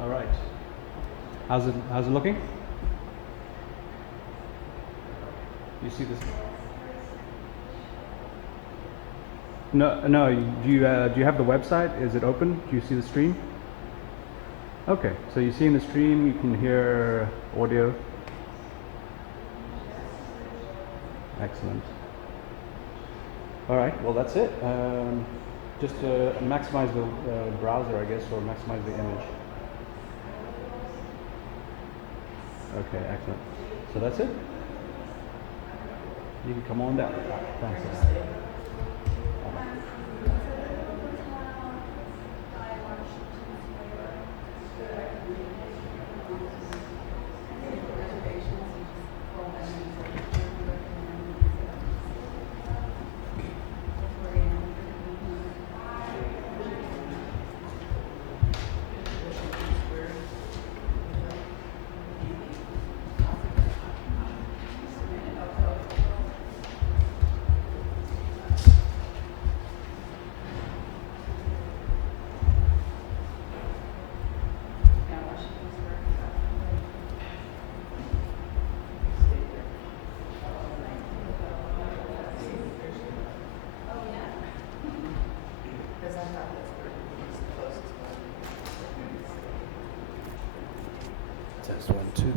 All right. How's it looking? You see this? No. Do you have the website? Is it open? Do you see the stream? Okay. So you see in the stream, you can hear audio. Excellent. All right. Well, that's it. Just to maximize the browser, I guess, or maximize the image. Okay. Excellent. So that's it. You can come on down. Thanks. Test 1, 2.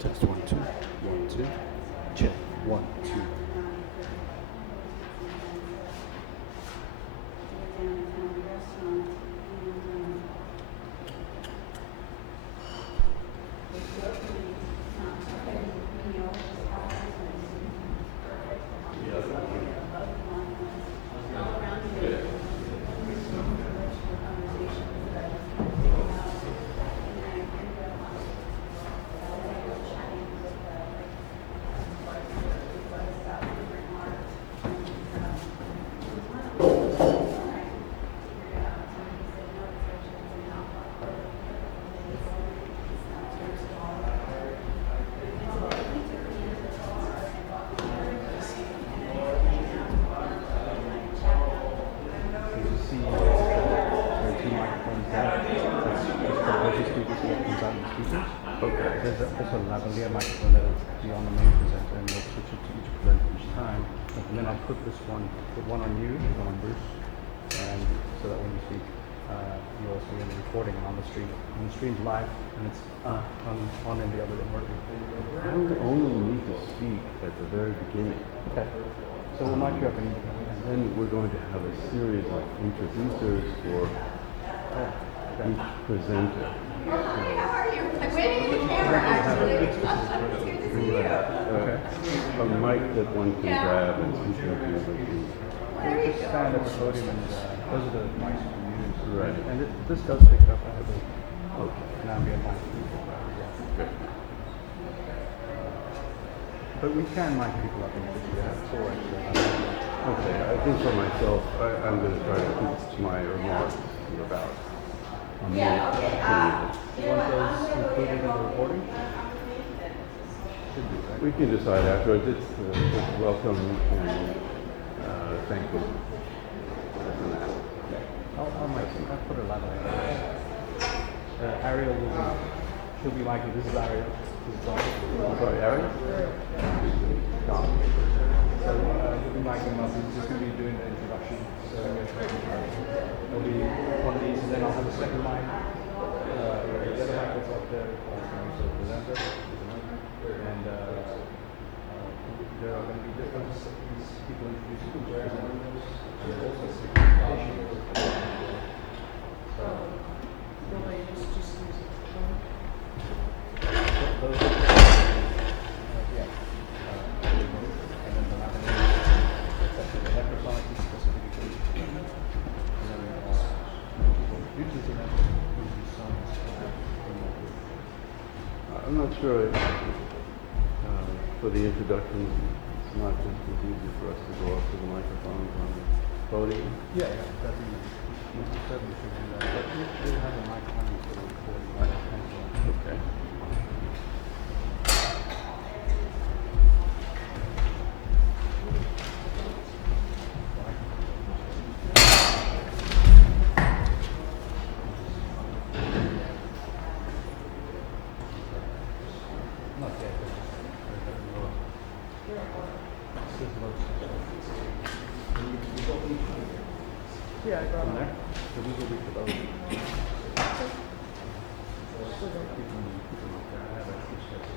Test 1, 2. 1, 2. Check. 1, 2. There's also a lavalier microphone that will be on the main presenter, and we'll switch it to each presenter each time. And then I'll put one on you, one on Bruce, and so that when you speak, you also get the recording on the stream. And the stream's live, and it's on in the other room. I would only need to speak at the very beginning. Okay. So we'll mic you up, and then we're going to have a series of introducers for each presenter. Hi, how are you? I'm waiting in the camera, actually. It's good to see you. A mic that one can grab and speak into. There you go. stand at the podium, and those are the mics you can use. Right. And this does pick it up. I have an ambient mic. Good. But we can mic people up in the four actually. Okay, I think for myself, I'm going to try to keep my remarks to about a minute. You want those included in the recording? Should be, right? We can decide afterwards. It's welcome and thankful. I'll put a lot of Ariel she'll be micing. This is Ariel. This is John. I'm sorry, Ariel? John. So we'll be micing up. He's just going to be doing the introduction. So there'll be one of these, and then I'll have a second mic. The other mic that's up there is the presenter. And there are going to be different people introducing presenters. And also I'm not sure for the introductions, it's not just as easy for us to go up to the microphones on the podium. yeah, that's easy. You certainly should do that. But So these will be for those. You can look there. I have extra steps.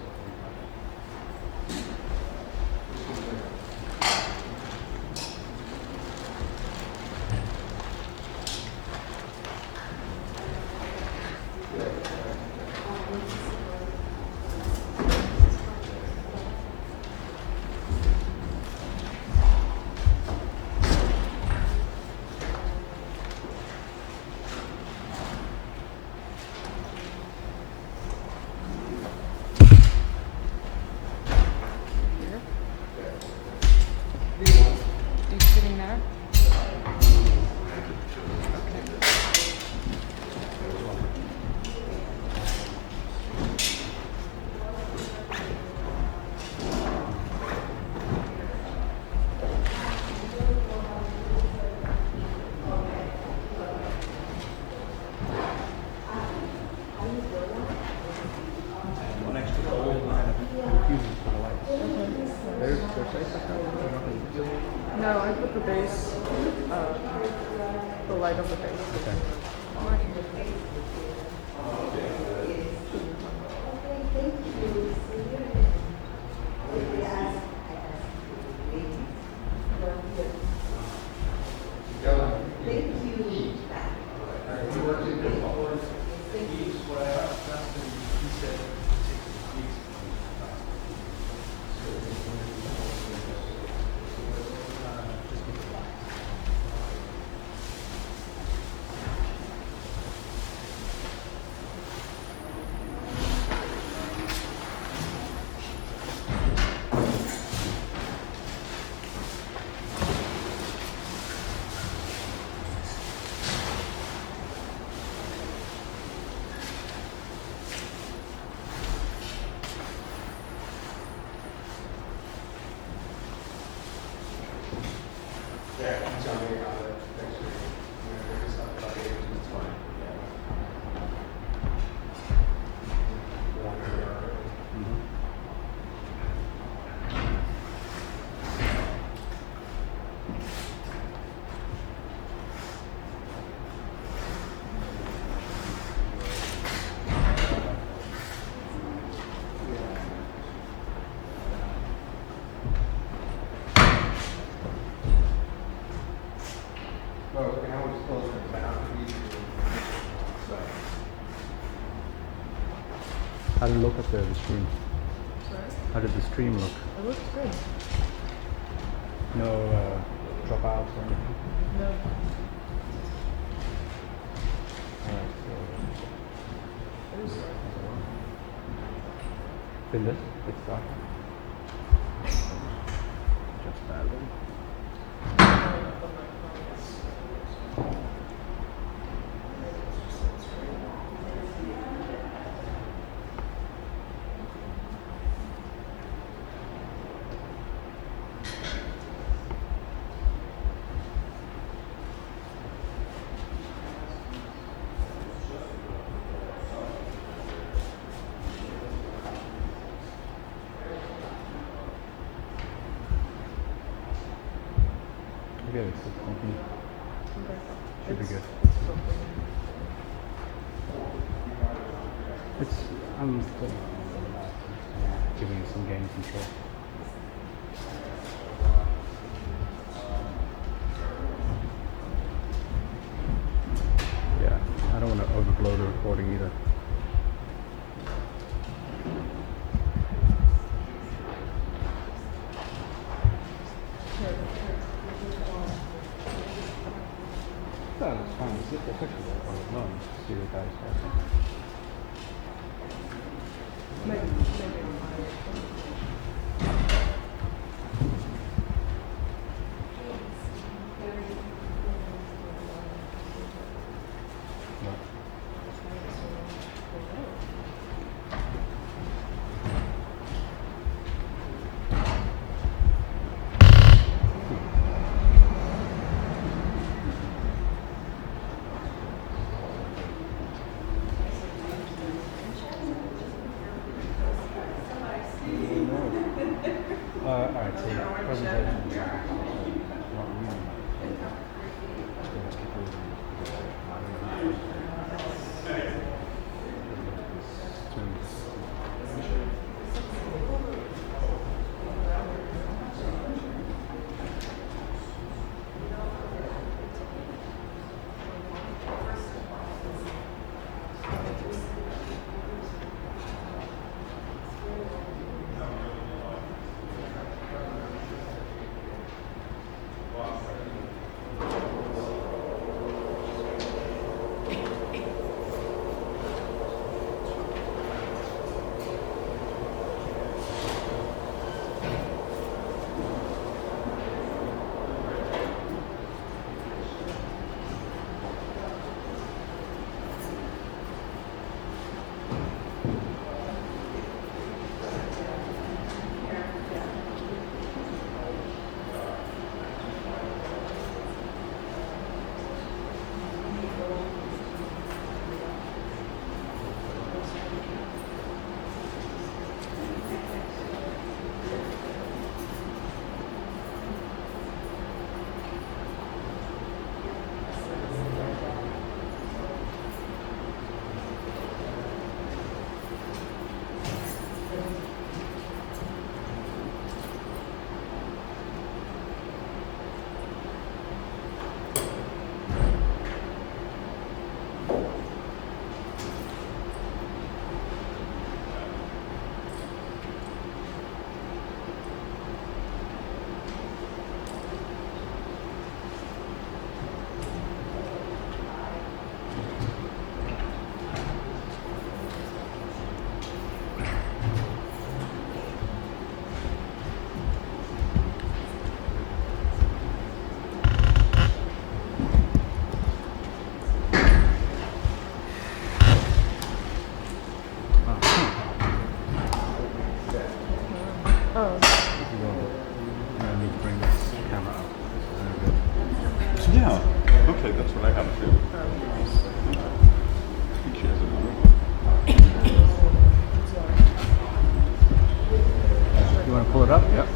You sitting there? One extra pole and fuses for the lights. They're safe like that? They're not gonna do it? No, I put the base, the light on the base. Okay. How did it look up there, the stream? Sorry? How did the stream look? It looks good. No dropouts or anything? No. Alright, so It is in this, it's dark. Just that one. Okay, it's 6:19. Should be good. It's I'm still giving it some game control. Yeah, I don't want to overblow the recording either. No, it's fine. It's actually alone. See the guys talking. You want to pull it up? Yep.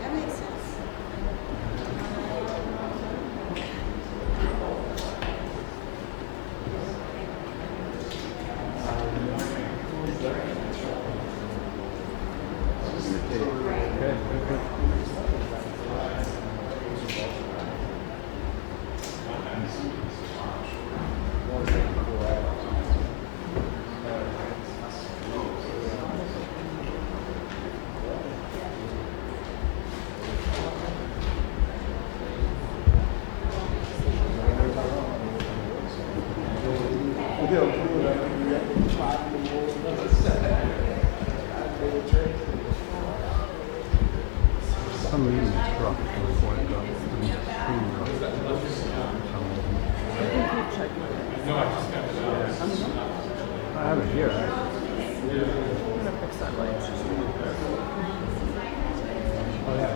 That makes sense. Okay, good, good. For some reason it's rough before it goes. I mean, it's extremely rough for some reason. You can keep checking it. I have it here. I'm gonna fix that light. Oh yeah.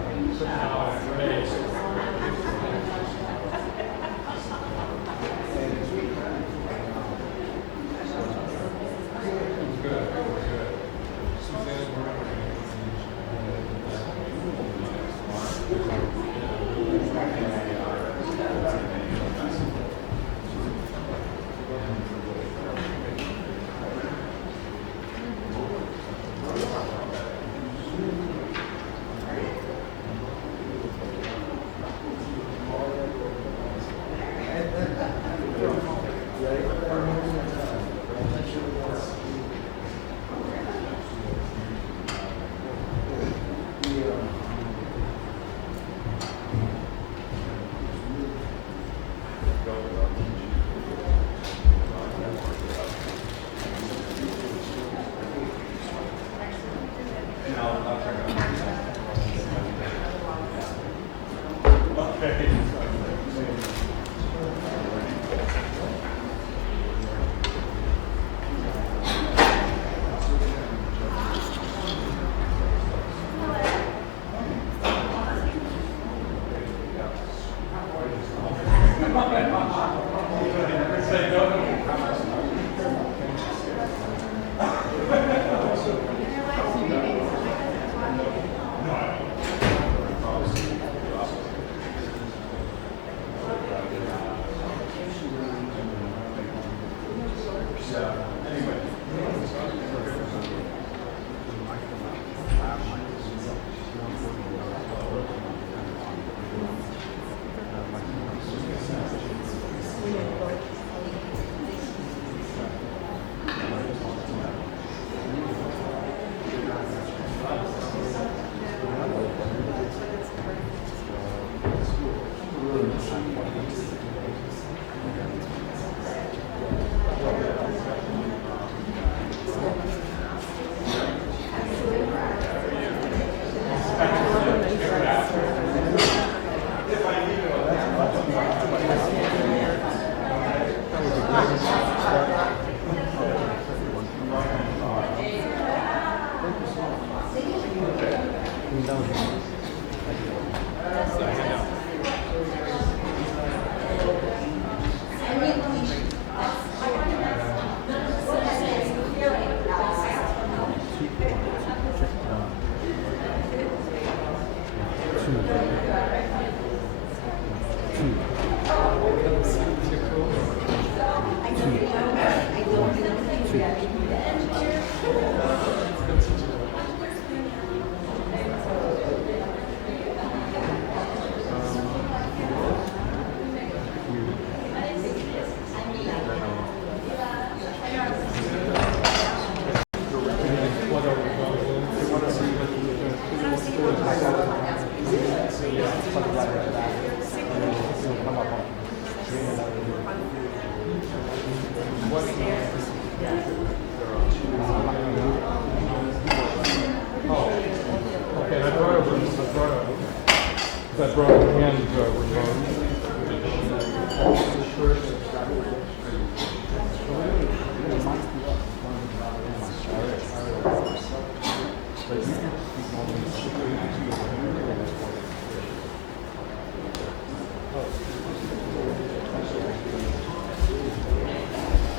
that broadband remote.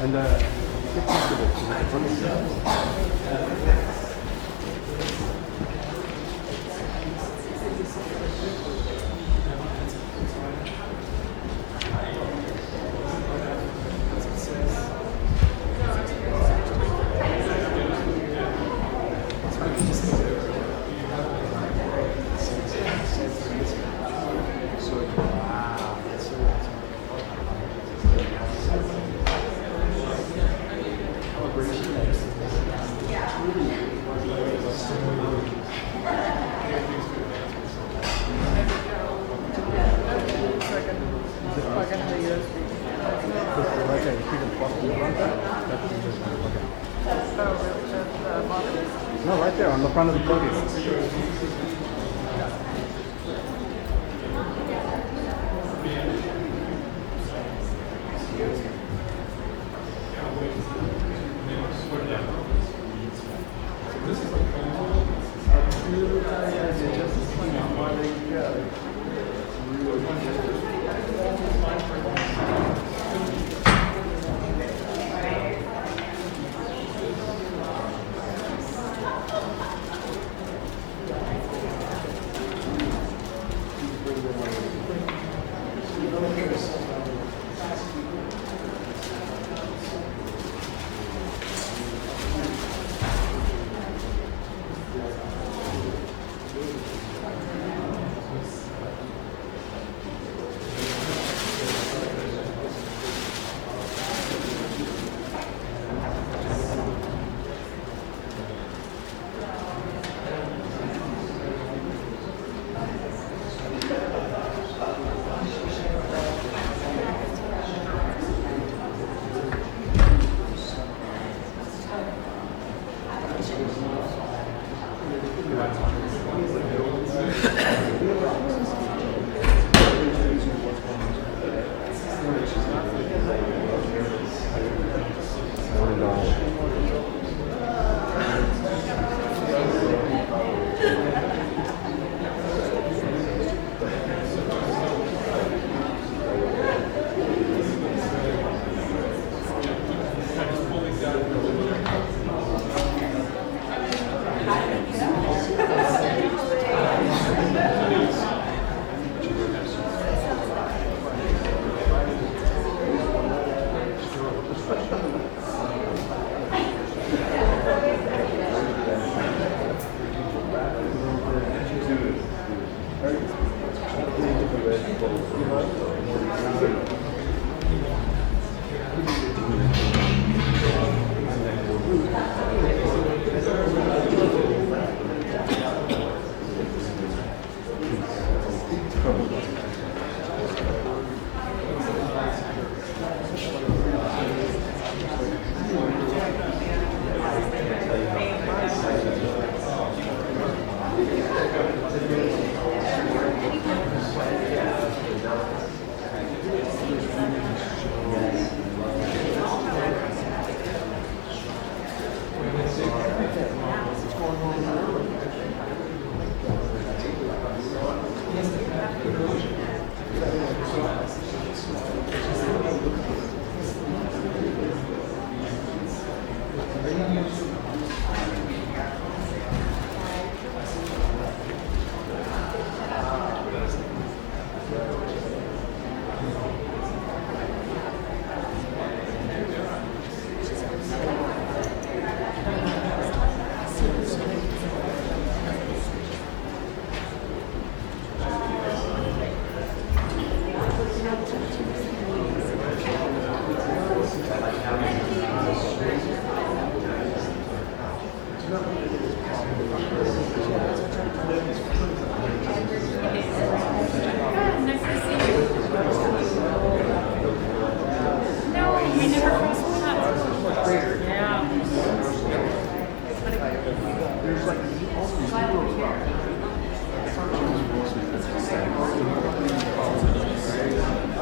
And get used to this. Plug into the USB. Right there, you see the plus in front there? That's the USB plug in. Oh, really? The bottom? No, right there on the front of the plug-in.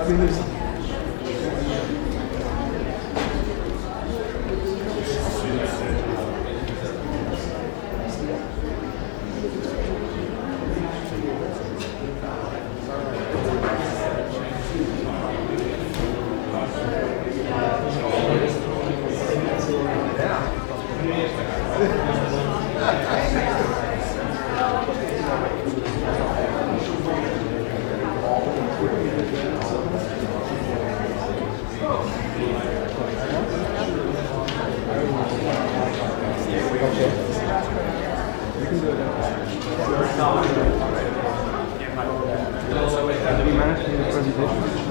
Did you manage to do the presentation?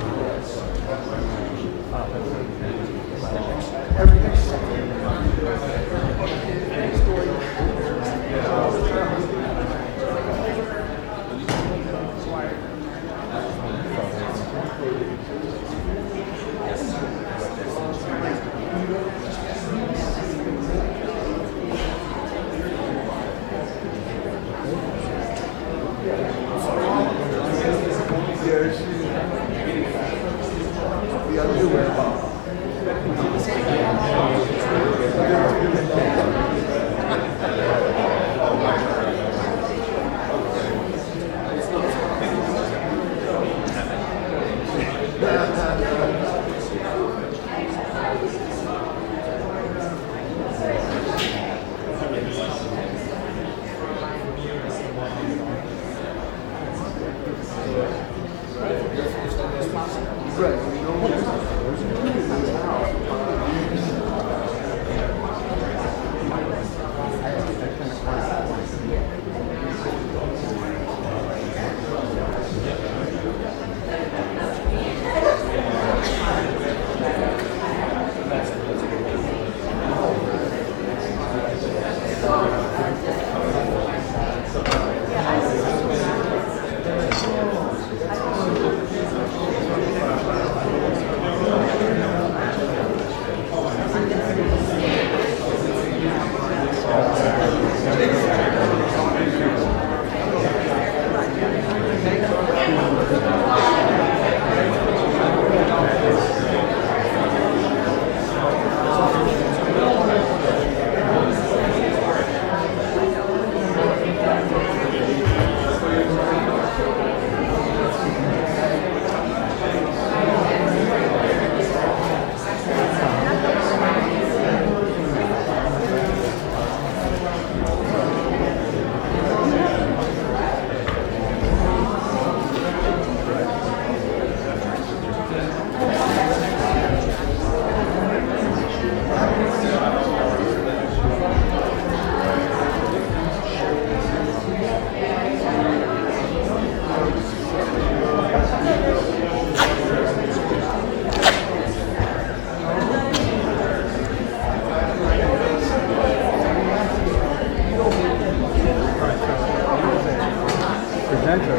Presenter.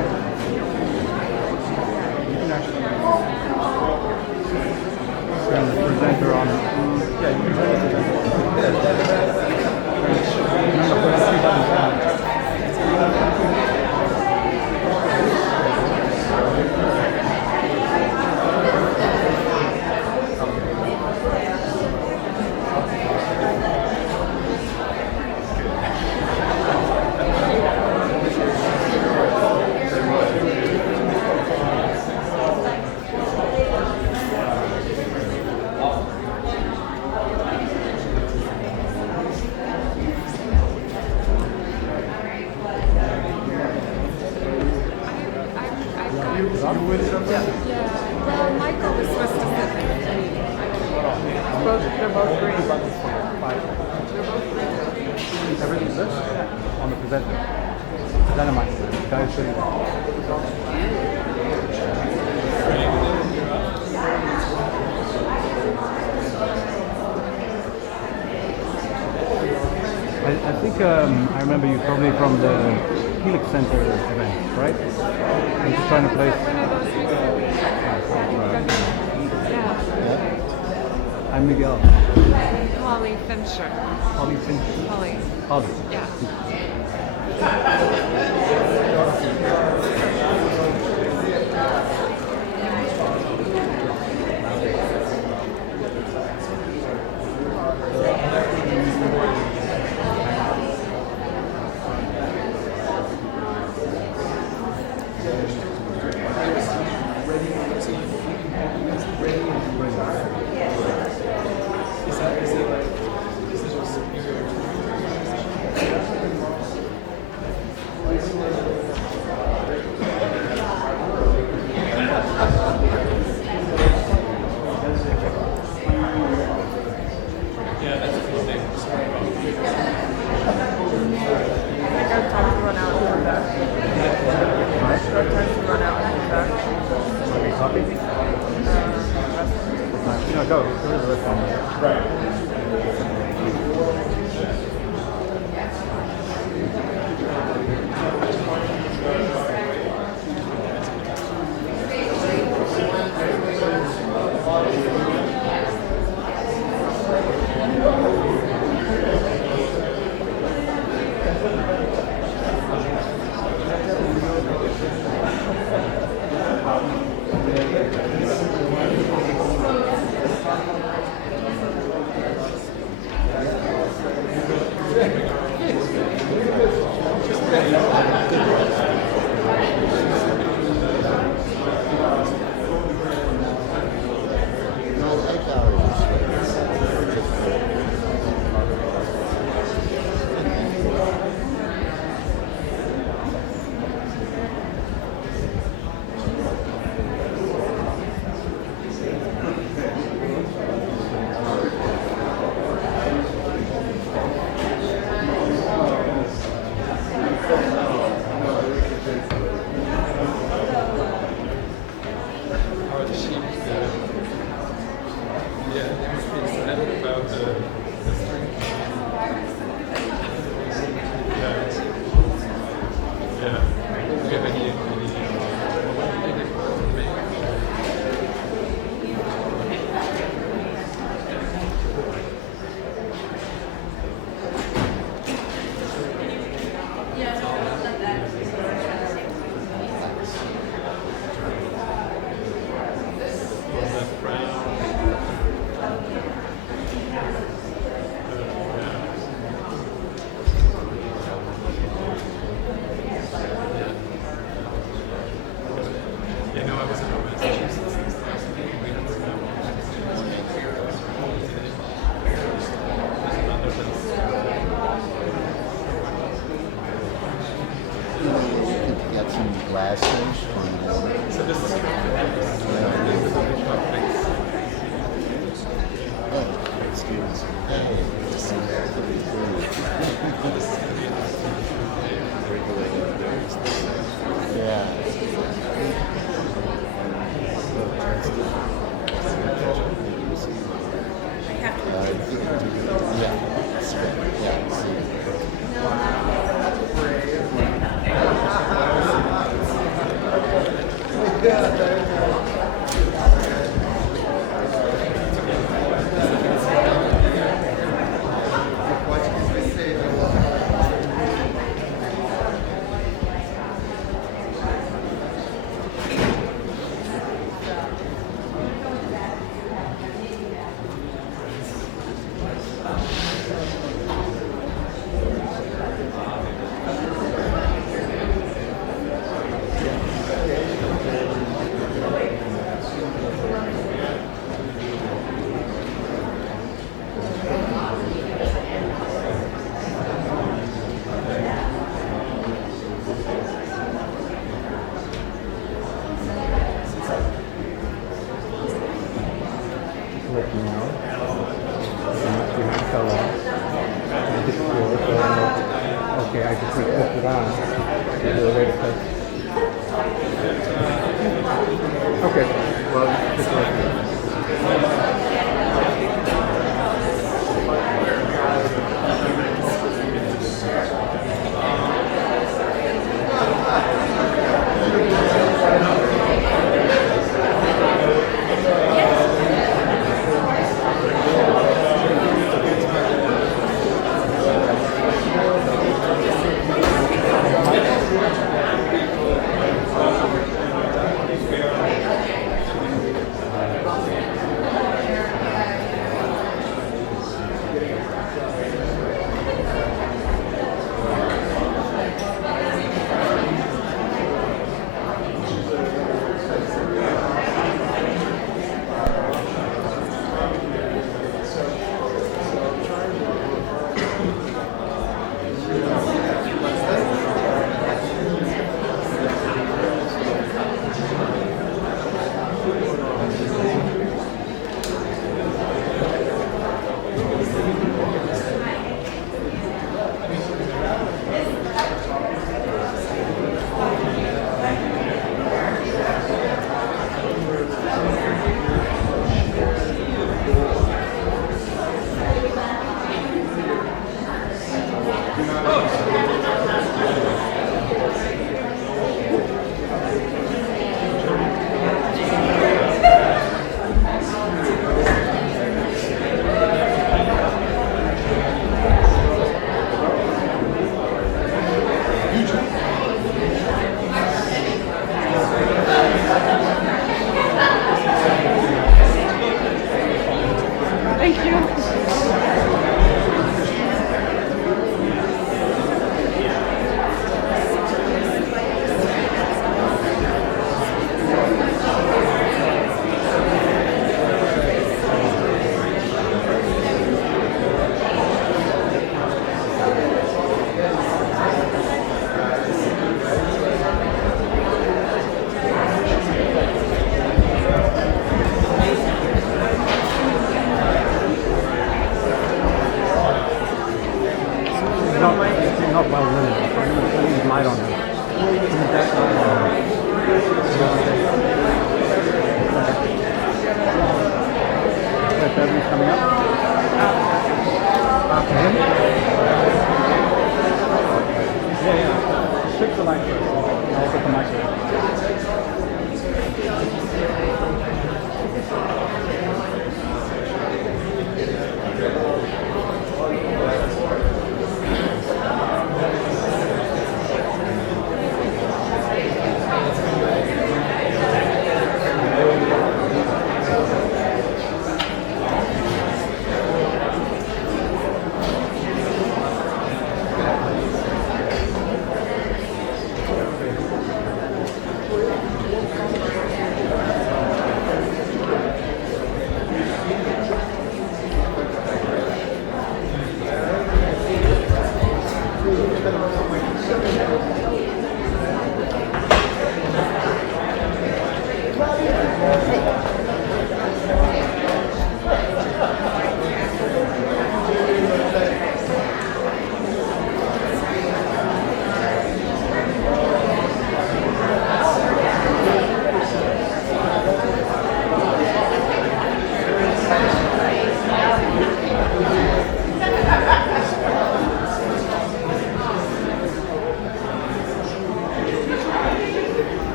You can actually turn the presenter on. Yeah, you can turn the presenter on. Remember, put the three buttons down. Yeah, well, Michael was supposed to sit next to me. They're both green. Everything's this on the presenter. Dynamite. Guys sitting there. I think I remember you probably from the Helix Center event, right? I'm just trying to place. Yeah. I'm Miguel. Holly Fincher. Holly Fincher. Holly. Holly. Yeah. I think our time to run out and come back. Our time to run out and come back. Okay, coffee? No, go to the restaurant. Right. me up? Can you hear me? Yeah. Fix the mic first. I'll put the mic there.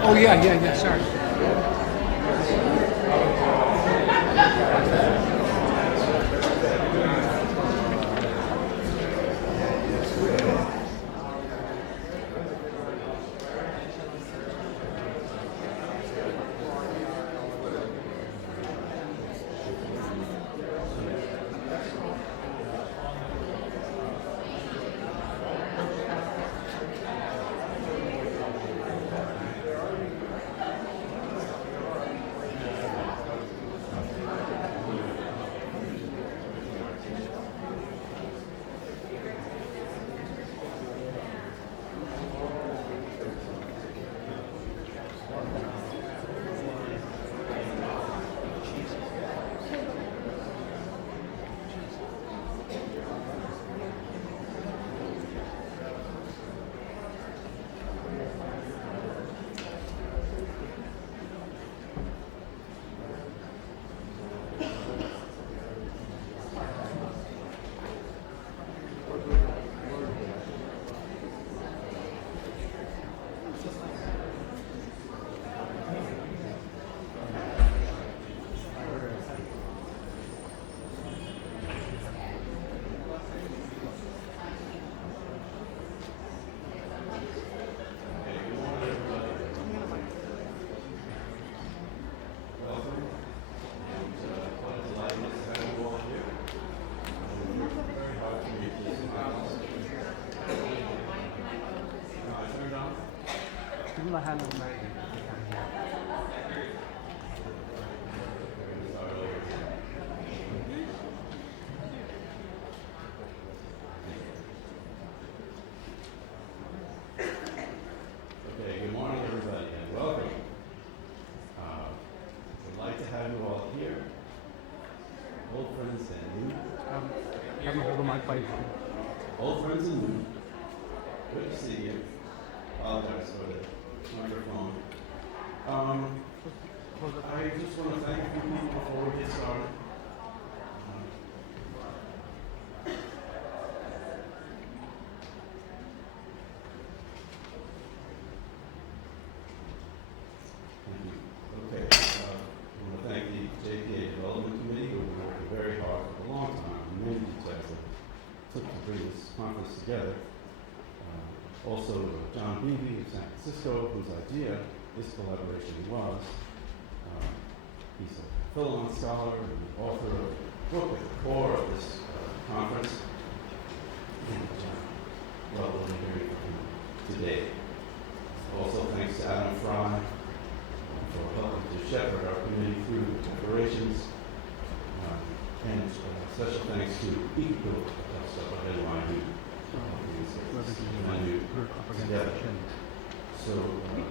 Oh, yeah, sorry. Give me my hand on my Okay, good morning, everybody, and welcome. Would like to have you all here, old friends and new. have me hold the mic by Old friends and new. Good to see you. Apologize for the microphone. I just want to thank a few people before we get started. Thank you. Okay. I want to thank the JPA Development Committee, who have worked very hard for a long time on many details that took to bring this conference together. Also, John Beebe of San Francisco, whose idea this collaboration was. He's a Philon scholar and author of a book at the core of this conference. And well, we'll be hearing from him today. Also, thanks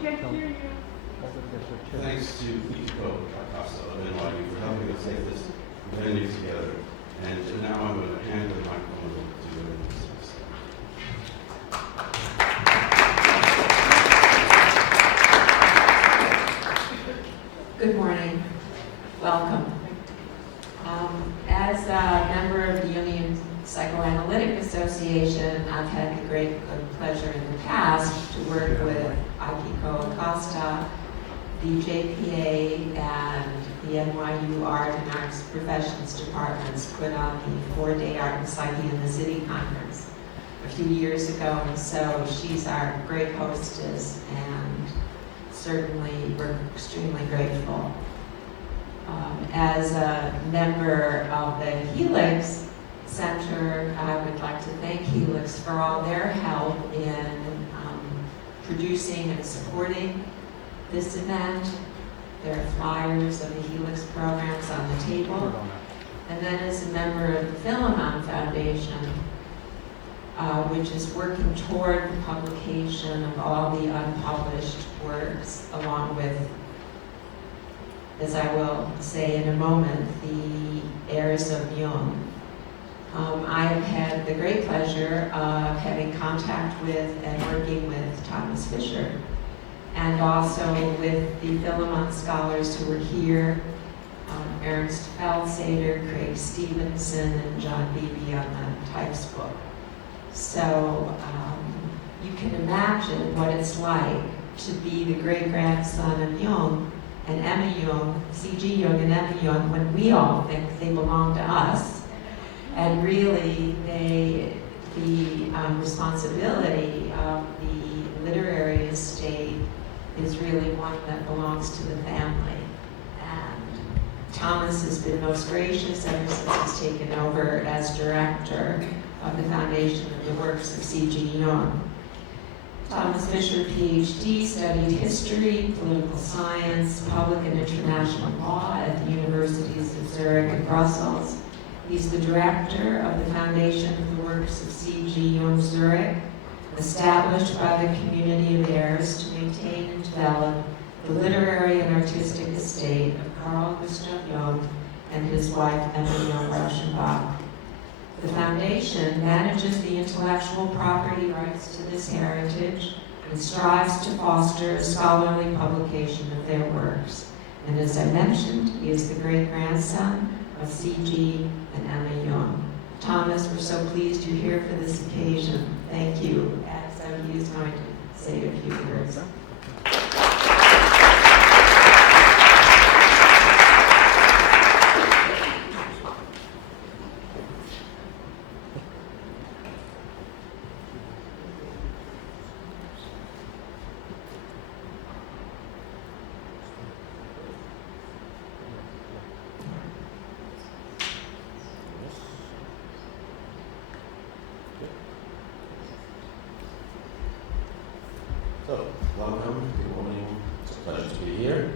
can't hear you. Thanks to Ichiko Picasso of NYU for helping us get this venue together. And now I'm going to hand the microphone over to Relevance. Good morning. Welcome. As a member of the Jungian Psychoanalytic Association, I've had the great good pleasure in the past to work with Akiko Acosta, the JPA, and the NYU Art and Arts Professions departments put on the 4-day Art and Psyche in the City conference a few years ago, and so she's our great hostess, and certainly we're extremely grateful. As a member of the Helix Center, I would like to thank Helix for all their help in producing and supporting this event. There are flyers of the Helix programs on the table. And then as a member of the Philemon Foundation, which is working toward the publication of all the unpublished works, along with, as I will say in a moment, the heirs of Jung. I have had the great pleasure of having contact with and working with Thomas Fisher, and also with the Philemon scholars who were here, Ernst Felsader, Craig Stevenson, and John Beebe on the types book. So you can imagine what it's like to be the great-grandson of Jung and Emma Jung, C.G. Jung and Emma Jung, when we all think they belong to us. And really, the responsibility of the literary estate is really one that belongs to the family. And Thomas has been most gracious ever since he's taken over as director of the foundation of the works of C.G. Jung. Thomas Fisher, PhD, studied history, political science, public and international law at the universities of Zurich and Brussels. He's the director of the Foundation for the Works of C.G. Jung Zurich, established by the community of heirs to maintain and develop the literary and artistic estate of Carl Gustav Jung and his wife Emma Jung Rauschenbach. The foundation manages the intellectual property rights to this heritage and strives to foster scholarly publication of their works. And as I mentioned, he is the great-grandson of C.G. and Emma Jung. Thomas, we're so pleased you're here for this occasion. Thank you. And so he's going to say a few words. So, welcome, good morning, it's a pleasure to be here.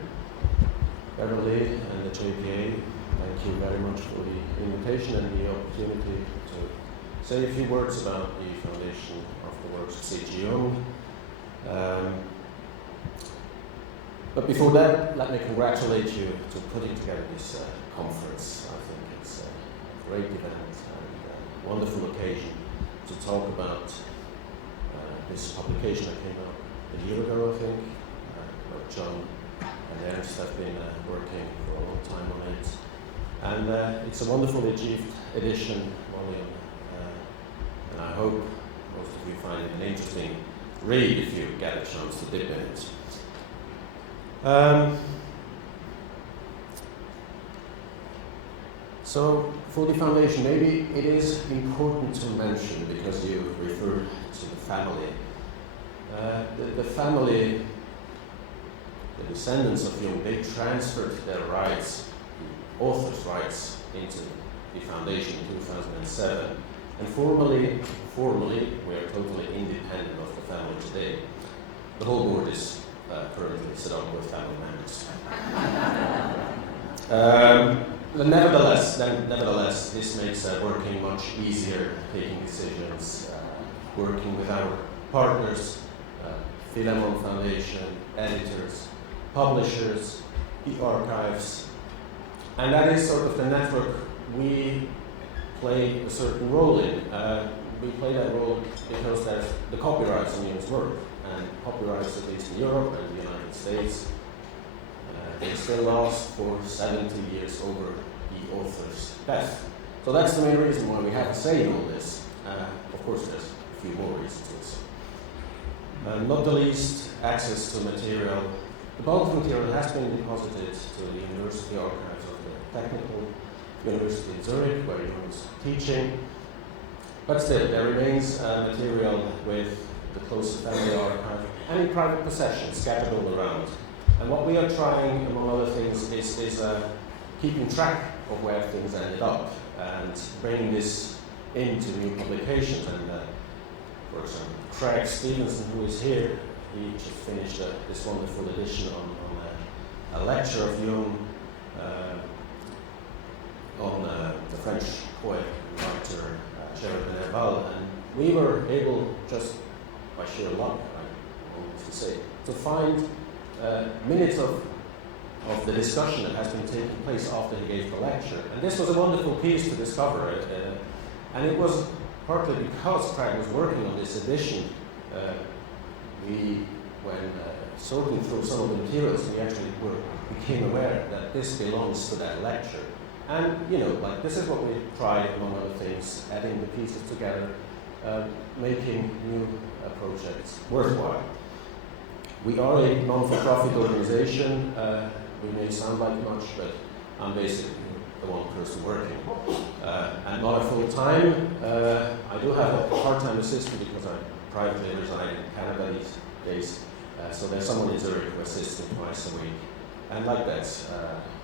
Beverly and the JPA, thank you very much for the invitation and the opportunity to say a few words about the foundation of the works of C.G. Jung. But before that, let me congratulate you to putting together this conference. I think it's a great event and a wonderful occasion to talk about this publication that came out a year ago, I think. John and Ernst have been working for a long time on it. And it's a wonderfully achieved edition, volume. And I hope most of you find it an interesting read if you get a chance to dip in it. So, for the foundation, maybe it is important to mention, because you referred to the family. The family, the descendants of Jung, they transferred their rights, the author's rights, into the foundation in 2007. And formally, we are totally independent of the family today. The whole board is currently set up with family members. But nevertheless, this makes working much easier, taking decisions, working with our partners, Philemon Foundation, editors, publishers, the archives, and that is sort of the network we play a certain role in. We play that role because there's the copyrights on Jung's work, and copyrights, at least in Europe and the United States, they still last for 70 years over the author's death. So that's the main reason why we have a say in all this. Of course, there's a few more reasons also. Not the least, access to material. The bulk of material has been deposited to the university archives of the Technical University in Zurich, where Jung was teaching. But still, there remains material with the close family archive and in private possession scattered all around. And what we are trying, among other things, is keeping track of where things ended up and bringing this into new publications. And for example, Craig Stevenson, who is here, he just finished this wonderful edition on a lecture of Jung on the French poet and writer Gerard de Nerval, and we were able, just by sheer luck, I want to say, to find minutes of the discussion that has been taking place after he gave the lecture. And this was a wonderful piece to discover it. And it was partly because Craig was working on this edition. When sorting through some of the materials, we actually became aware that this belongs to that lecture. And, this is what we tried, among other things, adding the pieces together, making new projects worthwhile. We are a non-for-profit organization. We may sound like much, but I'm basically the one person working. And not a full-time. I do have a part-time assistant because I privately reside in Canada these days. So there's someone in Zurich who assists me twice a week. And like that,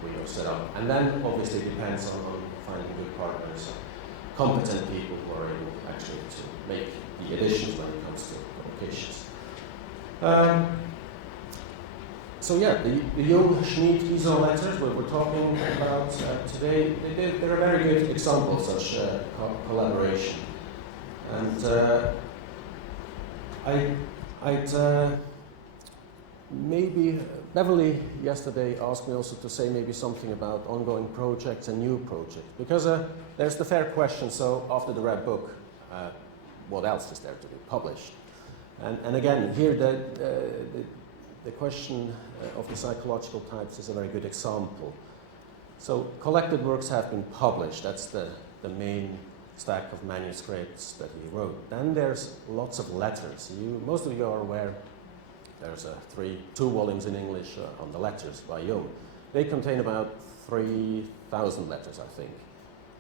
we are set up. And then obviously it depends on finding good partners, competent people who are able actually to make the additions when it comes to publications. So yeah, the Jung Schmid Iso letters we're talking about today, they're a very good example of such collaboration. And I'd maybe, Beverly yesterday asked me also to say maybe something about ongoing projects and new projects, because there's the fair question, so after the Red Book, what else is there to be published? And again, here the question of the psychological types is a very good example. So collected works have been published, that's the main stack of manuscripts that he wrote. Then there's lots of letters. Most of you are aware there's two volumes in English on the letters by Jung. They contain about 3,000 letters, I think.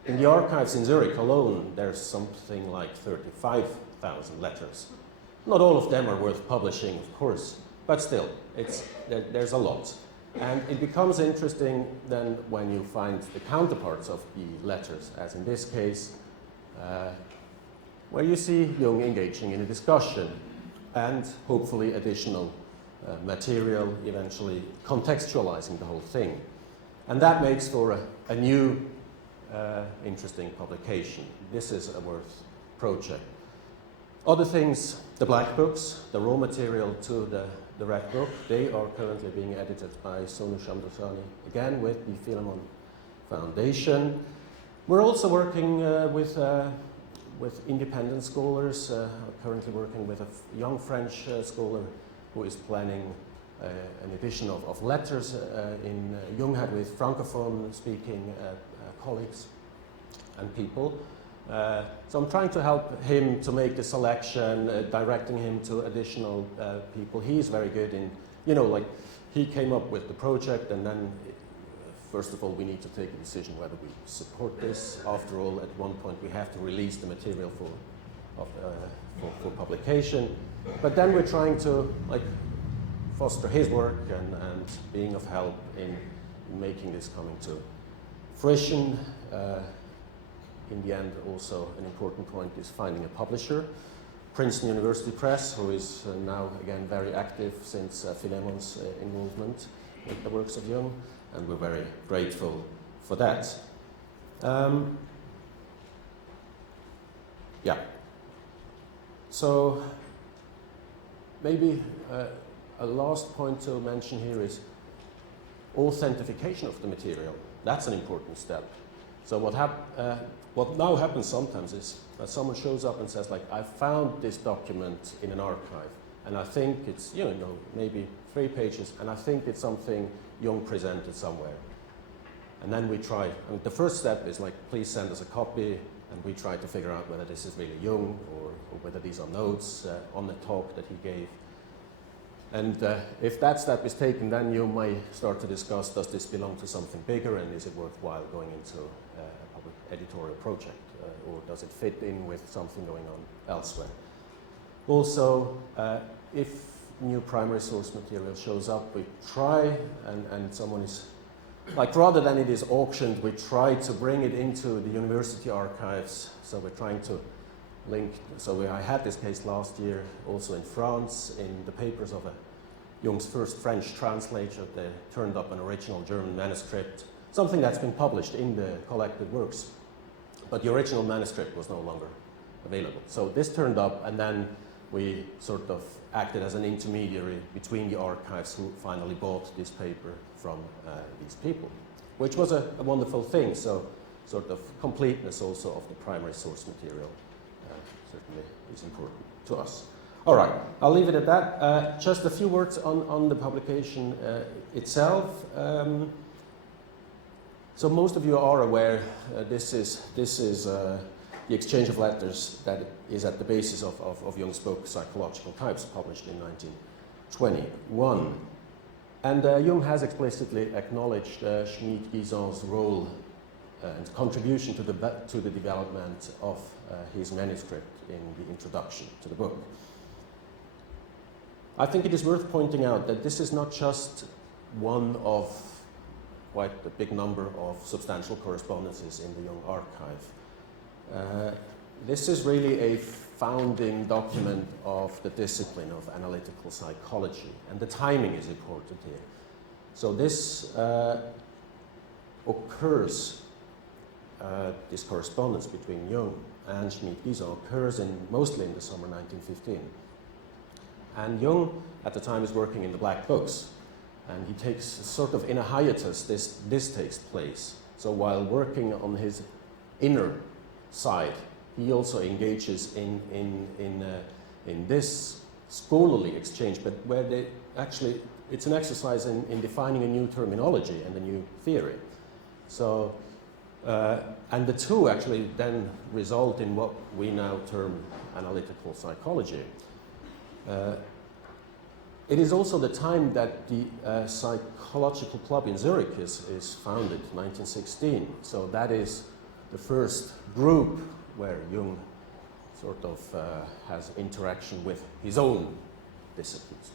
In the archives in Zurich alone, there's something like 35,000 letters. Not all of them are worth publishing, of course, but still, there's a lot. And it becomes interesting then when you find the counterparts of the letters, as in this case, where you see Jung engaging in a discussion and hopefully additional material, eventually contextualizing the whole thing. And that makes for a new, interesting publication. This is a worth project. Other things, the black books, the raw material to the Red Book, they are currently being edited by Sonu Shamdasani, again with the Philemon Foundation. We're also working with independent scholars, currently working with a young French scholar who is planning an edition of letters in Jung had with Francophone speaking colleagues and people. So I'm trying to help him to make the selection, directing him to additional people. He's very good in, he came up with the project, and then first of all we need to take a decision whether we support this. After all, at one point we have to release the material for publication. But then we're trying to foster his work and being of help in making this coming to fruition. In the end, also an important point is finding a publisher. Princeton University Press, who is now again very active since Philemon's involvement with the works of Jung, and we're very grateful for that. Yeah. So maybe a last point to mention here is authentication of the material. That's an important step. So what now happens sometimes is that someone shows up and says, like, I found this document in an archive, and I think it's, maybe 3 pages, and I think it's something Jung presented somewhere. And then we try, the first step is like, please send us a copy, and we try to figure out whether this is really Jung or whether these are notes on the talk that he gave. And if that step is taken, then you might start to discuss, does this belong to something bigger, and is it worthwhile going into a public editorial project, or does it fit in with something going on elsewhere? Also, if new primary source material shows up, we try, and someone is, like, rather than it is auctioned, we try to bring it into the university archives. So we're trying to link, I had this case last year also in France, in the papers of Jung's first French translator. They turned up an original German manuscript, something that's been published in the collected works, but the original manuscript was no longer available. So this turned up, and then we sort of acted as an intermediary between the archives who finally bought this paper from these people, which was a wonderful thing. So sort of completeness also of the primary source material certainly is important to us. All right, I'll leave it at that. Just a few words on the publication itself. So most of you are aware this is the exchange of letters that is at the basis of Jung's book Psychological Types, published in 1921. And Jung has explicitly acknowledged Schmid-Guison's role and contribution to the development of his manuscript in the introduction to the book. I think it is worth pointing out that this is not just one of quite a big number of substantial correspondences in the Jung archive. This is really a founding document of the discipline of analytical psychology, and the timing is important here. So this occurs, this correspondence between Jung and Schmid-Guison occurs mostly in the summer 1915. And Jung, at the time, is working in the Black Books, and he takes sort of in a hiatus, this takes place. So while working on his inner side, he also engages in this scholarly exchange, but where it's an exercise in defining a new terminology and a new theory. So, and the two actually then result in what we now term analytical psychology. It is also the time that the psychological club in Zurich is founded, 1916. So that is the first group where Jung sort of has interaction with his own disciplines,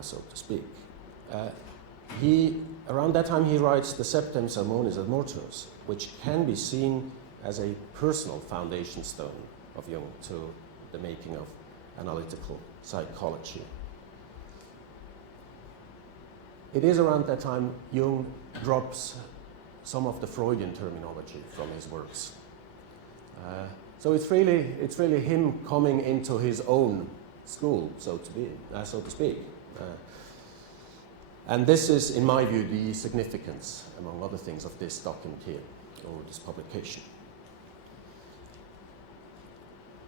so to speak. Around that time he writes the Septem Sermones ad Mortuos, which can be seen as a personal foundation stone of Jung to the making of analytical psychology. It is around that time Jung drops some of the Freudian terminology from his works. So it's really him coming into his own school, so to speak. And this is, in my view, the significance, among other things, of this document here, or this publication.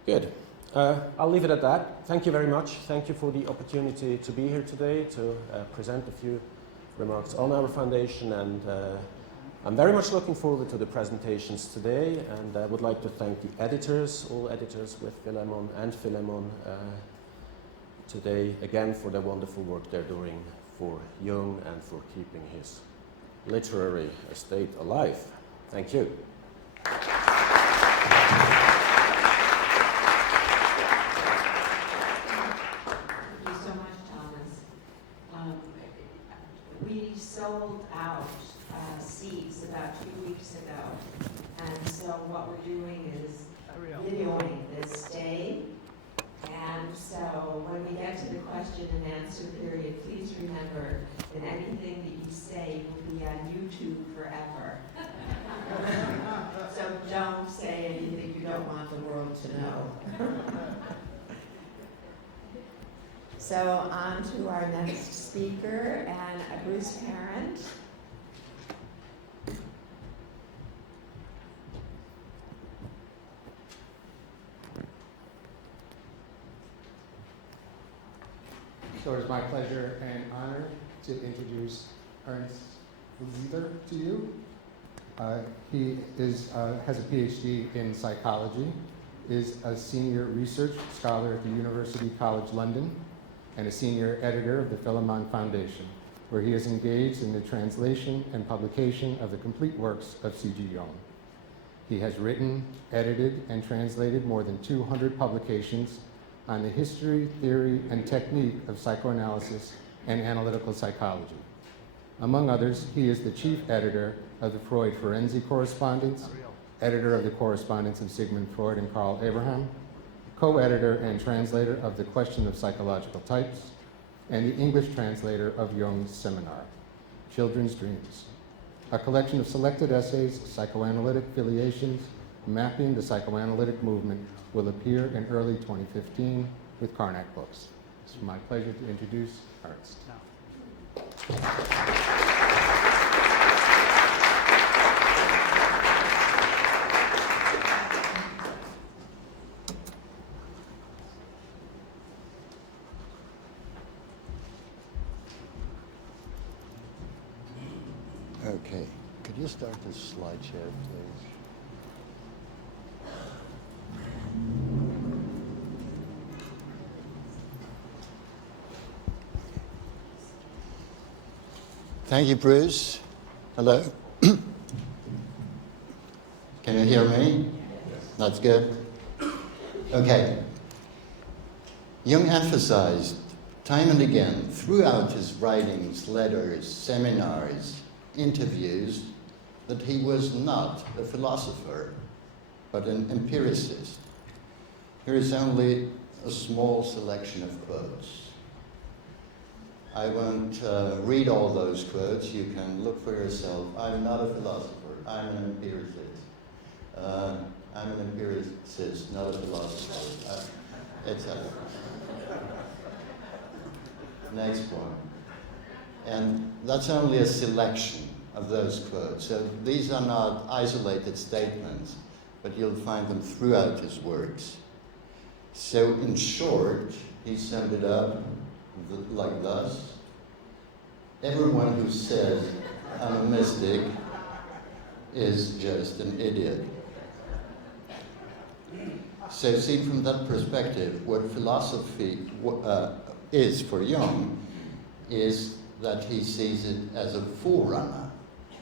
Good. I'll leave it at that. Thank you very much. Thank you for the opportunity to be here today to present a few remarks on our foundation, and I'm very much looking forward to the presentations today, and I would like to thank the editors, all editors with Philemon and Philemon today, again, for the wonderful work they're doing for Jung and for keeping his literary estate alive. Thank you. We sold out seats about 2 weeks ago, and so what we're doing is videoing this day. And so when we get to the question and answer period, please remember that anything that you say will be on YouTube forever. So don't say anything you don't want the world to know. So on to our next speaker, and Bruce Parent. So it is my pleasure and honor to introduce Ernst Lieder to you. He has a PhD in psychology, is a senior research scholar at the University College London, and a senior editor of the Philemon Foundation, where he is engaged in the translation and publication of the complete works of C.G. Jung. He has written, edited, and translated more than 200 publications on the history, theory, and technique of psychoanalysis and analytical psychology. Among others, he is the chief editor of the Freud Forensic Correspondence, editor of the Correspondence of Sigmund Freud and Carl Abraham, co-editor and translator of The Question of Psychological Types, and the English translator of Jung's seminar, Children's Dreams, a collection of selected essays, psychoanalytic filiations, mapping the psychoanalytic movement, will appear in early 2015 with Karnak Books. It's my pleasure to introduce Ernst. Okay, could you start the slideshow, please? Thank you, Bruce. Hello. Can you hear me? That's good. Okay. Jung emphasized time and again throughout his writings, letters, seminars, interviews, that he was not a philosopher, but an empiricist. Here is only a small selection of quotes. I won't read all those quotes. You can look for yourself. I'm not a philosopher. I'm an empiricist. I'm an empiricist, not a philosopher, etc. Next one. And that's only a selection of those quotes. So these are not isolated statements, but you'll find them throughout his works. So in short, he summed it up like thus: everyone who says I'm a mystic is just an idiot. So seen from that perspective, what philosophy is for Jung is that he sees it as a forerunner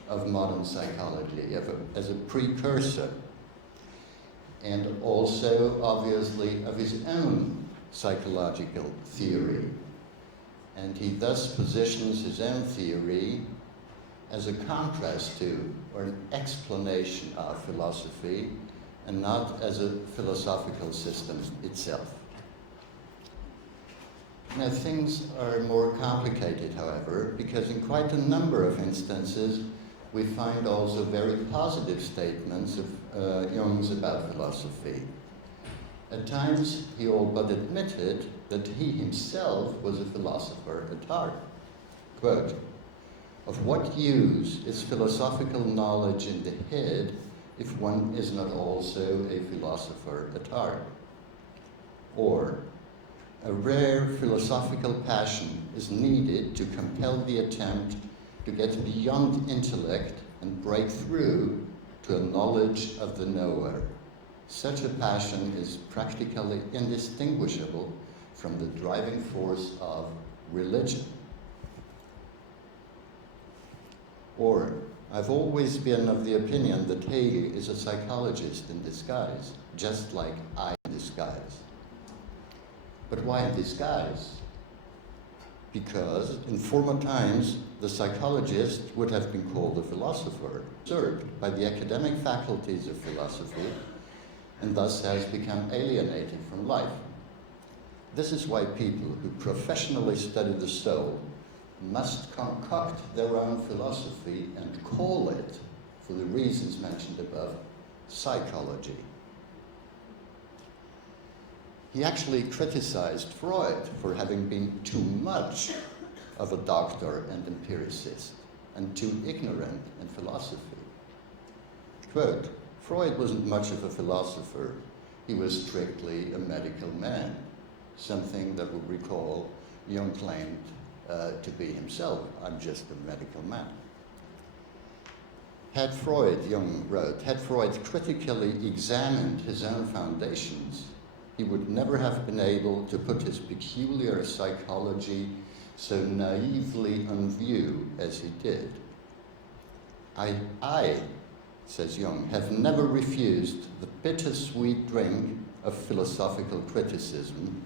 of modern psychology, as a precursor, and also, obviously, of his own psychological theory. And he thus positions his own theory as a contrast to, or an explanation of, philosophy, and not as a philosophical system itself. Now, things are more complicated, however, because in quite a number of instances, we find also very positive statements of Jung's about philosophy. At times, he all but admitted that he himself was a philosopher at heart. Quote, "Of what use is philosophical knowledge in the head if one is not also a philosopher at heart?" Or, "A rare philosophical passion is needed to compel the attempt to get beyond intellect and break through to a knowledge of the knower. Such a passion is practically indistinguishable from the driving force of religion." Or, "I've always been of the opinion that Hegel is a psychologist in disguise, just like I in disguise." But why in disguise? Because in former times, the psychologist would have been called a philosopher, served by the academic faculties of philosophy, and thus has become alienated from life. This is why people who professionally study the soul must concoct their own philosophy and call it, for the reasons mentioned above, psychology. He actually criticized Freud for having been too much of a doctor and empiricist and too ignorant in philosophy. Quote, Freud wasn't much of a philosopher. He was strictly a medical man, something that would recall Jung claimed to be himself. I'm just a medical man. Had Freud, Jung wrote, had Freud critically examined his own foundations, he would never have been able to put his peculiar psychology so naively on view as he did. I, says Jung, have never refused the bittersweet drink of philosophical criticism,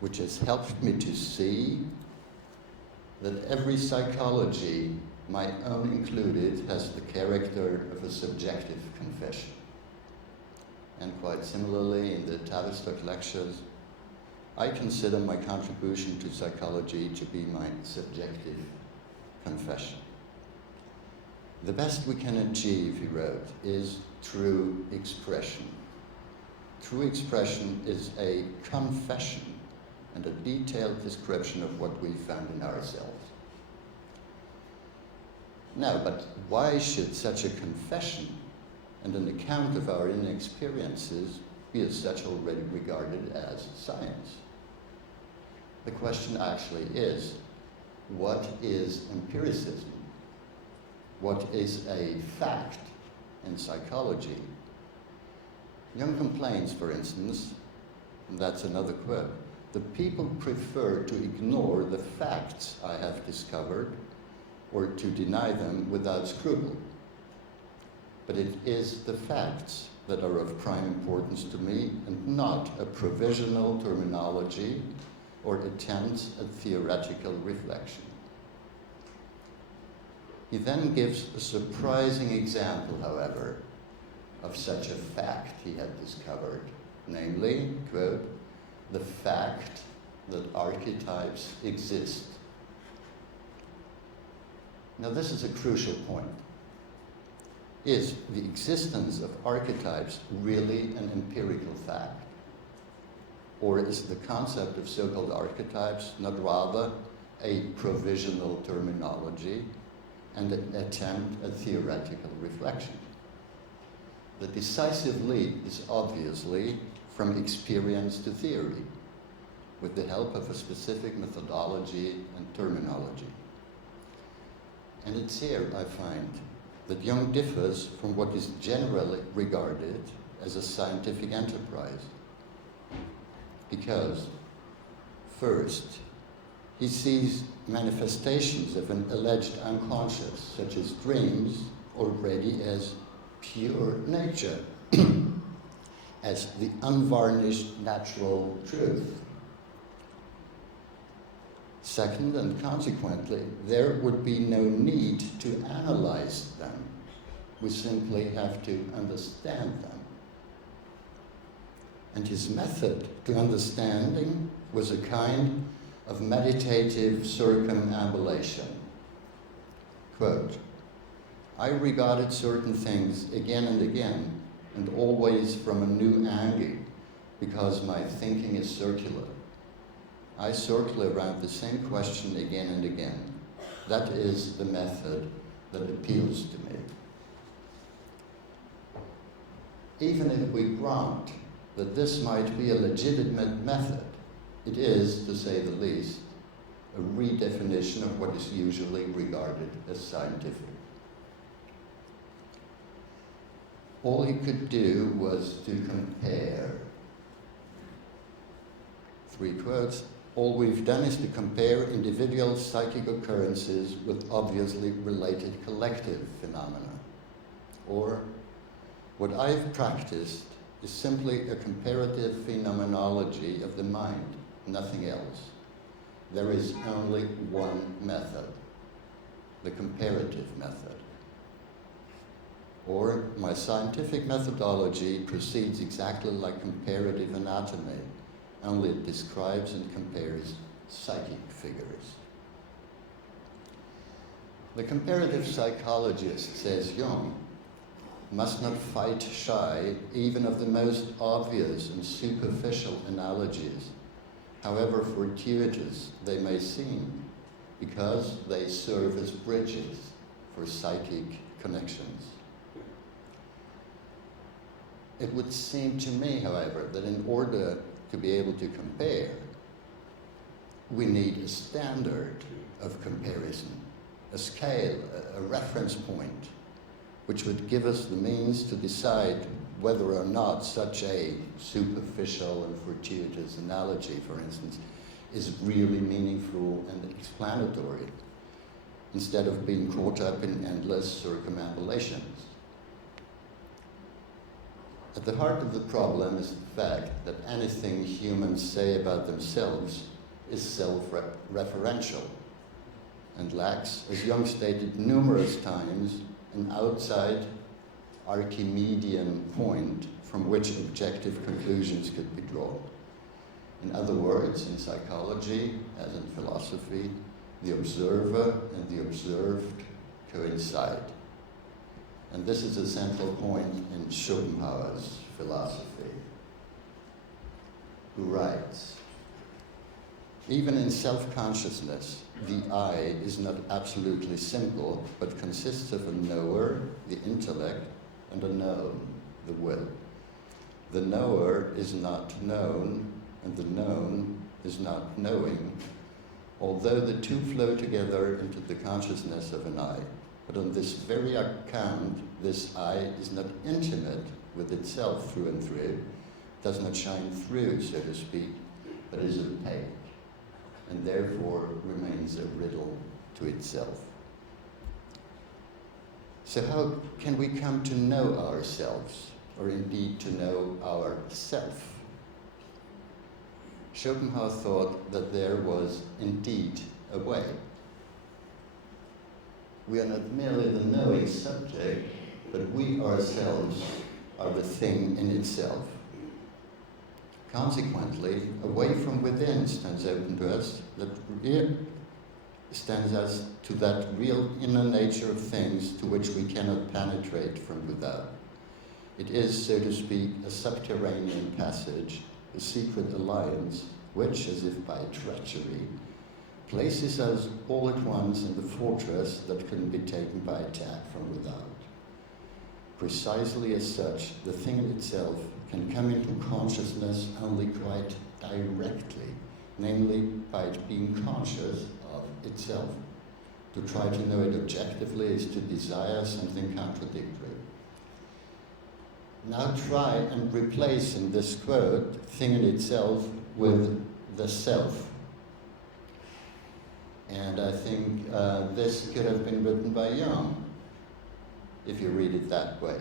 which has helped me to see that every psychology, my own included, has the character of a subjective confession. And quite similarly, in the Tavistock lectures, I consider my contribution to psychology to be my subjective confession. The best we can achieve, he wrote, is true expression. True expression is a confession and a detailed description of what we found in ourselves. Now, but why should such a confession and an account of our inner experiences be as such already regarded as science? The question actually is, what is empiricism? What is a fact in psychology? Jung complains, for instance, and that's another quote, the people prefer to ignore the facts I have discovered or to deny them without scruple. But it is the facts that are of prime importance to me and not a provisional terminology or attempts at theoretical reflection. He then gives a surprising example, however, of such a fact he had discovered, namely, quote, the fact that archetypes exist. Now this is a crucial point. Is the existence of archetypes really an empirical fact? Or is the concept of so-called archetypes not rather a provisional terminology and an attempt at theoretical reflection? The decisive leap is obviously from experience to theory, with the help of a specific methodology and terminology. And it's here, I find, that Jung differs from what is generally regarded as a scientific enterprise. Because, first, he sees manifestations of an alleged unconscious, such as dreams, already as pure nature, as the unvarnished natural truth. Second, and consequently, there would be no need to analyze them. We simply have to understand them. And his method to understanding was a kind of meditative circumambulation. Quote, I regarded certain things again and again, and always from a new angle, because my thinking is circular. I circle around the same question again and again. That is the method that appeals to me. Even if we grant that this might be a legitimate method, it is, to say the least, a redefinition of what is usually regarded as scientific. All he could do was to compare. Three quotes. All we've done is to compare individual psychic occurrences with obviously related collective phenomena. Or, what I've practiced is simply a comparative phenomenology of the mind, nothing else. There is only one method, the comparative method. Or, my scientific methodology proceeds exactly like comparative anatomy, only it describes and compares psychic figures. The comparative psychologist, says Jung, must not fight shy even of the most obvious and superficial analogies, however fortuitous they may seem, because they serve as bridges for psychic connections. It would seem to me, however, that in order to be able to compare, we need a standard of comparison, a scale, a reference point, which would give us the means to decide whether or not such a superficial and fortuitous analogy, for instance, is really meaningful and explanatory, instead of being caught up in endless circumambulations. At the heart of the problem is the fact that anything humans say about themselves is self-referential and lacks, as Jung stated numerous times, an outside Archimedean point from which objective conclusions could be drawn. In other words, in psychology, as in philosophy, the observer and the observed coincide. And this is a central point in Schopenhauer's philosophy, who writes, "Even in self-consciousness, the I is not absolutely simple, but consists of a knower, the intellect, and a known, the will. The knower is not known, and the known is not knowing, although the two flow together into the consciousness of an I. But on this very account, this I is not intimate with itself through and through, does not shine through, so to speak, but is opaque, and therefore remains a riddle to itself." So how can we come to know ourselves, or indeed to know our self? Schopenhauer thought that there was indeed a way. We are not merely the knowing subject, but we ourselves are the thing in itself. Consequently, a way from within stands open to us that stands us to that real inner nature of things to which we cannot penetrate from without. It is, so to speak, a subterranean passage, a secret alliance, which, as if by treachery, places us all at once in the fortress that can be taken by attack from without. Precisely as such, the thing in itself can come into consciousness only quite directly, namely by it being conscious of itself. To try to know it objectively is to desire something contradictory. Now try and replace in this quote, thing in itself, with the self. And I think this could have been written by Jung, if you read it that way.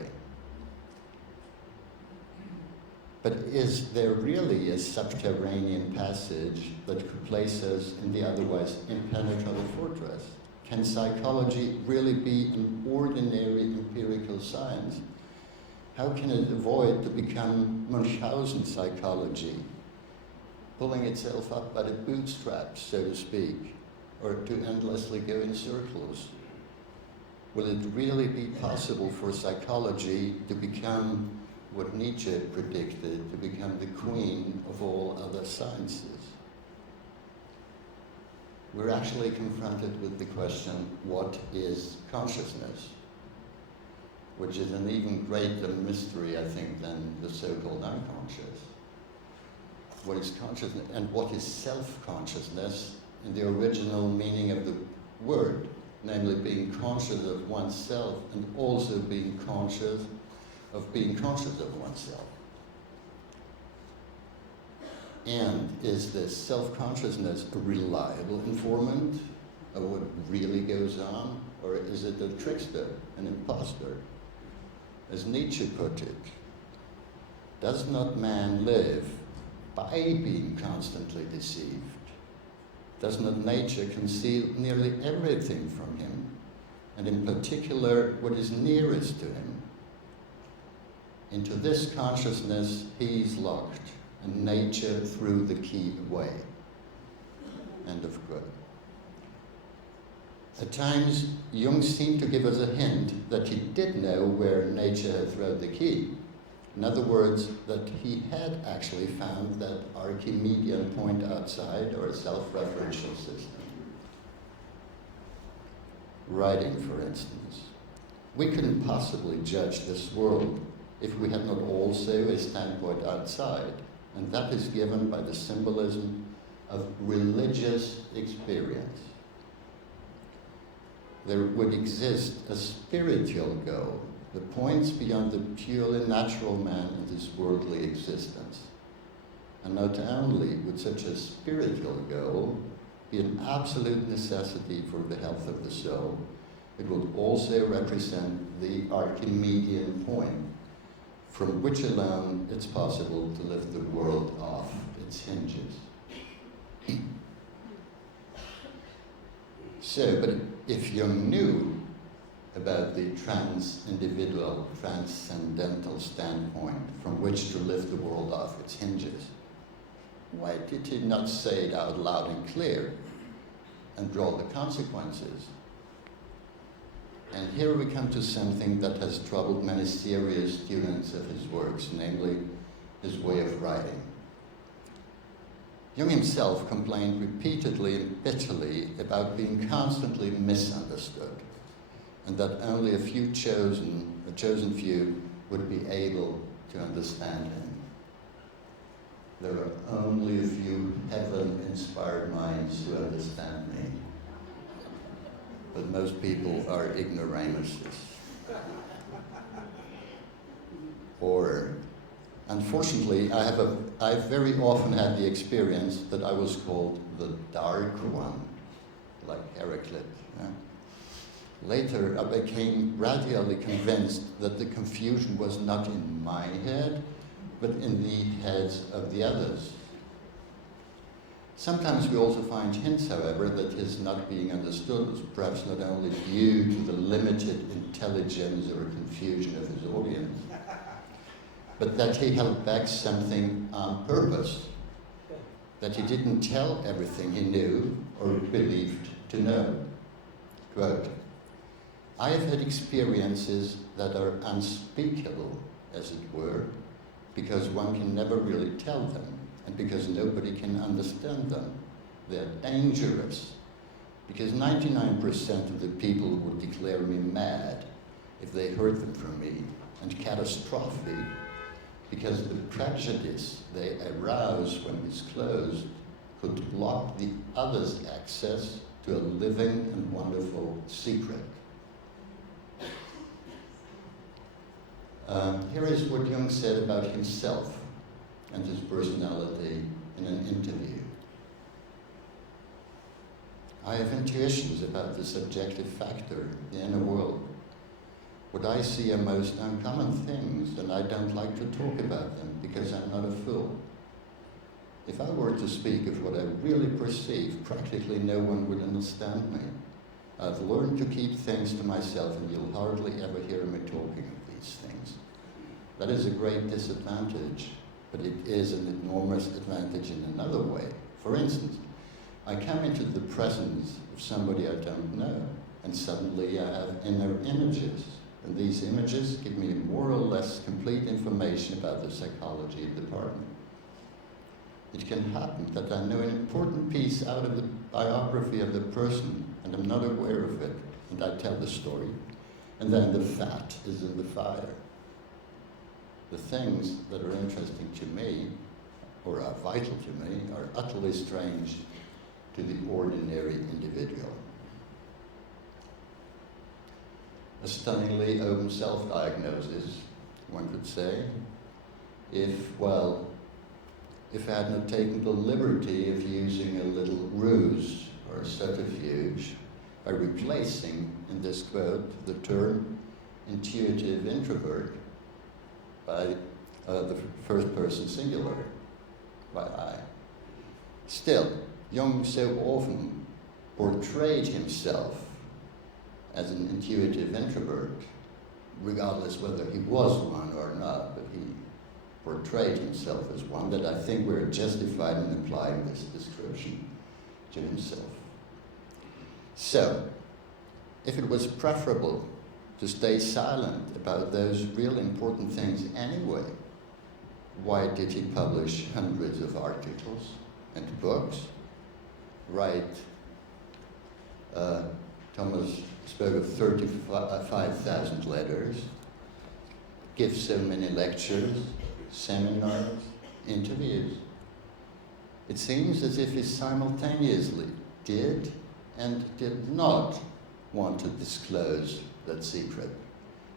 But is there really a subterranean passage that could place us in the otherwise impenetrable fortress? Can psychology really be an ordinary empirical science? How can it avoid to become Munchausen psychology, pulling itself up by the bootstraps, so to speak, or to endlessly go in circles? Will it really be possible for psychology to become what Nietzsche predicted, to become the queen of all other sciences? We're actually confronted with the question, what is consciousness? Which is an even greater mystery, I think, than the so-called unconscious. What is consciousness, and what is self-consciousness in the original meaning of the word, namely being conscious of oneself and also being conscious of oneself. And is this self-consciousness a reliable informant of what really goes on, or is it a trickster, an impostor? As Nietzsche put it, does not man live by being constantly deceived? Does not nature conceal nearly everything from him, and in particular what is nearest to him? Into this consciousness he is locked, and nature threw the key away. End of quote. At times, Jung seemed to give us a hint that he did know where nature had thrown the key. In other words, that he had actually found that Archimedean point outside, or a self-referential system. Writing, for instance. We couldn't possibly judge this world if we had not also a standpoint outside, and that is given by the symbolism of religious experience. There would exist a spiritual goal that points beyond the purely natural man and his worldly existence. And not only would such a spiritual goal be an absolute necessity for the health of the soul, it would also represent the Archimedean point, from which alone it's possible to lift the world off its hinges. So, but if Jung knew about the trans-individual, transcendental standpoint from which to lift the world off its hinges, why did he not say it out loud and clear and draw the consequences? And here we come to something that has troubled many serious students of his works, namely his way of writing. Jung himself complained repeatedly and bitterly about being constantly misunderstood, and that only a chosen few would be able to understand him. There are only a few heaven-inspired minds who understand me, but most people are ignoramuses. Or, unfortunately, I've very often had the experience that I was called the Dark One, like Heraclit. Yeah? Later, I became gradually convinced that the confusion was not in my head, but in the heads of the others. Sometimes we also find hints, however, that his not being understood was perhaps not only due to the limited intelligence or confusion of his audience, but that he held back something on purpose, that he didn't tell everything he knew or believed to know. Quote, "I have had experiences that are unspeakable, as it were, because one can never really tell them, and because nobody can understand them. They're dangerous, because 99% of the people would declare me mad if they heard them from me, and catastrophic, because the prejudice they arouse when disclosed could block the other's access to a living and wonderful secret." Here is what Jung said about himself and his personality in an interview. "I have intuitions about the subjective factor, the inner world. What I see are most uncommon things, and I don't like to talk about them because I'm not a fool. If I were to speak of what I really perceive, practically no one would understand me. I've learned to keep things to myself, and you'll hardly ever hear me talking of these things. That is a great disadvantage, but it is an enormous advantage in another way. For instance, I come into the presence of somebody I don't know, and suddenly I have inner images, and these images give me more or less complete information about the psychology department. It can happen that I know an important piece out of the biography of the person, and I'm not aware of it, and I tell the story, and then the fat is in the fire. The things that are interesting to me, or are vital to me, are utterly strange to the ordinary individual." A stunningly open self-diagnosis, one could say, if I had not taken the liberty of using a little ruse or subterfuge by replacing, in this quote, the term intuitive introvert by the first person singular, by I. Still, Jung so often portrayed himself as an intuitive introvert, regardless whether he was one or not, but he portrayed himself as one, that I think we're justified in applying this description to himself. So, if it was preferable to stay silent about those real important things anyway, why did he publish hundreds of articles and books, write, Thomas spoke of 35,000 letters, give so many lectures, seminars, interviews? It seems as if he simultaneously did and did not want to disclose that secret,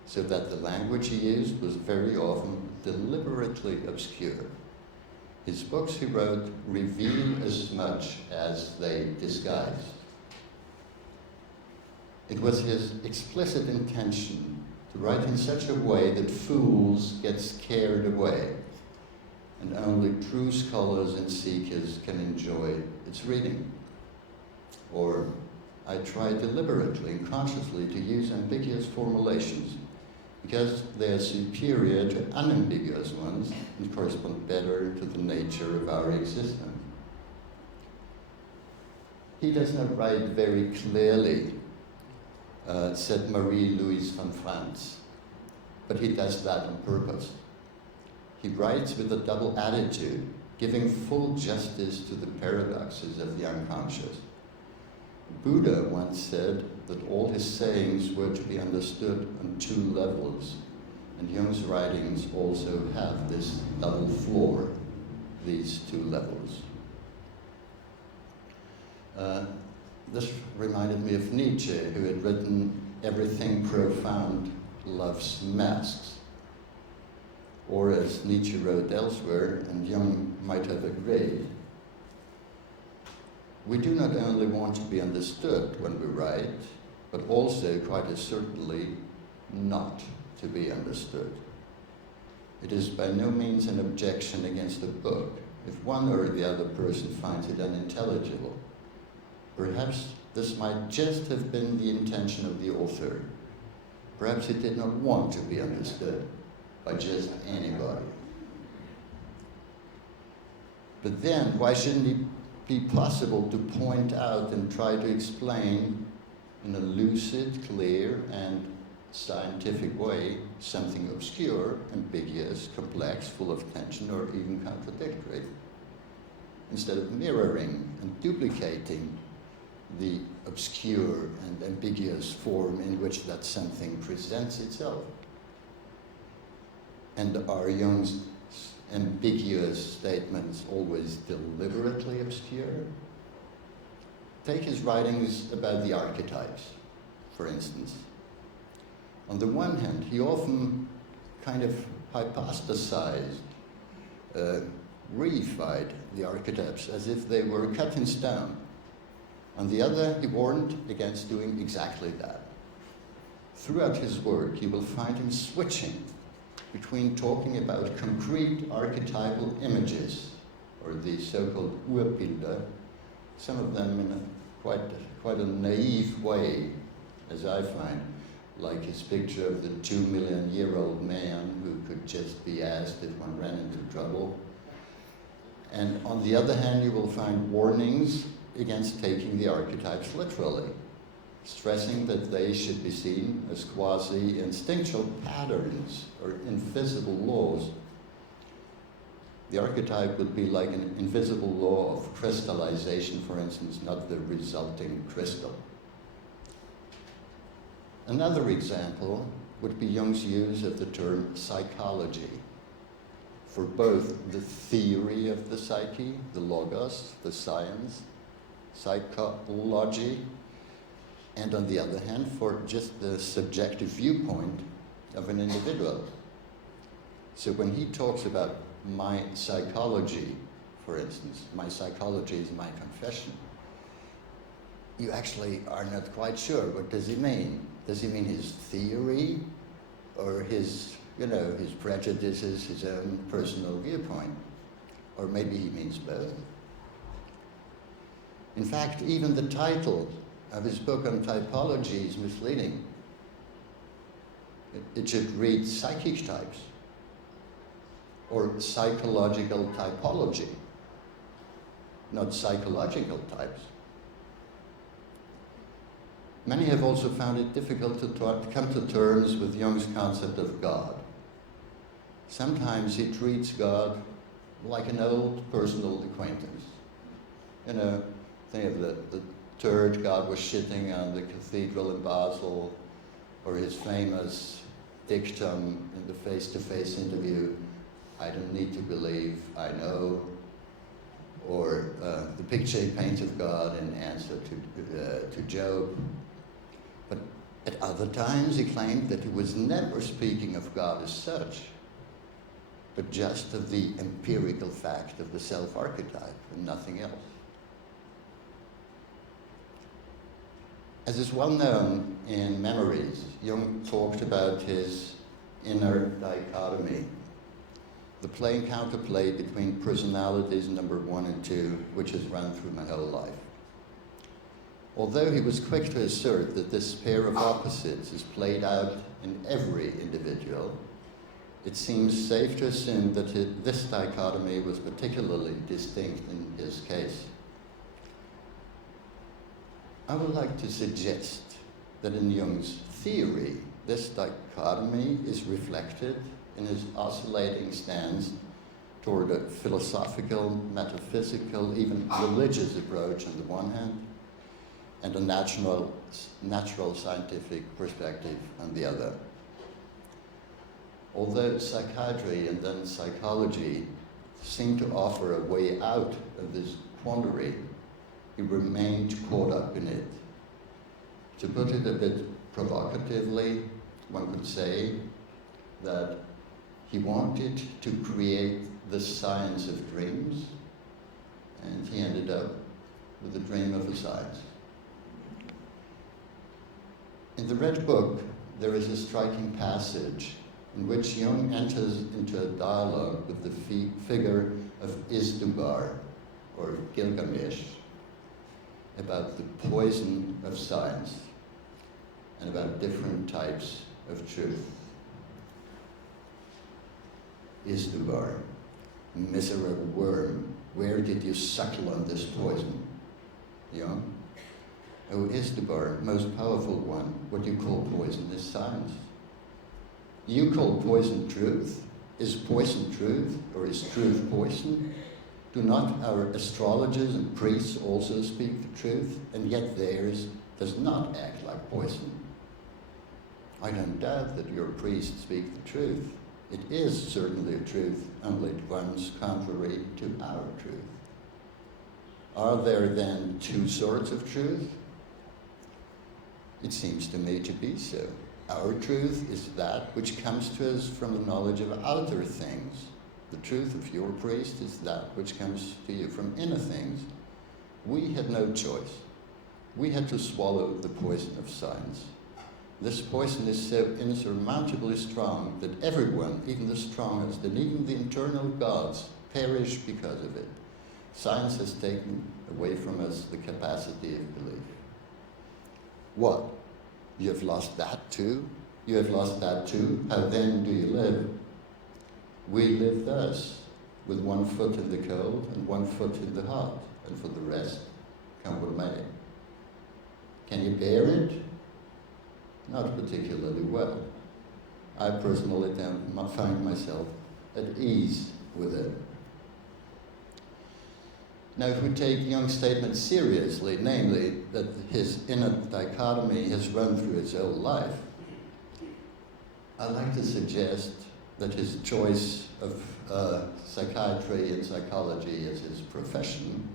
so that the language he used was very often deliberately obscure. His books, he wrote, reveal as much as they disguise. It was his explicit intention to write in such a way that fools get scared away, and only true scholars and seekers can enjoy its reading. Or, I try deliberately and consciously to use ambiguous formulations because they are superior to unambiguous ones and correspond better to the nature of our existence. He does not write very clearly, said Marie-Louise von Franz, but he does that on purpose. He writes with a double attitude, giving full justice to the paradoxes of the unconscious. Buddha once said that all his sayings were to be understood on two levels, and Jung's writings also have this double floor, these two levels. This reminded me of Nietzsche, who had written, "Everything profound loves masks." Or as Nietzsche wrote elsewhere, and Jung might have agreed, we do not only want to be understood when we write, but also, quite as certainly, not to be understood. It is by no means an objection against a book if one or the other person finds it unintelligible. Perhaps this might just have been the intention of the author. Perhaps he did not want to be understood by just anybody. But then, why shouldn't it be possible to point out and try to explain in a lucid, clear, and scientific way something obscure, ambiguous, complex, full of tension, or even contradictory, instead of mirroring and duplicating the obscure and ambiguous form in which that something presents itself? And are Jung's ambiguous statements always deliberately obscure? Take his writings about the archetypes, for instance. On the one hand, he often kind of hypostasized, reified the archetypes as if they were cut in stone. On the other, he warned against doing exactly that. Throughout his work, you will find him switching between talking about concrete archetypal images, or the so-called Urbilder, some of them in a quite a naive way, as I find, like his picture of the 2-million-year-old man who could just be asked if one ran into trouble. And on the other hand, you will find warnings against taking the archetypes literally, stressing that they should be seen as quasi-instinctual patterns or invisible laws. The archetype would be like an invisible law of crystallization, for instance, not the resulting crystal. Another example would be Jung's use of the term psychology for both the theory of the psyche, the logos, the science, psychology, and on the other hand, for just the subjective viewpoint of an individual. So when he talks about my psychology, for instance, my psychology is my confession, you actually are not quite sure. What does he mean? Does he mean his theory or his, his prejudices, his own personal viewpoint? Or maybe he means both. In fact, even the title of his book on typology is misleading. It should read psychic types or psychological typology, not psychological types. Many have also found it difficult to come to terms with Jung's concept of God. Sometimes he treats God like an old personal acquaintance. You know, think of the turd God was shitting on the cathedral in Basel, or his famous dictum in the face-to-face interview, "I don't need to believe, I know," or the picture he paints of God in answer to Job. But at other times he claimed that he was never speaking of God as such, but just of the empirical fact of the self-archetype and nothing else. As is well known in Memories, Jung talked about his inner dichotomy, the playing counterplay between personalities number 1 and 2, which has run through my whole life. Although he was quick to assert that this pair of opposites is played out in every individual, it seems safe to assume that this dichotomy was particularly distinct in his case. I would like to suggest that in Jung's theory, this dichotomy is reflected in his oscillating stance toward a philosophical, metaphysical, even religious approach on the one hand, and a natural scientific perspective on the other. Although psychiatry and then psychology seem to offer a way out of this quandary, he remained caught up in it. To put it a bit provocatively, one could say that he wanted to create the science of dreams, and he ended up with the dream of a science. In the Red Book, there is a striking passage in which Jung enters into a dialogue with the figure of Izdubar, or Gilgamesh, about the poison of science and about different types of truth. Izdubar, miserable worm, where did you suckle on this poison? Jung? O Izdubar, most powerful one, what you call poison is science. You call poison truth? Is poison truth, or is truth poison? Do not our astrologers and priests also speak the truth, and yet theirs does not act like poison? I don't doubt that your priests speak the truth. It is certainly a truth, only it runs contrary to our truth. Are there then two sorts of truth? It seems to me to be so. Our truth is that which comes to us from the knowledge of outer things. The truth of your priest is that which comes to you from inner things. We had no choice. We had to swallow the poison of science. This poison is so insurmountably strong that everyone, even the strongest and even the internal gods, perish because of it. Science has taken away from us the capacity of belief. What? You have lost that too? You have lost that too? How then do you live? We live thus, with one foot in the cold and one foot in the hot, and for the rest, come what may. Can you bear it? Not particularly well. I personally don't find myself at ease with it. Now, if we take Jung's statement seriously, namely that his inner dichotomy has run through his whole life, I'd like to suggest that his choice of psychiatry and psychology as his profession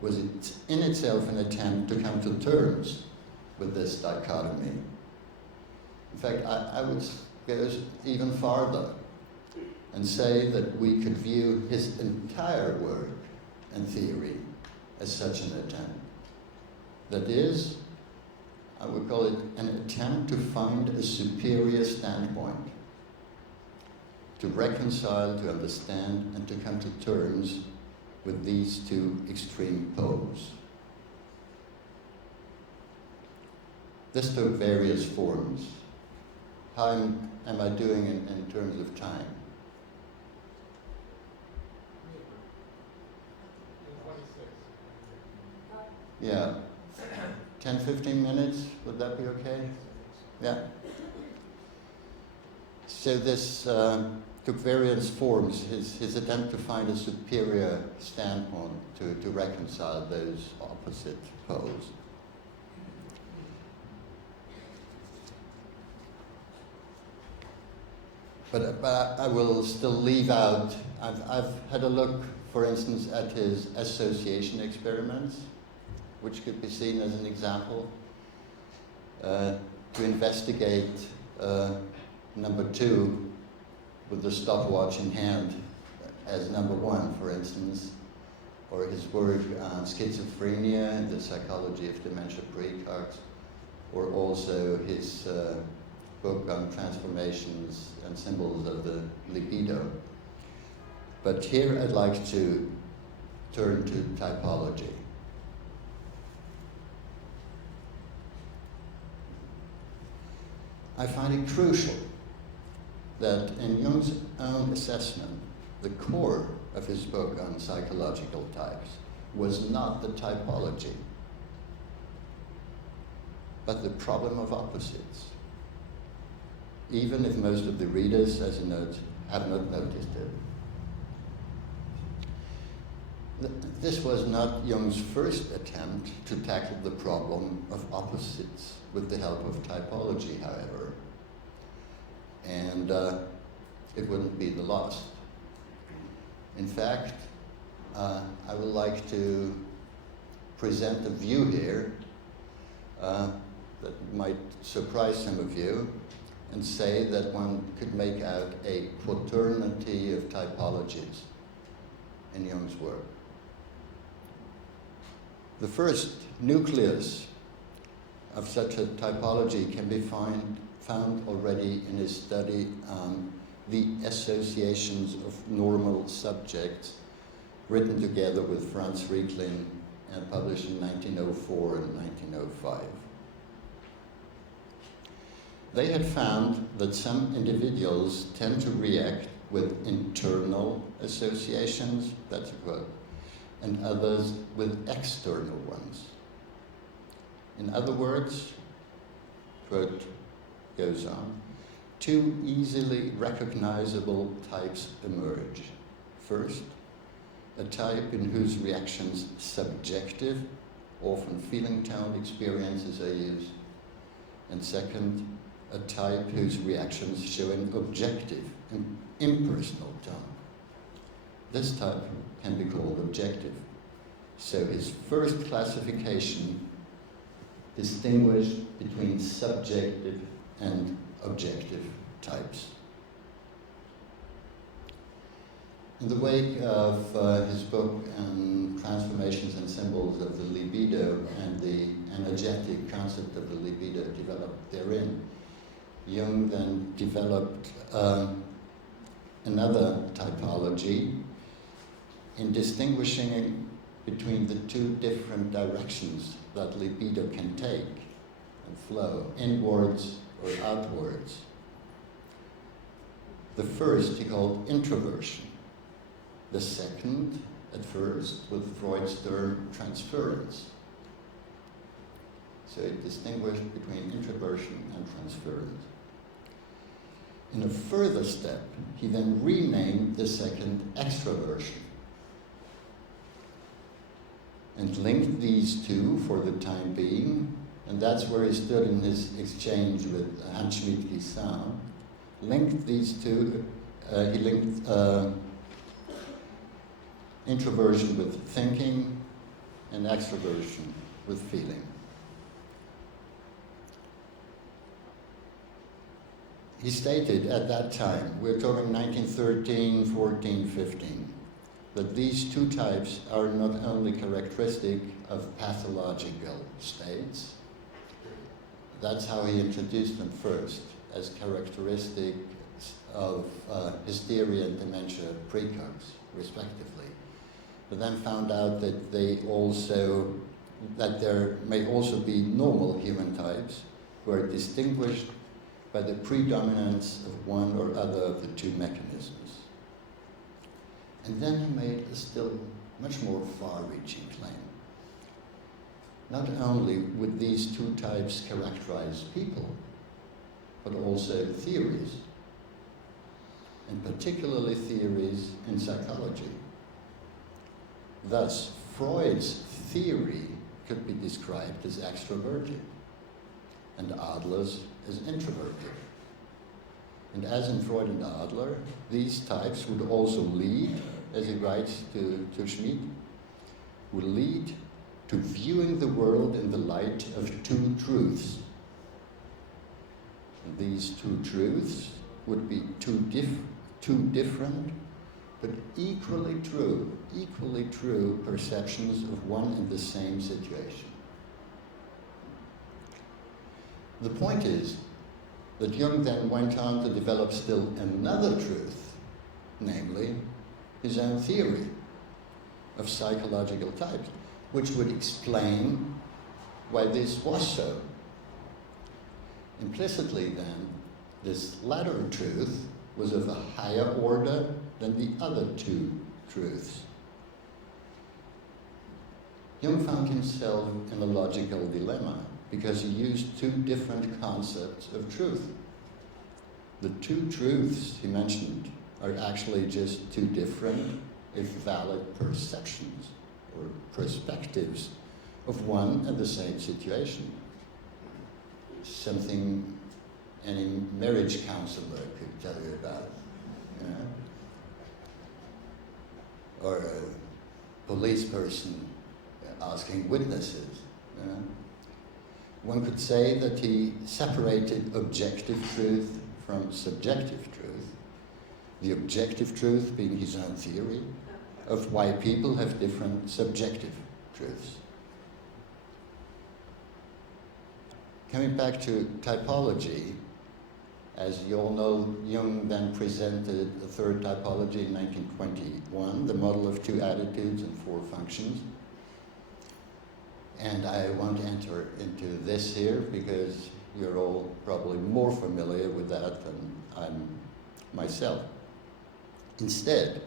was in itself an attempt to come to terms with this dichotomy. In fact, I would go even farther and say that we could view his entire work and theory as such an attempt. That is, I would call it an attempt to find a superior standpoint, to reconcile, to understand, and to come to terms with these two extreme poles. This took various forms. How am I doing in terms of time? Yeah. 10, 15 minutes, would that be okay? Yeah. So this took various forms, his attempt to find a superior standpoint to reconcile those opposite poles. But I will still leave out, I've had a look, for instance, at his association experiments, which could be seen as an example, to investigate number 2 with the stopwatch in hand as number 1, for instance, or his work on schizophrenia and the psychology of dementia precox, or also his book on transformations and symbols of the libido. But here I'd like to turn to typology. I find it crucial that in Jung's own assessment, the core of his book on psychological types was not the typology, but the problem of opposites. Even if most of the readers, as a note, have not noticed it. This was not Jung's first attempt to tackle the problem of opposites with the help of typology, however, and it wouldn't be the last. In fact, I would like to present a view here that might surprise some of you, and say that one could make out a quaternity of typologies in Jung's work. The first nucleus of such a typology can be found already in his study on the associations of normal subjects, written together with Franz Rieklin and published in 1904 and 1905. They had found that some individuals tend to react with internal associations, that's a quote, and others with external ones. In other words, quote goes on, 2 easily recognizable types emerge. First, a type in whose reactions subjective, often feeling tone experiences are used, and second, a type whose reactions show an objective, impersonal tone. This type can be called objective. So his first classification distinguished between subjective and objective types. In the wake of his book on transformations and symbols of the libido and the energetic concept of the libido developed therein, Jung then developed another typology in distinguishing between the 2 different directions that libido can take and flow, inwards or outwards. The first he called introversion. The second, at first, with Freud's term, transference. So it distinguished between introversion and transference. In a further step, he then renamed the second extroversion and linked these 2 for the time being, and that's where he stood in his exchange with Hans-Schmidt Guisson. Linked these 2, he linked introversion with thinking and extroversion with feeling. He stated at that time, we're talking 1913, 14, 15, that these 2 types are not only characteristic of pathological states, that's how he introduced them first, as characteristic of hysteria and dementia precox, respectively, but then found out that there may also be normal human types who are distinguished by the predominance of one or other of the 2 mechanisms. And then he made a still much more far-reaching claim. not only would these two types characterize people, but also theories, and particularly theories in psychology. Thus, Freud's theory could be described as extroverted, and Adler's as introverted. And as in Freud and Adler, these types would also lead, as he writes to Schmid, would lead to viewing the world in the light of two truths. And these two truths would be two different but equally true perceptions of one and the same situation. The point is that Jung then went on to develop still another truth, namely his own theory of psychological types, which would explain why this was so. Implicitly then, this latter truth was of a higher order than the other two truths. Jung found himself in a logical dilemma because he used two different concepts of truth. The two truths he mentioned are actually just two different, if valid, perceptions or perspectives of one and the same situation. Something any marriage counselor could tell you about. You know? Or a police person asking witnesses. You know? One could say that he separated objective truth from subjective truth, the objective truth being his own theory of why people have different subjective truths. Coming back to typology, as you all know, Jung then presented a third typology in 1921, the model of two attitudes and four functions. And I won't enter into this here because you're all probably more familiar with that than I'm myself. Instead,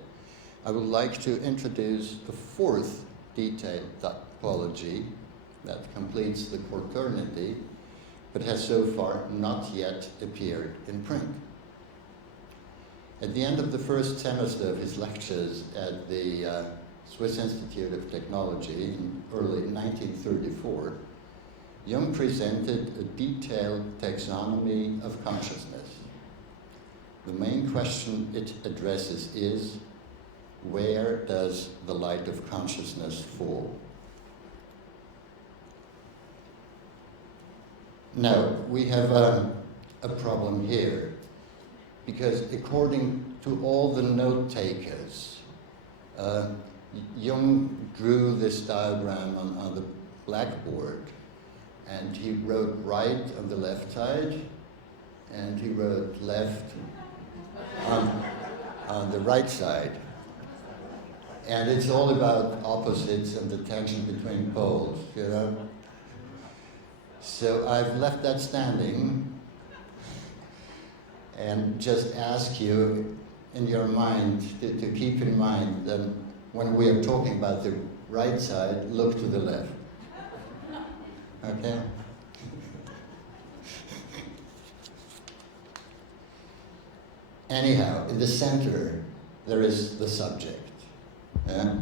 I would like to introduce a fourth detailed typology that completes the quaternity, but has so far not yet appeared in print. At the end of the first semester of his lectures at the Swiss Institute of Technology in early 1934, Jung presented a detailed taxonomy of consciousness. The main question it addresses is, where does the light of consciousness fall? Now, we have a problem here, because according to all the note takers, Jung drew this diagram on the blackboard, and he wrote right on the left side, and he wrote left on the right side. And it's all about opposites and the tension between poles, you know? So I've left that standing and just ask you in your mind to keep in mind that when we are talking about the right side, look to the left. Okay? Anyhow, in the center, there is the subject, yeah?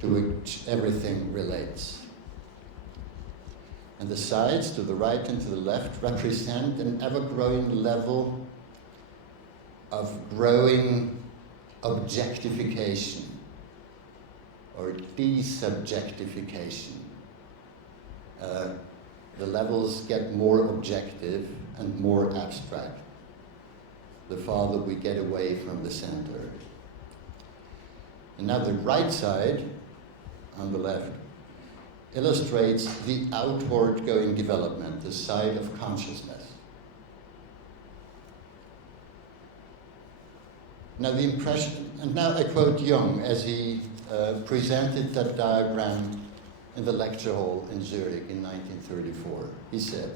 To which everything relates. And the sides, to the right and to the left, represent an ever-growing level of growing objectification or desubjectification. The levels get more objective and more abstract the farther we get away from the center. And now the right side, on the left, illustrates the outward going development, the side of consciousness. Now the impression, and now I quote Jung as he presented that diagram in the lecture hall in Zurich in 1934. He said,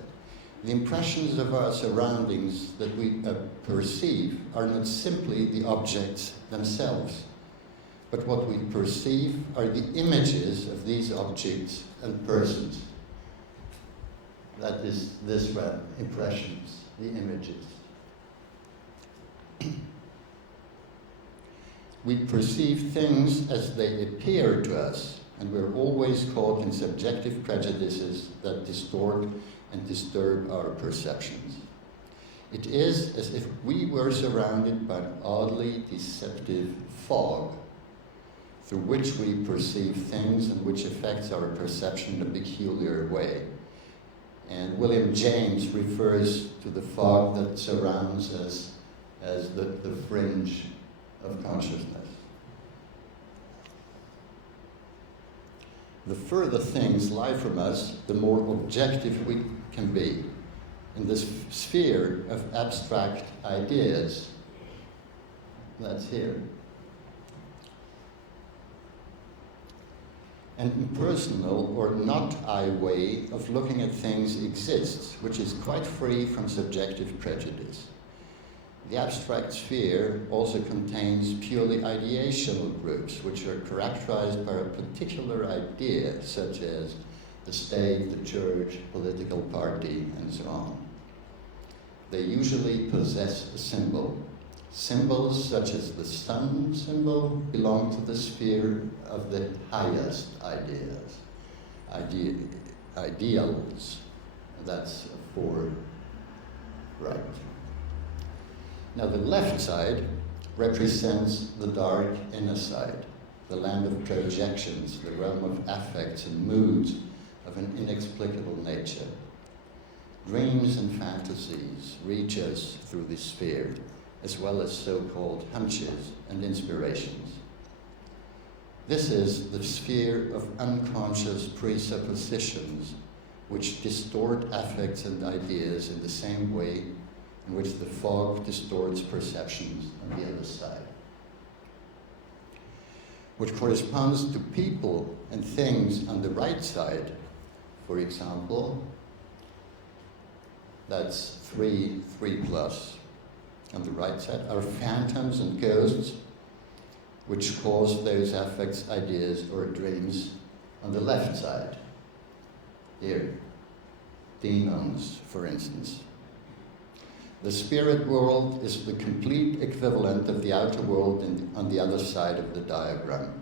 "The impressions of our surroundings that we perceive are not simply the objects themselves, but what we perceive are the images of these objects and persons. That is this realm, impressions, the images. We perceive things as they appear to us, and we're always caught in subjective prejudices that distort and disturb our perceptions. It is as if we were surrounded by an oddly deceptive fog through which we perceive things and which affects our perception in a peculiar way. And William James refers to the fog that surrounds us as the fringe of consciousness. The further things lie from us, the more objective we can be in this sphere of abstract ideas. That's here. An impersonal or not I way of looking at things exists, which is quite free from subjective prejudice. The abstract sphere also contains purely ideational groups, which are characterized by a particular idea, such as the state, the church, political party, and so on. They usually possess a symbol. Symbols such as the sun symbol belong to the sphere of the highest ideals. That's 4 right. Now the left side represents the dark inner side, the land of projections, the realm of affects and moods of an inexplicable nature. Dreams and fantasies reach us through this sphere, as well as so-called hunches and inspirations. This is the sphere of unconscious presuppositions which distort affects and ideas in the same way in which the fog distorts perceptions on the other side. Which corresponds to people and things on the right side. For example, that's 3 plus. On the right side are phantoms and ghosts, which cause those affects, ideas, or dreams on the left side. Here, demons, for instance. The spirit world is the complete equivalent of the outer world on the other side of the diagram.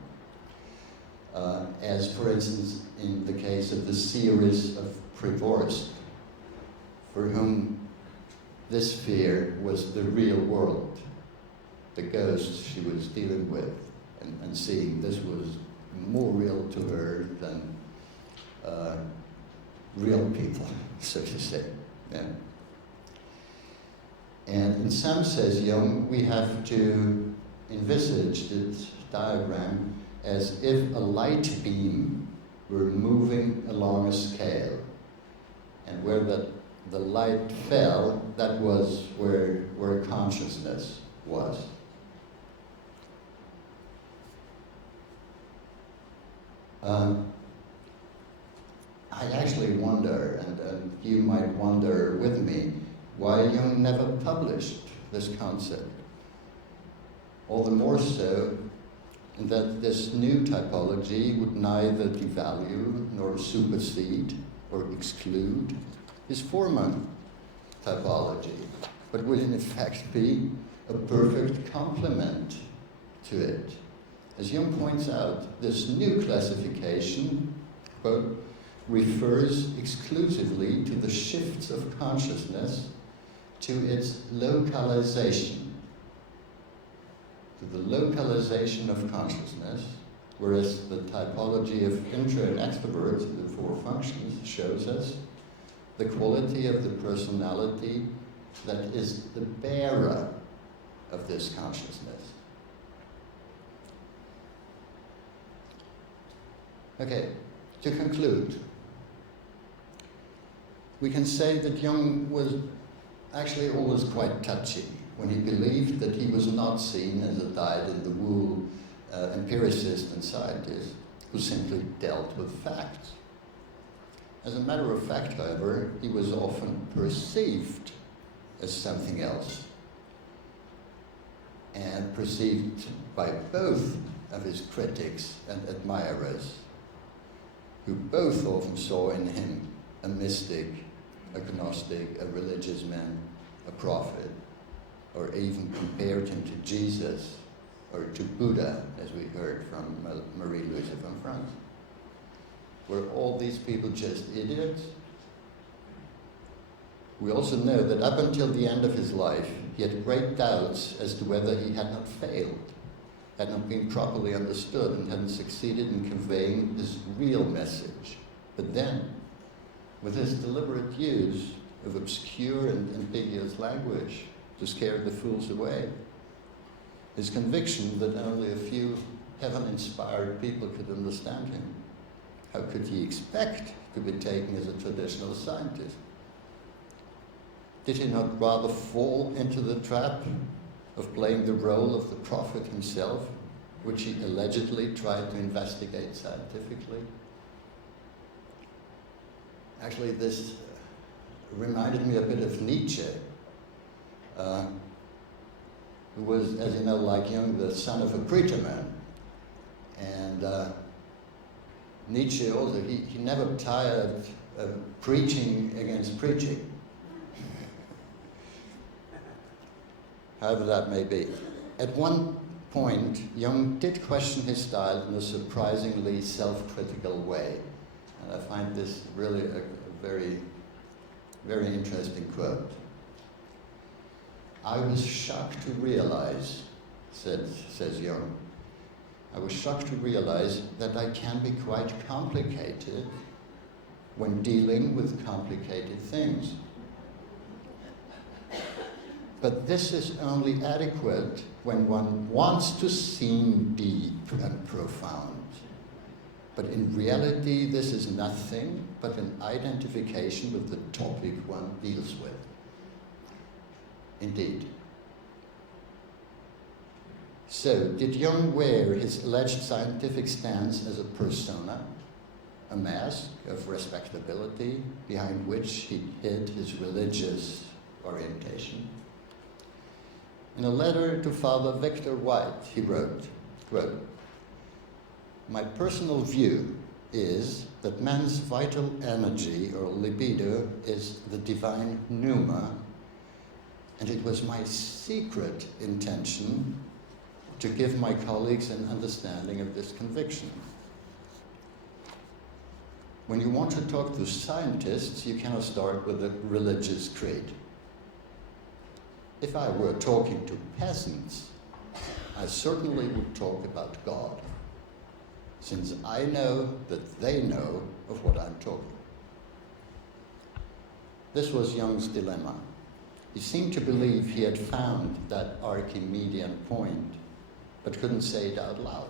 As, for instance, in the case of the series of Prevorst, for whom this sphere was the real world, the ghosts she was dealing with and seeing. This was more real to her than real people, so to say. Yeah. And in some, says Jung, we have to envisage this diagram as if a light beam were moving along a scale, and where the light fell, that was where consciousness was. I actually wonder, and you might wonder with me, why Jung never published this concept. All the more so in that this new typology would neither devalue nor supersede or exclude his former typology, but would in effect be a perfect complement to it. As Jung points out, this new classification, quote, refers exclusively to the shifts of consciousness to its localization, to the localization of consciousness, whereas the typology of intro and extrovert, the 4 functions, shows us the quality of the personality that is the bearer of this consciousness. Okay, to conclude, we can say that Jung was actually always quite touchy when he believed that he was not seen as a dyed-in-the-wool empiricist and scientist who simply dealt with facts. As a matter of fact, however, he was often perceived as something else, and perceived by both of his critics and admirers, who both often saw in him a mystic, a gnostic, a religious man, a prophet, or even compared him to Jesus or to Buddha, as we heard from Marie-Louise von France. Were all these people just idiots? We also know that up until the end of his life, he had great doubts as to whether he had not failed, had not been properly understood, and hadn't succeeded in conveying his real message. But then, with his deliberate use of obscure and ambiguous language to scare the fools away, his conviction that only a few heaven-inspired people could understand him, how could he expect to be taken as a traditional scientist? Did he not rather fall into the trap of playing the role of the prophet himself, which he allegedly tried to investigate scientifically? Actually, this reminded me a bit of Nietzsche, who was, as you know, like Jung, the son of a preacher man. And Nietzsche also, he never tired of preaching against preaching. However that may be. At one point, Jung did question his style in a surprisingly self-critical way. And I find this really a very, very interesting quote. "I was shocked to realize," says Jung, "I was shocked to realize that I can be quite complicated when dealing with complicated things. But this is only adequate when one wants to seem deep and profound. But in reality, this is nothing but an identification with the topic one deals with." Indeed. So, did Jung wear his alleged scientific stance as a persona, a mask of respectability behind which he hid his religious orientation? In a letter to Father Victor White, he wrote, quote, "My personal view is that man's vital energy or libido is the divine pneuma, and it was my secret intention to give my colleagues an understanding of this conviction. When you want to talk to scientists, you cannot start with a religious creed. If I were talking to peasants, I certainly would talk about God, since I know that they know of what I'm talking." This was Jung's dilemma. He seemed to believe he had found that Archimedean point, but couldn't say it out loud,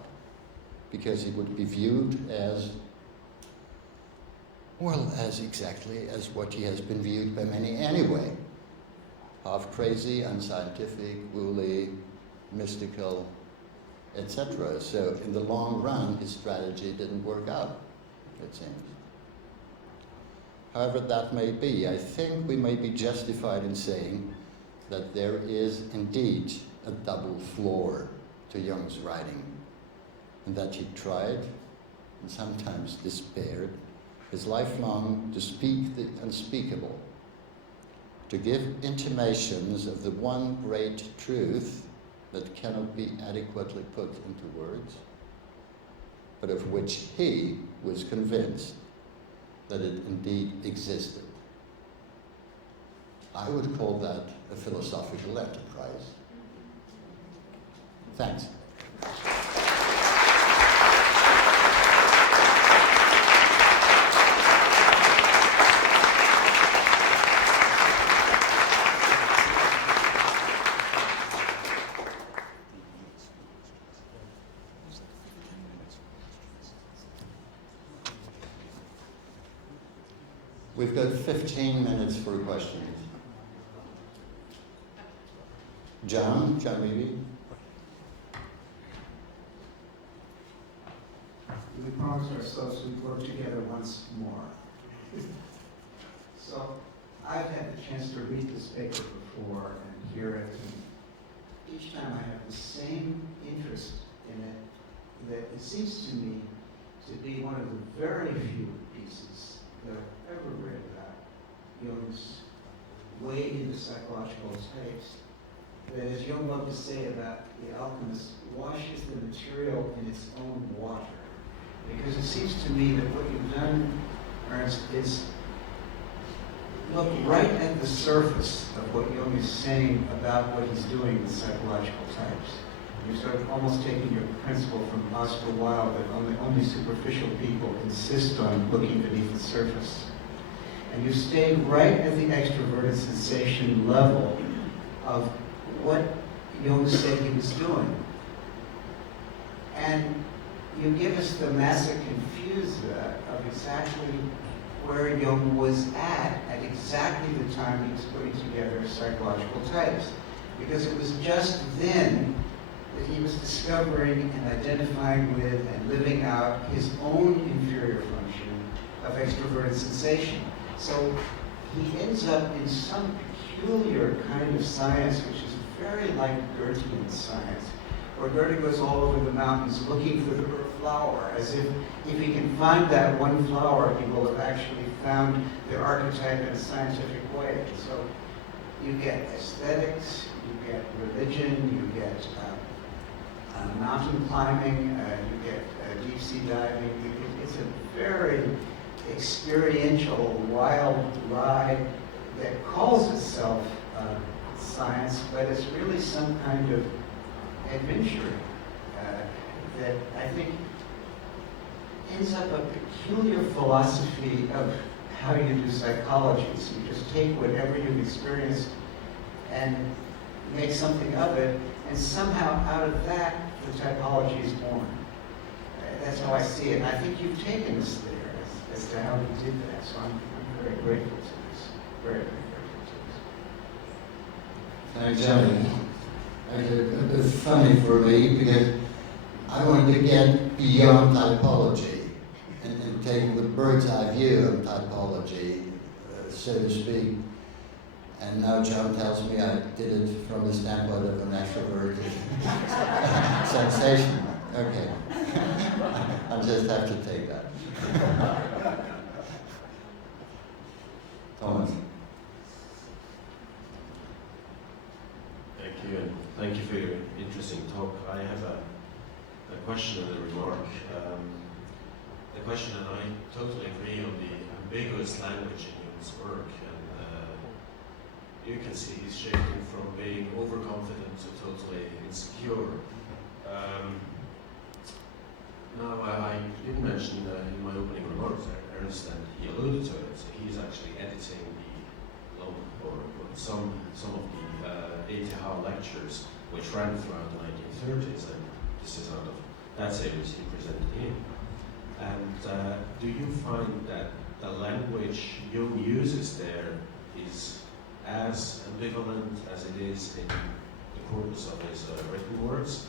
because he would be viewed as, well, as exactly as what he has been viewed by many anyway. Half crazy, unscientific, woolly, mystical, etc. So in the long run, his strategy didn't work out, it seems. However that may be, I think we may be justified in saying that there is indeed a double floor to Jung's writing, and that he tried, and sometimes despaired, his life long to speak the unspeakable, to give intimations of the one great truth that cannot be adequately put into words, but of which he was convinced that it indeed existed. I would call that a philosophical enterprise. Thanks. We've got 15 minutes for questions. John maybe? We promised ourselves we'd work together once more. So I've had the chance to read this paper before and hear it, and each time I have the same interest in it that it seems to me to be one of the very few pieces that I've ever read about Jung's way into psychological types that, as Jung loved to say about The Alchemist, washes the material in its own water. Because it seems to me that what you've done, Ernst, is look right at the surface of what Jung is saying about what he's doing with psychological types. You're sort of almost taking your principle from Oscar Wilde that only superficial people insist on looking beneath the surface. And you stayed right at the extroverted sensation level of what Jung said he was doing. And you give us the massa confusa of exactly where Jung was at exactly the time he was putting together psychological types. Because it was just then that he was discovering and identifying with and living out his own inferior function of extroverted sensation. So he ends up in some peculiar kind of science, which is very like Goethean science, where Goethe goes all over the mountains looking for the flower, as if he can find that one flower, he will have actually found the archetype in a scientific way. So you get aesthetics, you get religion, you get mountain climbing, you get deep sea diving. It's a very experiential, wild ride that calls itself science, but it's really some kind of adventure that I think ends up a peculiar philosophy of how you do psychology. So you just take whatever you've experienced and make something of it, and somehow out of that, the typology is born. That's how I see it. And I think you've taken us there as to how you did that. So I'm very grateful to this. Very, very grateful to this. Thanks, Johnny. It's funny for me because I wanted to get beyond typology and taking the bird's eye view of typology, so to speak. And now John tells me I did it from the standpoint of an extroverted sensation. Okay. I'll just have to take that. Thomas. Thank you, and thank you for your interesting talk. I have a question and a remark. The question, and I totally agree on the ambiguous language in Jung's work, and you can see he's shifting from being overconfident to totally insecure. Now, I didn't mention in my opening remarks, Ernst, and he alluded to it, he's actually editing the long, or some of the ATH lectures which ran throughout the 1930s, and this is out of that series he presented him. And do you find that the language Jung uses there is as ambivalent as it is in the corpus of his written words?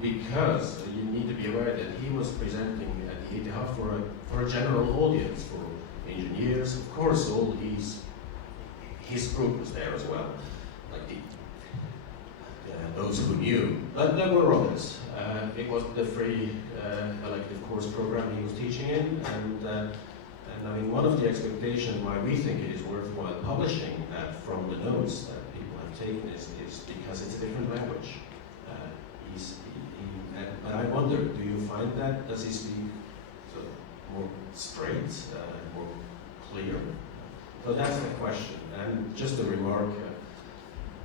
Because you need to be aware that he was presenting at the ETH for a general audience, for engineers, of course, all his group was there as well, like those who knew, but there were others. It was the free elective course program he was teaching in, and I mean, one of the expectations why we think it is worthwhile publishing that from the notes that people have taken is because it's a different language. But I wonder, do you find that, does he speak sort of more straight, more clear? So that's the question. And just a remark,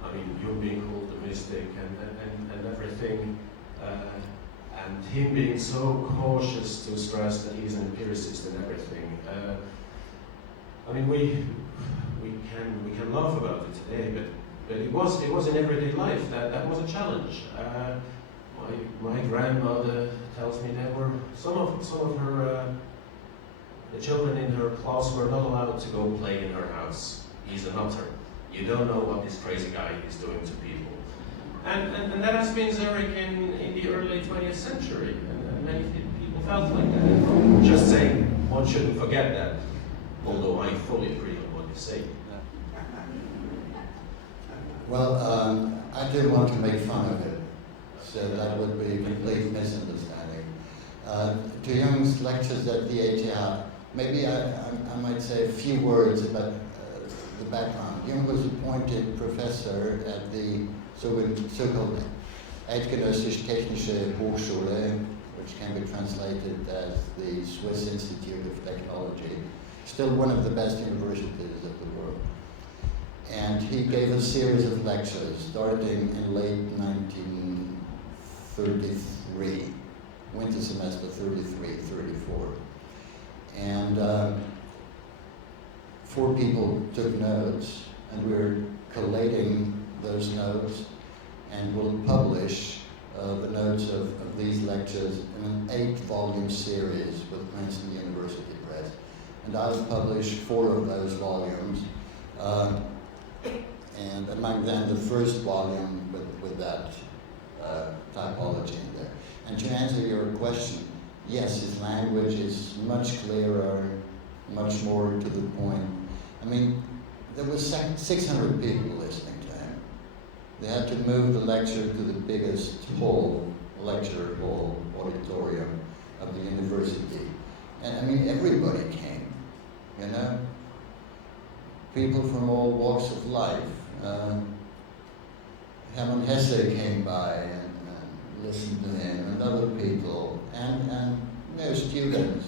I mean, Jung being called the mystic and everything, and him being so cautious to stress that he's an empiricist and everything. I mean, we can laugh about it today, but it was in everyday life. That was a challenge. My grandmother tells me there were some of her the children in her class were not allowed to go play in her house. He's a nutter. You don't know what this crazy guy is doing to people. And that has been Zurich in the early 20th century, and many people felt like that. Just saying, one shouldn't forget that, although I fully agree on what you say. Well, I didn't want to make fun of it, so that would be a complete misunderstanding. to Jung's lectures at the ATR, maybe I might say a few words about the background. Jung was appointed professor at the so-called Eidgenössisch Technische Hochschule, which can be translated as the Swiss Institute of Technology, still one of the best universities of the world. And he gave a series of lectures starting in late 1933, winter semester 33, 34. And 4 people took notes, and we're collating those notes, and we'll publish the notes of these lectures in an 8-volume series with Princeton University Press. And I've published 4 of those volumes, and among them the first volume with that typology in there. And to answer your question, yes, his language is much clearer, much more to the point. I mean, there was 600 people listening to him. They had to move the lecture to the biggest hall, lecture hall, auditorium of the university. And I mean, everybody came, you know? People from all walks of life. Hermann Hesse came by and listened to him, and other people, and you know, students.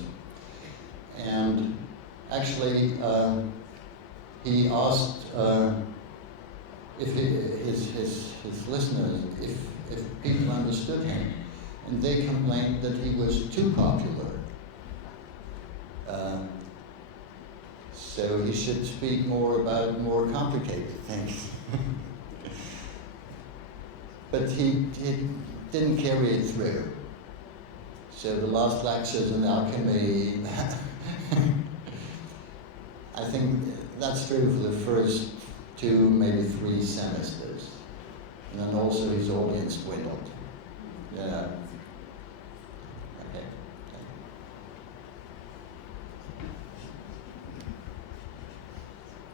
And actually, he asked if his listeners, if people understood him, and they complained that he was too popular. So he should speak more about more complicated things. But he didn't carry it through. So the last lectures on alchemy, I think that's true for the first 2, maybe 3 semesters. And then also his audience dwindled. Yeah. Okay.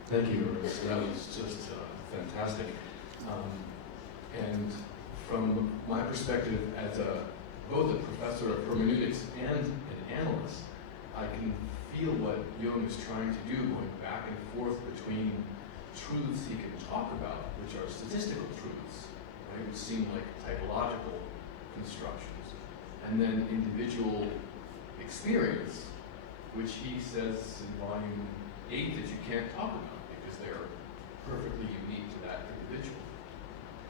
Thank you, Ernest. That was just fantastic. And from my perspective as both a professor of hermeneutics and an analyst, I can feel what Jung is trying to do, going back and forth between truths he can talk about, which are statistical truths, right, which seem like typological constructions, and then individual experience, which he says in volume 8 that you can't talk about because they're perfectly unique to that individual.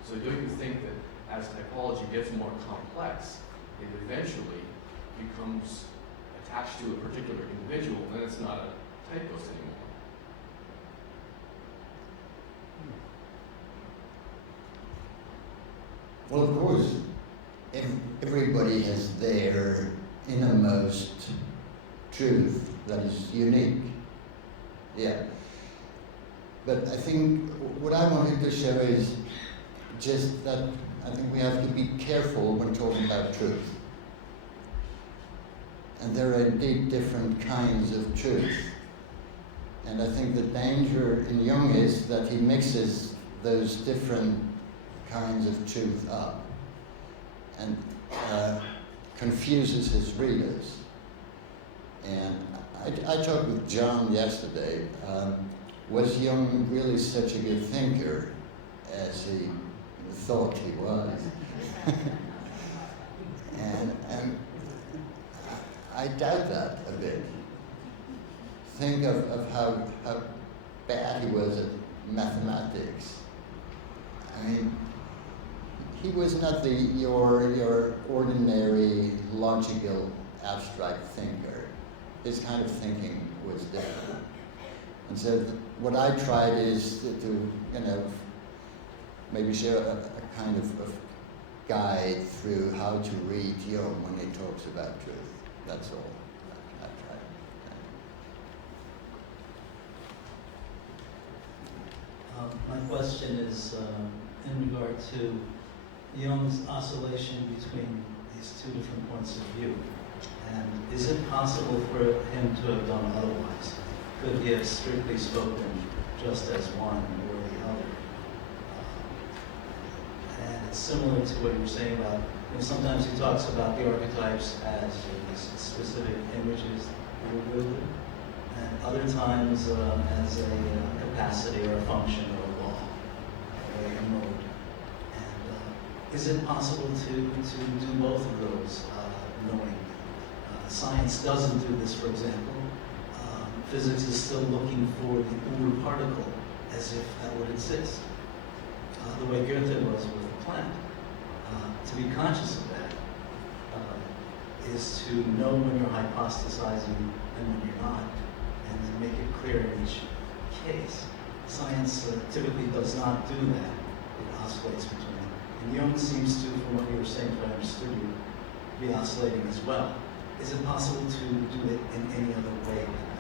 So don't you think that as typology gets more complex, it eventually becomes attached to a particular individual, and then it's not a typos anymore? Well, of course, everybody has their innermost truth that is unique. Yeah. But I think what I wanted to show is just that I think we have to be careful when talking about truth. And there are indeed different kinds of truth. And I think the danger in Jung is that he mixes those different kinds of truth up and confuses his readers. And I talked with John yesterday. Was Jung really such a good thinker as he thought he was? and I doubt that a bit. Think of how bad he was at mathematics. I mean, he was not your ordinary logical abstract thinker. His kind of thinking was different. And so what I tried is to maybe show a kind of guide through how to read Jung when he talks about truth. That's all I tried. My question is in regard to Jung's oscillation between these 2 different points of view. And is it possible for him to have done otherwise? Could he have strictly spoken just as one or the other? And it it's similar to what you were saying about, sometimes he talks about the archetypes as these specific images that are wielded, and other times as a capacity or a function or a law, or a mode. And is it possible to do both of those knowing? Science doesn't do this, for example. Physics is still looking for the uber particle as if that would exist. The way Goethe was with the plant. To be conscious of that is to know when you're hypothesizing and when you're not, and to make it clear in each case. Science typically does not do that. It oscillates between them. And Jung seems to, from what you were saying, if I understood you, be oscillating as well. Is it possible to do it in any other way than that?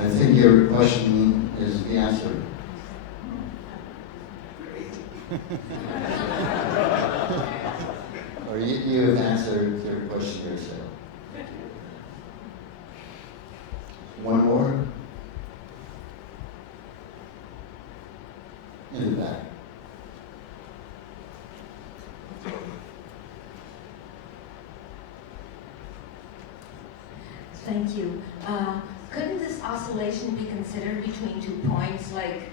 I think your question is the answer. Or you have answered your question yourself. One more? In the back. Thank you. Couldn't this oscillation be considered between 2 points, like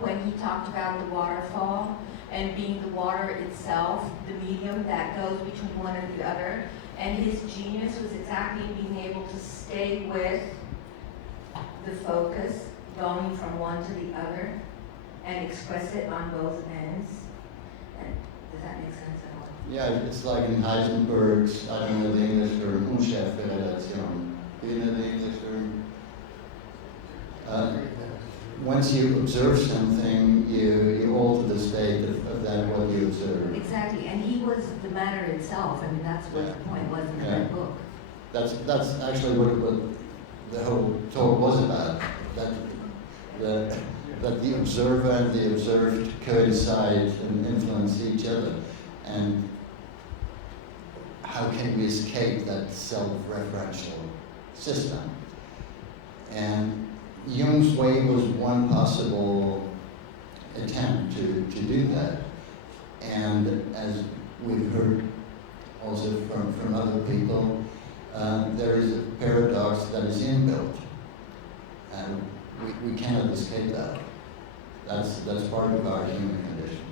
when he talked about the waterfall and being the water itself, the medium that goes between one and the other, and his genius was exactly being able to stay with the focus, going from one to the other, and express it on both ends? And does that make sense at all? Yeah, it's like in Heisenberg's, I don't know the English term, Unschärferelation. Do you know the English term? Once you observe something, you alter the state of that what you observe. Exactly, and he was the matter itself. I mean, that's what the point was in that book. That's actually what the whole talk was about. That the observer and the observed coincide and influence each other. And how can we escape that self-referential system? And Jung's way was one possible attempt to do that. And as we've heard also from other people, there is a paradox that is inbuilt. And we cannot escape that. That's part of our human condition.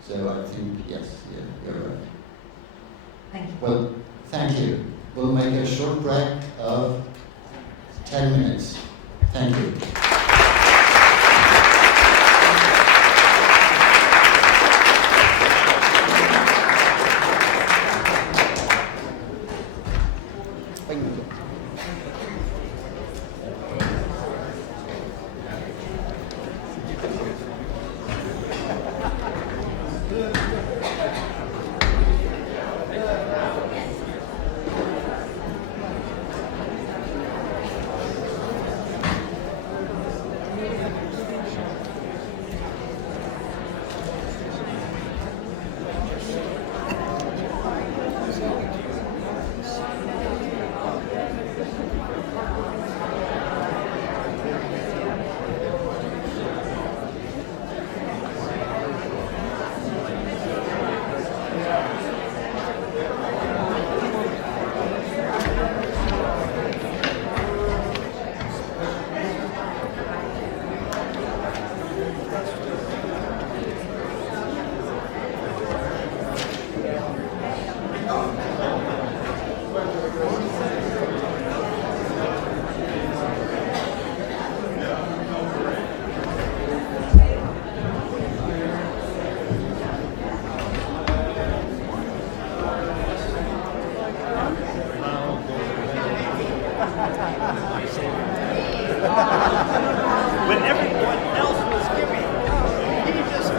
So I think, yes, yeah, you're right. Thank you. Well, thank you. We'll make a short break of 10 minutes. Thank you. When everyone else was giving, he just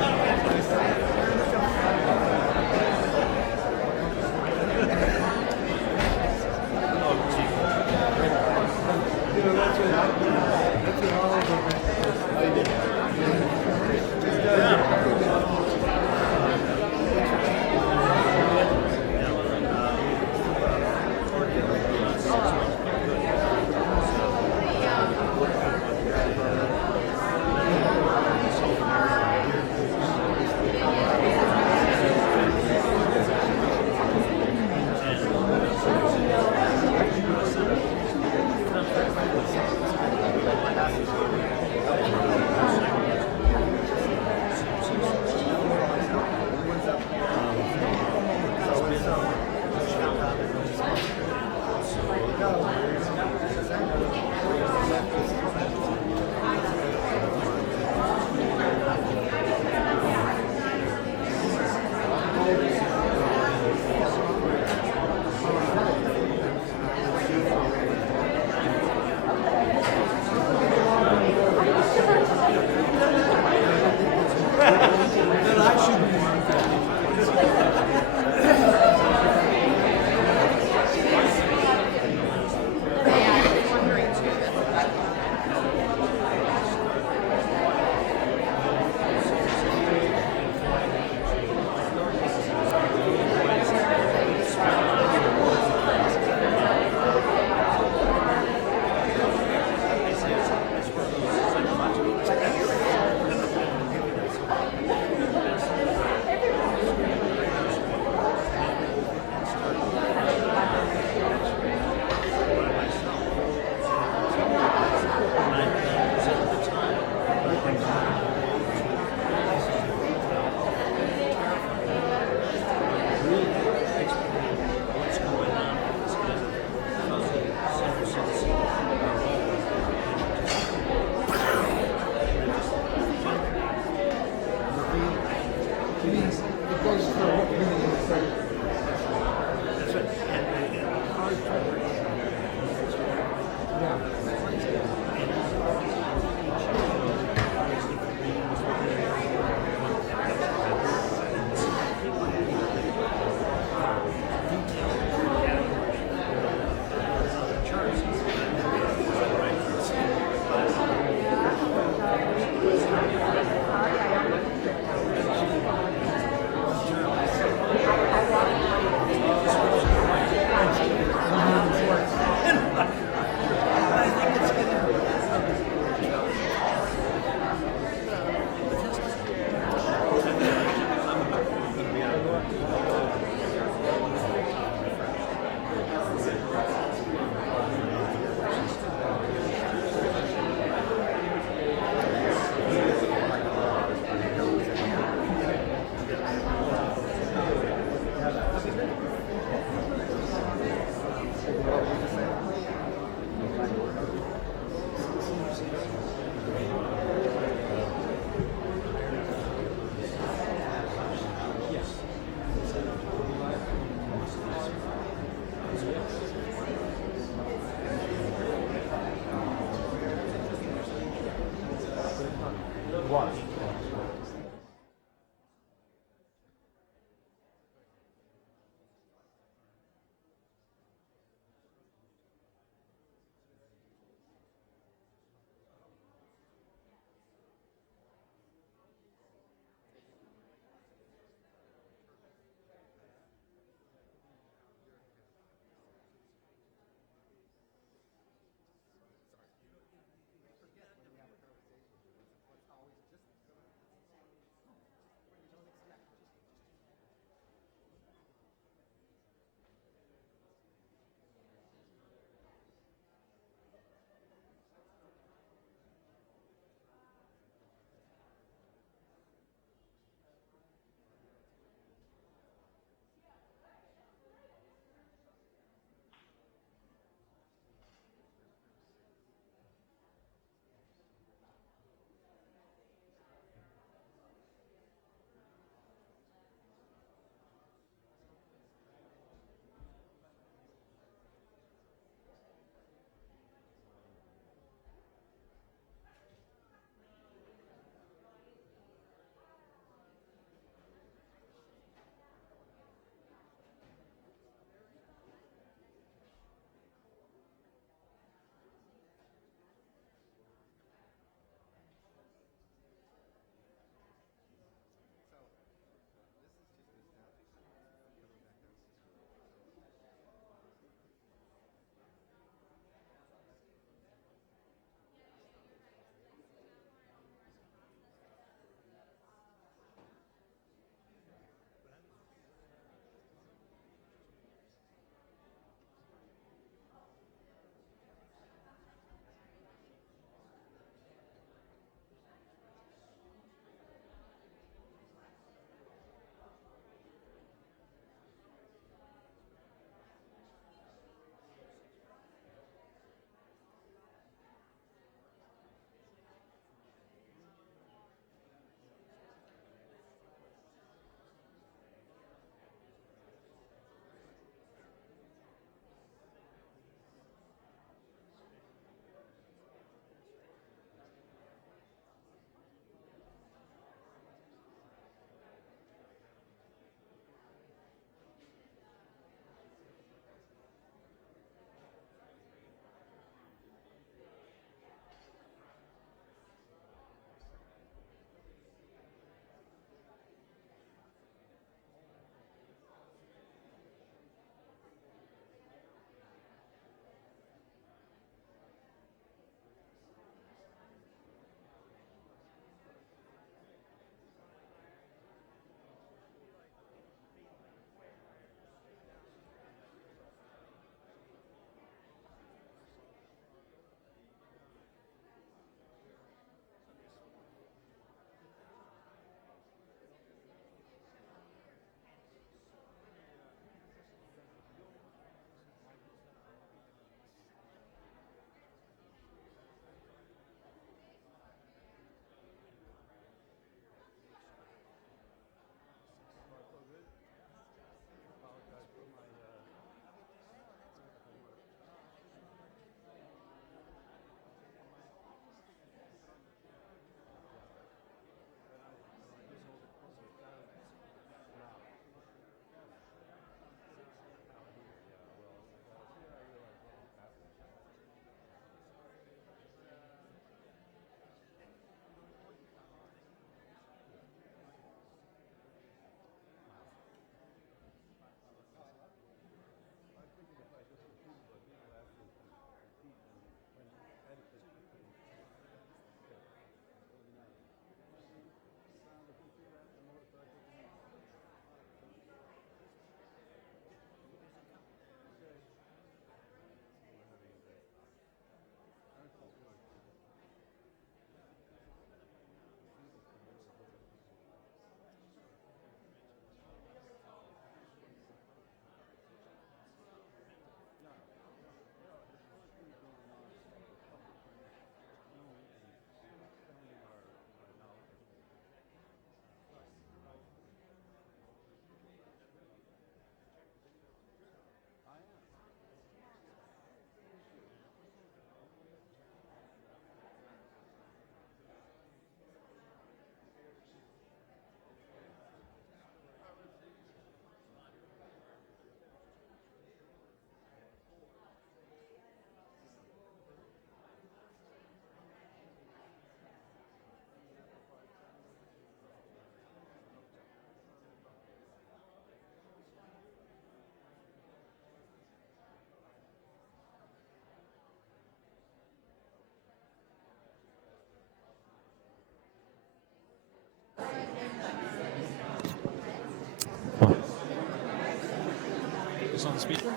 focus on the speaker.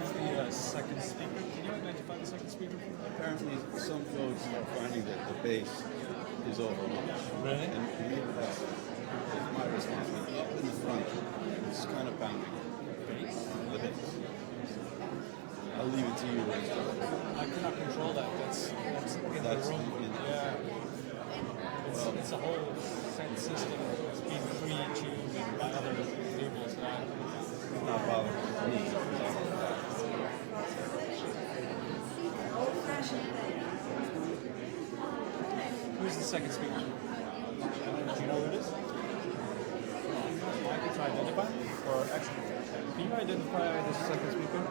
Who's the second speaker? Can you identify the second speaker? Apparently, some folks are finding that the bass is overmuch. Really? And maybe that's my responsibility. Up in the front, it's kind of pounding. The bass. I'll leave it to you. I cannot control that. That's in the room. Yeah. It's a whole sound system that's being pre-tuned by other people. So not bothering me. Who's the second speaker? Do you know who it is? I can try to identify. Or actually, can you identify the second speaker?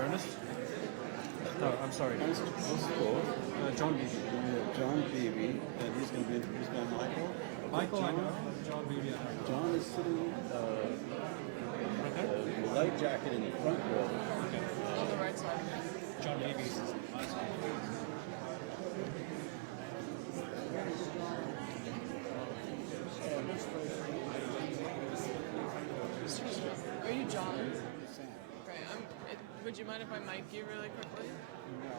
Ernest? No, I'm sorry. What's it called? John Beebe. Yeah, John Beebe, and he's going to be introduced by Michael. Michael, John, I know. John Beebe, I know. John is sitting light jacket in the front row. Okay. On the right side. John Beebe is my side. Are you John? Okay, would you mind if I mic you really quickly? No.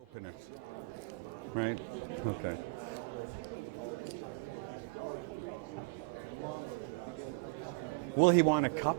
Open it. Right? Okay. Will he want a cup?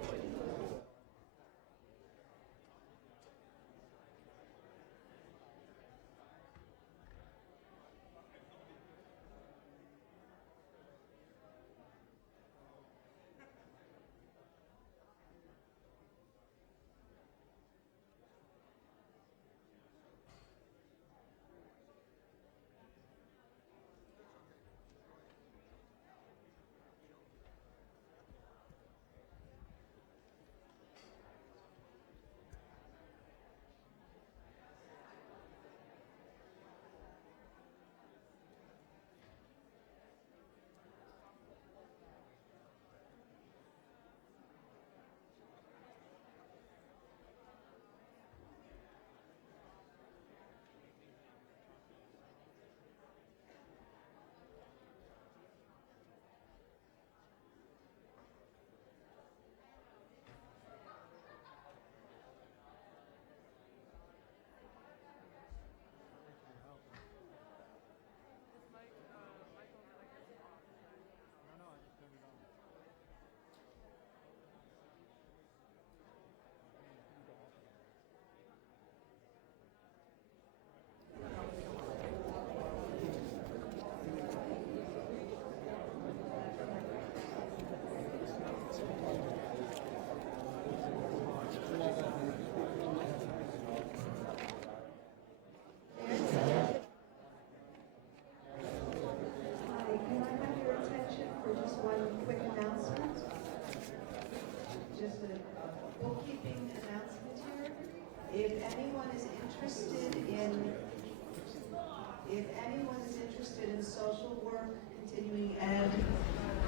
If anyone is interested in social work, continuing ed,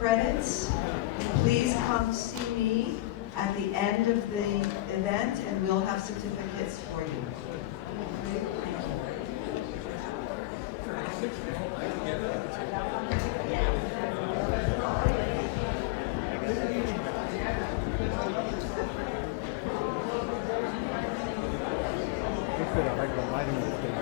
credits, please come see me at the end of the event and we'll have certificates for you. I like the lighting of the thing.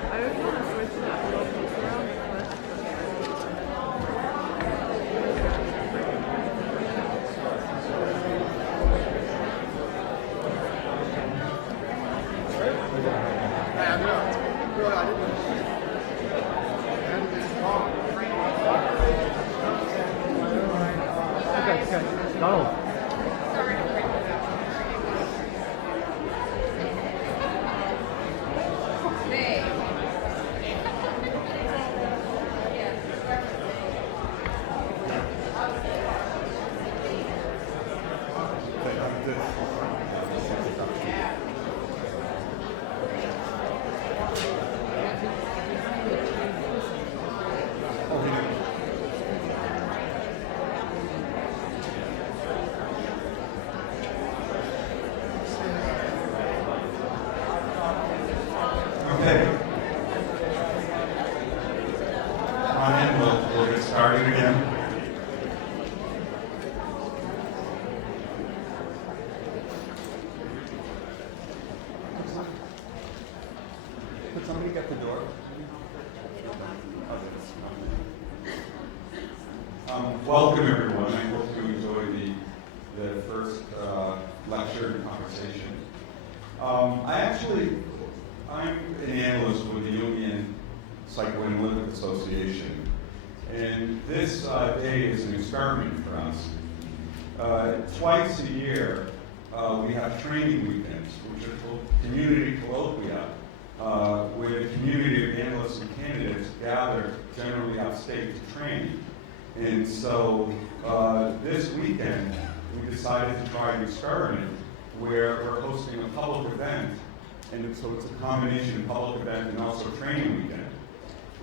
I just want to switch that little piece around, but Okay. Donald. Okay. Come on in, we'll get started again. Could somebody get the door? Welcome everyone. I hope you enjoy the first lecture and conversation. I'm an analyst with the Jungian Psychoanalytic Association, and this day is an experiment for us. Twice a year, we have training weekends, which are community colloquia, where the community of analysts and candidates gather generally upstate to train. And so this weekend, we decided to try an experiment where we're hosting a public event. And so it's a combination public event and also training weekend.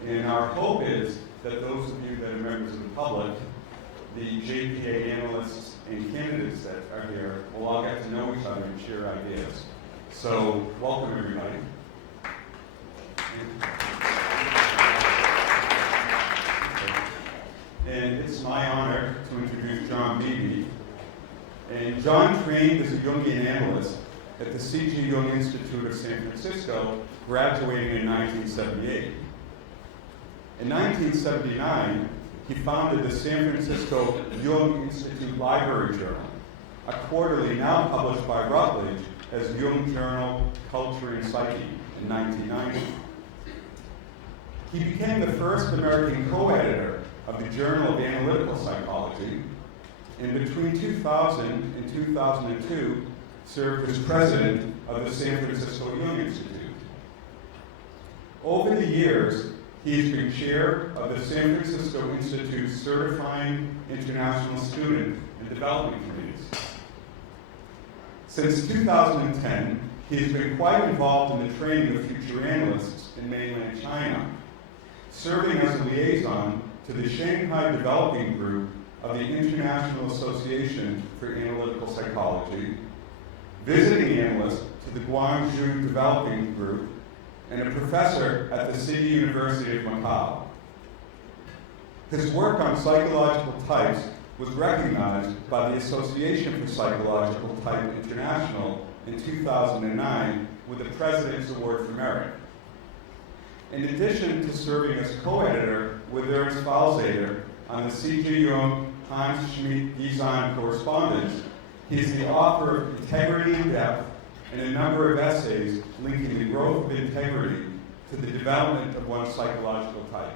And our hope is that those of you that are members of the public, the JPA analysts and candidates that are here, will all get to know each other and share ideas. So welcome everybody. And it's my honor to introduce John Beebe. And John trained as a Jungian analyst at the C.G. Jung Institute of San Francisco, graduating in 1978. In 1979, he founded the San Francisco Jung Institute Library Journal, a quarterly now published by Routledge as Jung Journal, Culture and Psyche in 1990. He became the first American co-editor of the Journal of Analytical Psychology, and between 2000 and 2002, served as president of the San Francisco Jung Institute. Over the years, he's been chair of the San Francisco Institute's Certifying International Student and Development Committees. Since 2010, he has been quite involved in the training of future analysts in mainland China, serving as a liaison to the Shanghai Developing Group of the International Association for Analytical Psychology, visiting analyst to the Guangzhou Developing Group, and a professor at the City University of Macau. His work on psychological types was recognized by the Association for Psychological Type International in 2009 with the President's Award for Merit. In addition to serving as co-editor with Ernst Falzader on the C.G. Jung Hans Schmidt Gizon correspondence, he is the author of Integrity in Depth and a number of essays linking the growth of integrity to the development of one's psychological type.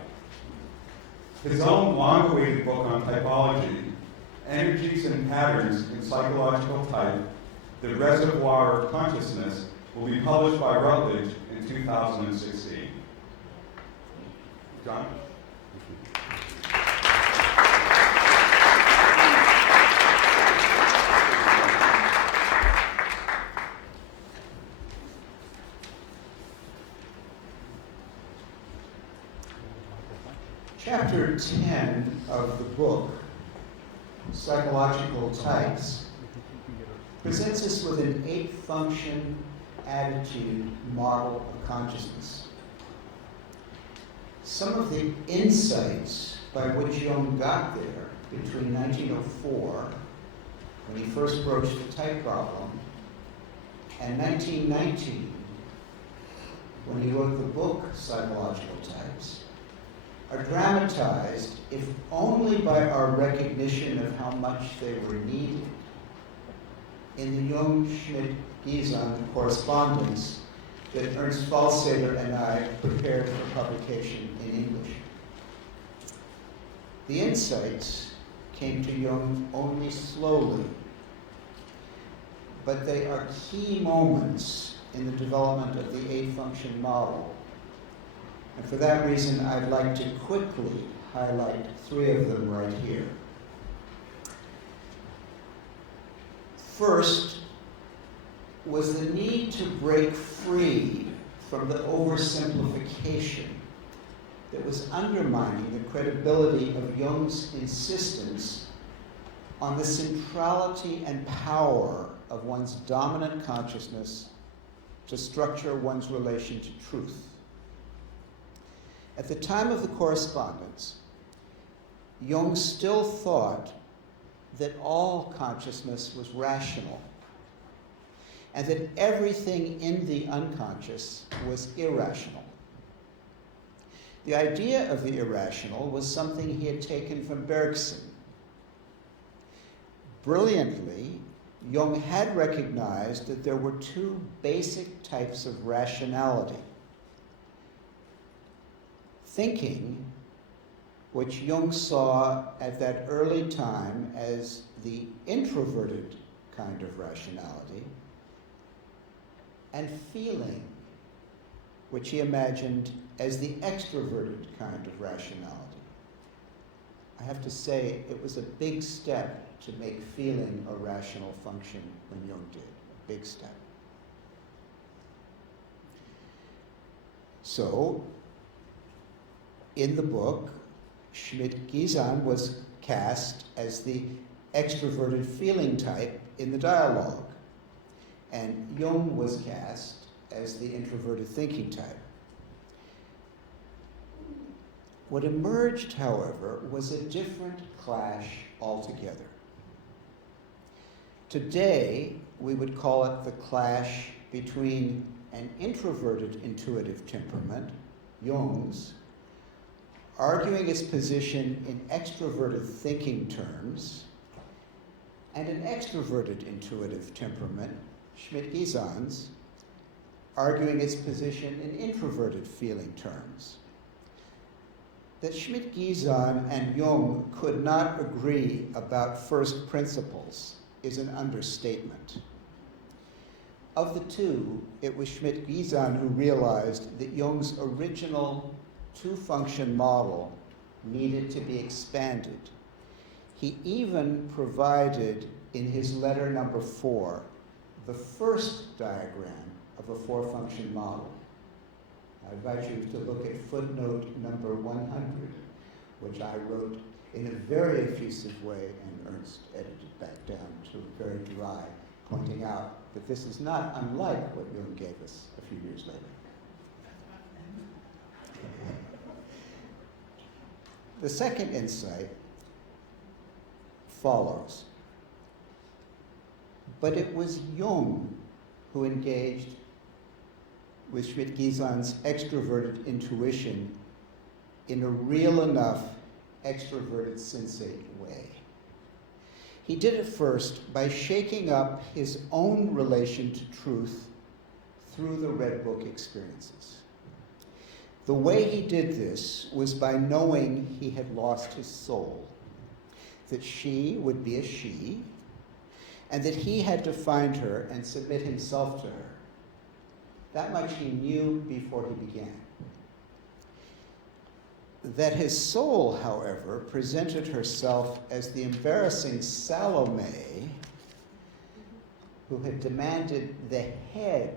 His own long-awaited book on typology, Energies and Patterns in Psychological Type, The Reservoir of Consciousness, will be published by Routledge in 2016. John? Chapter 10 of the book, Psychological Types, presents us with an 8-function attitude model of consciousness. Some of the insights by which Jung got there between 1904, when he first broached the type problem, and 1919, when he wrote the book Psychological Types, are dramatized, if only by our recognition of how much they were needed, in the Jung-Schmidt-Gison correspondence that Ernst Falseder and I prepared for publication in English. The insights came to Jung only slowly, but they are key moments in the development of the 8-function model. And for that reason, I'd like to quickly highlight 3 of them right here. First was the need to break free from the oversimplification that was undermining the credibility of Jung's insistence on the centrality and power of one's dominant consciousness to structure one's relation to truth. At the time of the correspondence, Jung still thought that all consciousness was rational, and that everything in the unconscious was irrational. The idea of the irrational was something he had taken from Bergson. Brilliantly, Jung had recognized that there were 2 basic types of rationality. Thinking, which Jung saw at that early time as the introverted kind of rationality, and feeling, which he imagined as the extroverted kind of rationality. I have to say, it was a big step to make feeling a rational function when Jung did, a big step. So, in the book, Schmidt-Gison was cast as the extroverted feeling type in the dialogue, and Jung was cast as the introverted thinking type. What emerged, however, was a different clash altogether. Today, we would call it the clash between an introverted intuitive temperament, Jung's, arguing its position in extroverted thinking terms, and an extroverted intuitive temperament, Schmidt-Gison's, arguing its position in introverted feeling terms. That Schmidt-Gison and Jung could not agree about first principles is an understatement. Of the 2, it was Schmidt-Gison who realized that Jung's original 2-function model needed to be expanded. He even provided, in his letter number 4, the first diagram of a 4-function model. I invite you to look at footnote number 100, which I wrote in a very effusive way, and Ernst edited back down to very dry, pointing out that this is not unlike what Jung gave us a few years later. The second insight follows. But it was Jung who engaged with Schmidt-Gison's extroverted intuition in a real enough extroverted sensate way. He did it first by shaking up his own relation to truth through the Red Book experiences. The way he did this was by knowing he had lost his soul, that she would be a she, and that he had to find her and submit himself to her. That much he knew before he began. That his soul, however, presented herself as the embarrassing Salome who had demanded the head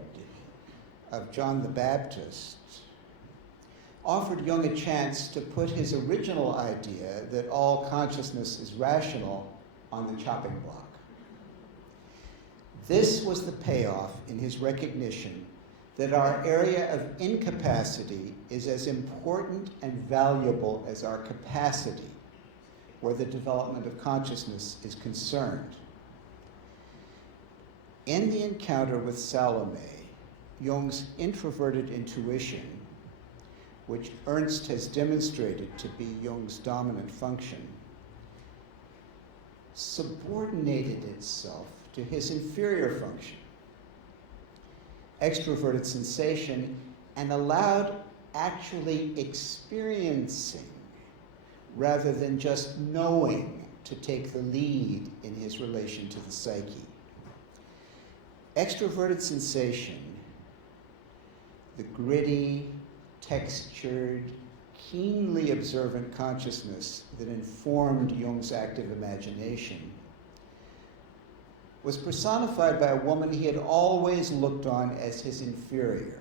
of John the Baptist, offered Jung a chance to put his original idea that all consciousness is rational on the chopping block. This was the payoff in his recognition that our area of incapacity is as important and valuable as our capacity where the development of consciousness is concerned. In the encounter with Salome, Jung's introverted intuition, which Ernst has demonstrated to be Jung's dominant function, subordinated itself to his inferior function, extroverted sensation, and allowed actually experiencing rather than just knowing to take the lead in his relation to the psyche. Extroverted sensation, the gritty, textured, keenly observant consciousness that informed Jung's active imagination, was personified by a woman he had always looked on as his inferior,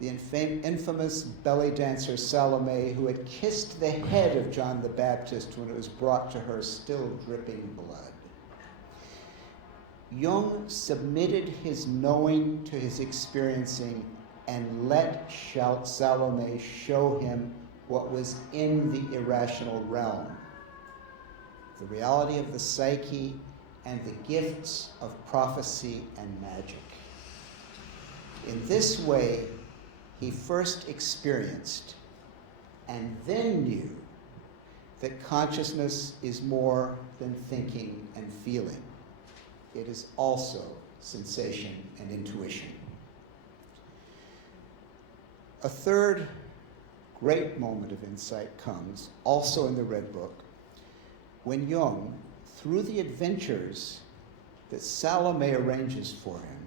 the infamous belly dancer Salome, who had kissed the head of John the Baptist when it was brought to her still dripping blood. Jung submitted his knowing to his experiencing and let Salome show him what was in the irrational realm, the reality of the psyche and the gifts of prophecy and magic. In this way, he first experienced and then knew that consciousness is more than thinking and feeling. It is also sensation and intuition. A third great moment of insight comes, also in the Red Book, when Jung, through the adventures that Salome arranges for him,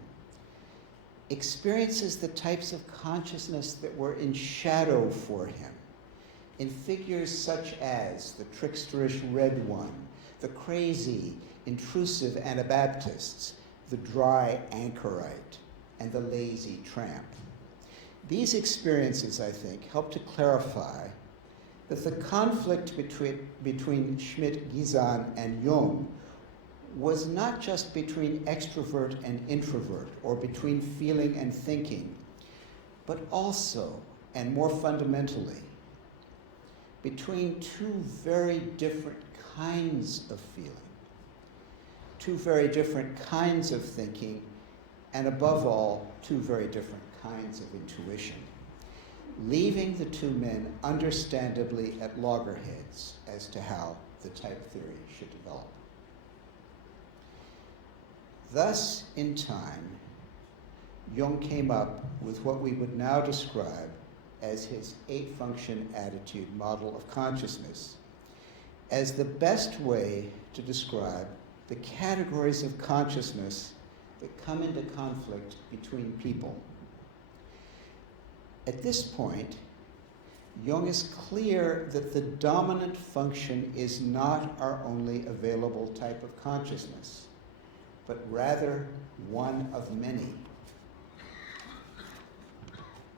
experiences the types of consciousness that were in shadow for him, in figures such as the tricksterish red one, the crazy, intrusive Anabaptists, the dry anchorite, and the lazy tramp. These experiences, I think, help to clarify that the conflict between Schmidt-Gizan and Jung was not just between extrovert and introvert, or between feeling and thinking, but also, and more fundamentally, between two very different kinds of feeling, two very different kinds of thinking, and above all, two very different kinds of intuition, leaving the two men understandably at loggerheads as to how the type theory should develop. Thus, in time, Jung came up with what we would now describe as his 8-function attitude model of consciousness as the best way to describe the categories of consciousness that come into conflict between people. At this point, Jung is clear that the dominant function is not our only available type of consciousness, but rather one of many.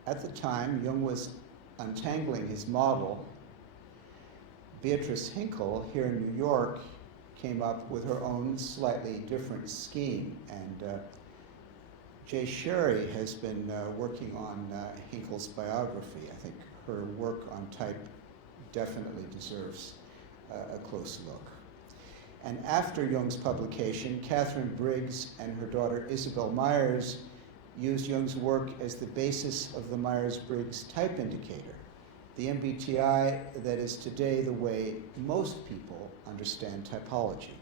At the time Jung was untangling his model, Beatrice Hinkle here in New York came up with her own slightly different scheme, and Jay Sherry has been working on Hinkle's biography. I think her work on type definitely deserves a close look. And after Jung's publication, Catherine Briggs and her daughter Isabel Myers used Jung's work as the basis of the Myers-Briggs type indicator, the MBTI that is today the way most people understand typology.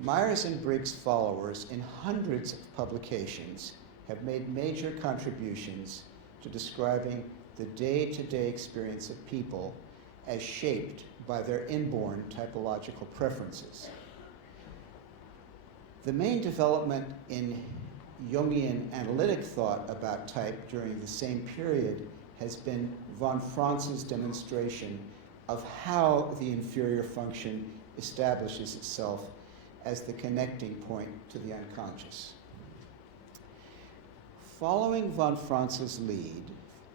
Myers and Briggs followers in hundreds of publications have made major contributions to describing the day-to-day experience of people as shaped by their inborn typological preferences. The main development in Jungian analytic thought about type during the same period has been von Franz's demonstration of how the inferior function establishes itself as the connecting point to the unconscious. Following von Franz's lead,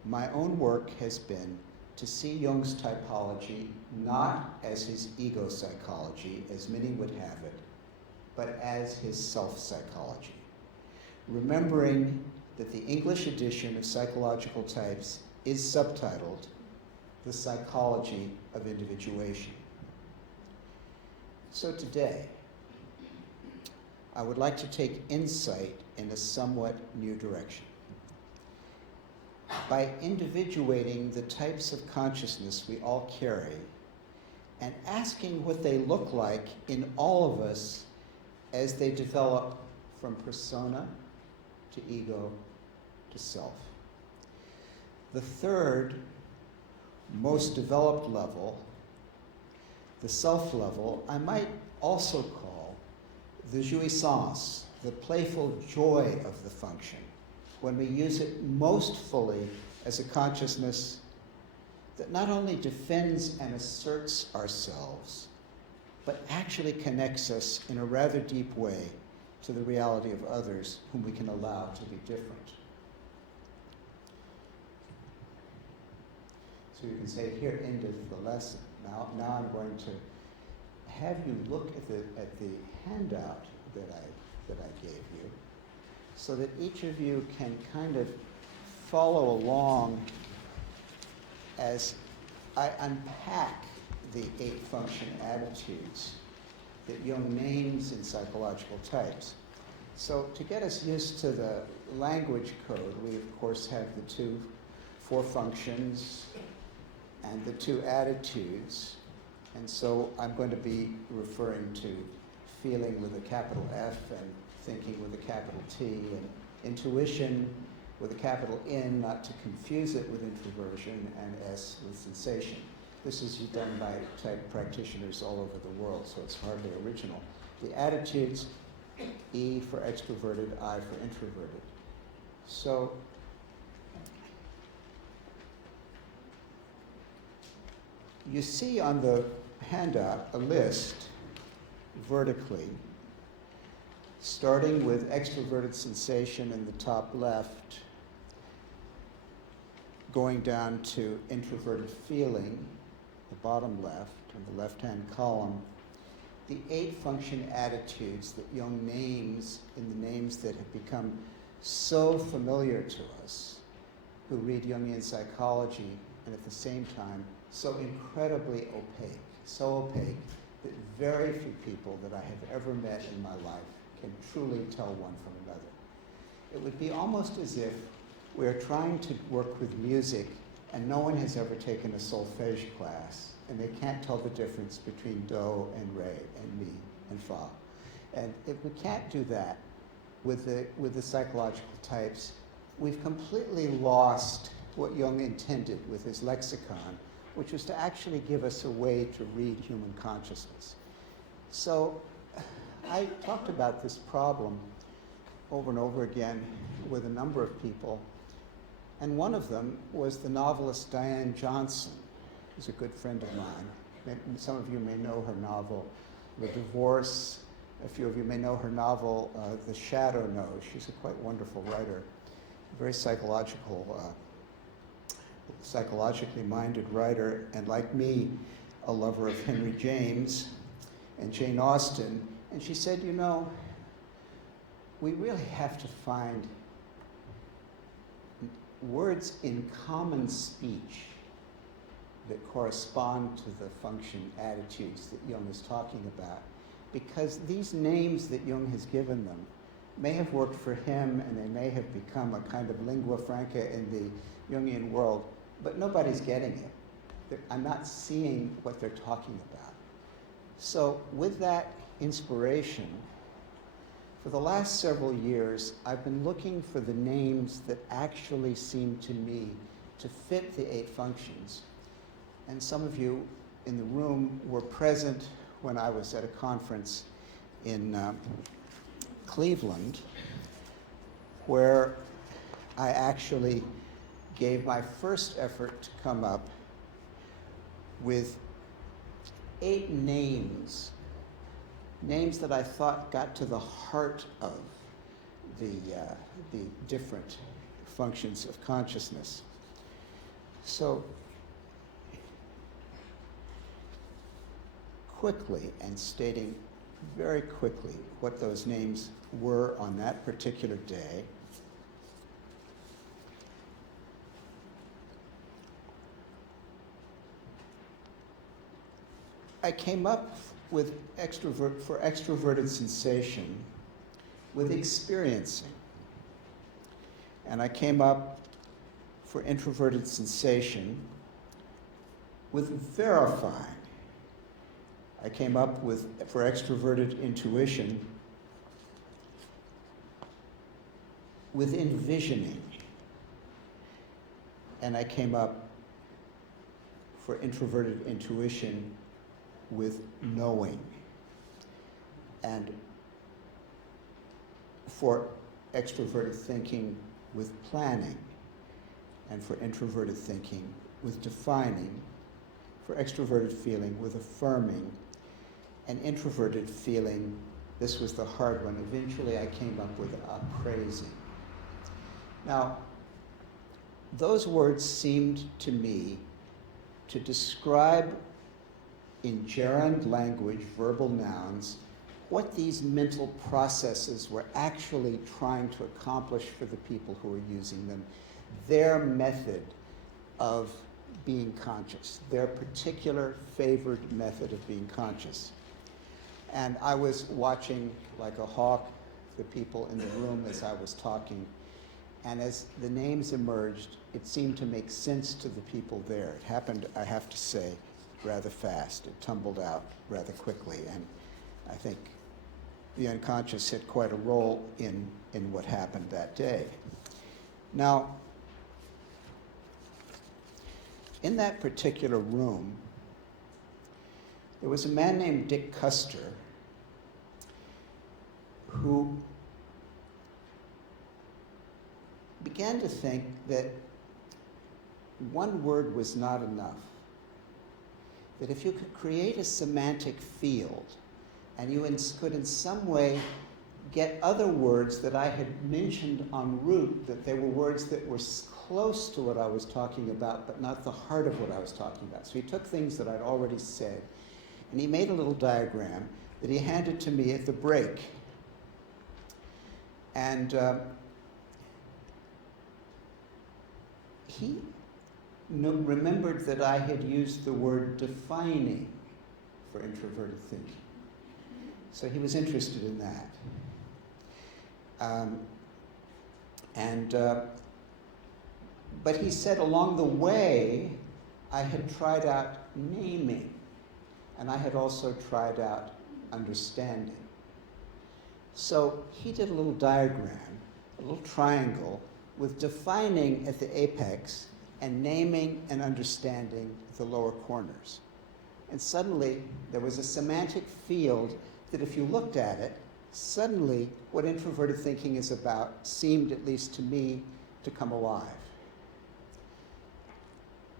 my own work has been to see Jung's typology not as his ego psychology, as many would have it, but as his self-psychology, remembering that the English edition of Psychological Types is subtitled The Psychology of Individuation. So today, I would like to take insight in a somewhat new direction. By individuating the types of consciousness we all carry and asking what they look like in all of us as they develop from persona to ego to self. The third, most developed level, the self level, I might also call the jouissance, the playful joy of the function, when we use it most fully as a consciousness that not only defends and asserts ourselves, but actually connects us in a rather deep way to the reality of others whom we can allow to be different. So you can say, here endeth the lesson. Now I'm going to have you look at the handout that I gave you, so that each of you can kind of follow along as I unpack the 8 function attitudes that Jung names in Psychological Types. So to get us used to the language code, we of course have the 4 functions and the 2 attitudes. And so I'm going to be referring to feeling with a capital F and thinking with a capital T, and intuition with a capital N, not to confuse it with introversion, and S with sensation. This is done by type practitioners all over the world, so it's hardly original. The attitudes, E for extroverted, I for introverted. So you see on the handout a list vertically, starting with extroverted sensation in the top left, going down to introverted feeling, the bottom left, in the left-hand column, the 8 function attitudes that Jung names in the names that have become so familiar to us, who read Jungian psychology, and at the same time, so incredibly opaque that very few people that I have ever met in my life can truly tell one from another. It would be almost as if we're trying to work with music and no one has ever taken a solfège class, and they can't tell the difference between do and re and mi and fa. And if we can't do that with the psychological types, we've completely lost what Jung intended with his lexicon, which was to actually give us a way to read human consciousness. So I talked about this problem over and over again with a number of people, and one of them was the novelist Diane Johnson, who's a good friend of mine. Some of you may know her novel, The Divorce. A few of you may know her novel, The Shadow Knows. She's a quite wonderful writer, very psychologically minded writer, and like me, a lover of Henry James and Jane Austen. And she said, you know, we really have to find words in common speech that correspond to the function attitudes that Jung is talking about, because these names that Jung has given them may have worked for him and they may have become a kind of lingua franca in the Jungian world, but nobody's getting it. I'm not seeing what they're talking about. So with that inspiration, for the last several years, I've been looking for the names that actually seem to me to fit the 8 functions. And some of you in the room were present when I was at a conference in Cleveland, where I actually gave my first effort to come up with 8 names that I thought got to the heart of the different functions of consciousness. So, quickly, and stating very quickly what those names were on that particular day. I came up with for extroverted sensation with experiencing. And I came up for introverted sensation with verifying. I came up with, for extroverted intuition, with envisioning. And I came up for introverted intuition with knowing. And for extroverted thinking with planning. And for introverted thinking with defining. For extroverted feeling with affirming. And introverted feeling, this was the hard one. Eventually I came up with appraising. Now, those words seemed to me to describe in gerund language, verbal nouns, what these mental processes were actually trying to accomplish for the people who were using them, their method of being conscious, their particular favored method of being conscious. And I was watching like a hawk the people in the room as I was talking, and as the names emerged, it seemed to make sense to the people there. It happened, I have to say, rather fast. It tumbled out rather quickly, and I think the unconscious had quite a role in what happened that day. Now, in that particular room, there was a man named Dick Custer who began to think that one word was not enough. That if you could create a semantic field and you could in some way get other words that I had mentioned en route, that they were words that were close to what I was talking about, but not the heart of what I was talking about. So he took things that I'd already said, and he made a little diagram that he handed to me at the break. And he remembered that I had used the word defining for introverted thinking. So he was interested in that. But he said along the way, I had tried out naming, and I had also tried out understanding. So he did a little diagram, a little triangle, with defining at the apex and naming and understanding the lower corners. And suddenly, there was a semantic field that if you looked at it, suddenly what introverted thinking is about seemed, at least to me, to come alive.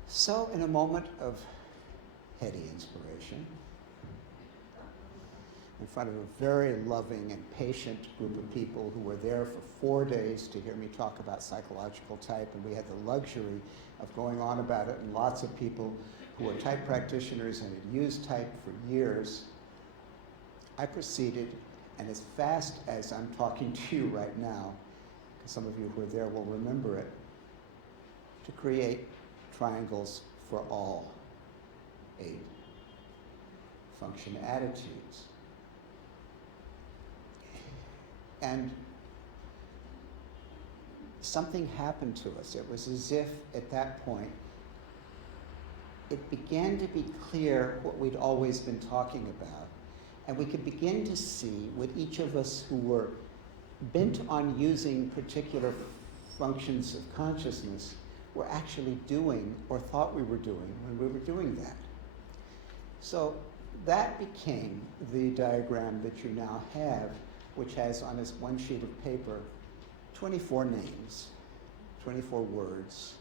So in a moment of heady inspiration, in front of a very loving and patient group of people who were there for 4 days to hear me talk about psychological type, and we had the luxury of going on about it, and lots of people who were type practitioners and had used type for years, I proceeded, and as fast as I'm talking to you right now, because some of you who are there will remember it, to create triangles for all 8 function attitudes. And something happened to us. It was as if at that point it began to be clear what we'd always been talking about. And we could begin to see what each of us who were bent on using particular functions of consciousness were actually doing or thought we were doing when we were doing that. So that became the diagram that you now have, which has on this one sheet of paper 24 names, 24 words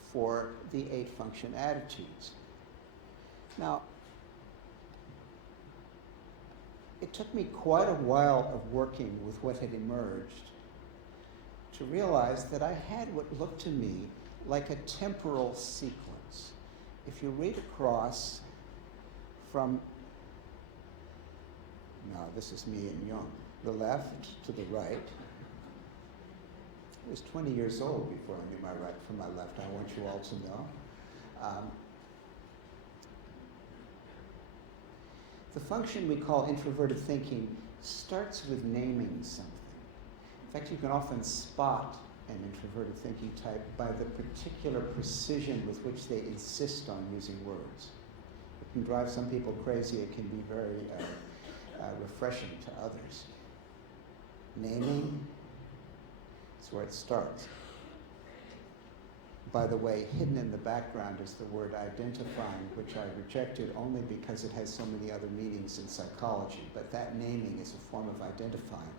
for the 8 function attitudes. Now, it took me quite a while of working with what had emerged to realize that I had what looked to me like a temporal sequence. If you read across from, now this is me and Jung, the left to the right. I was 20 years old before I knew my right from my left, I want you all to know. The function we call introverted thinking starts with naming something. In fact, you can often spot an introverted thinking type by the particular precision with which they insist on using words. It can drive some people crazy. It can be very refreshing to others. Naming is where it starts. By the way, hidden in the background is the word identifying, which I rejected only because it has so many other meanings in psychology. But that naming is a form of identifying.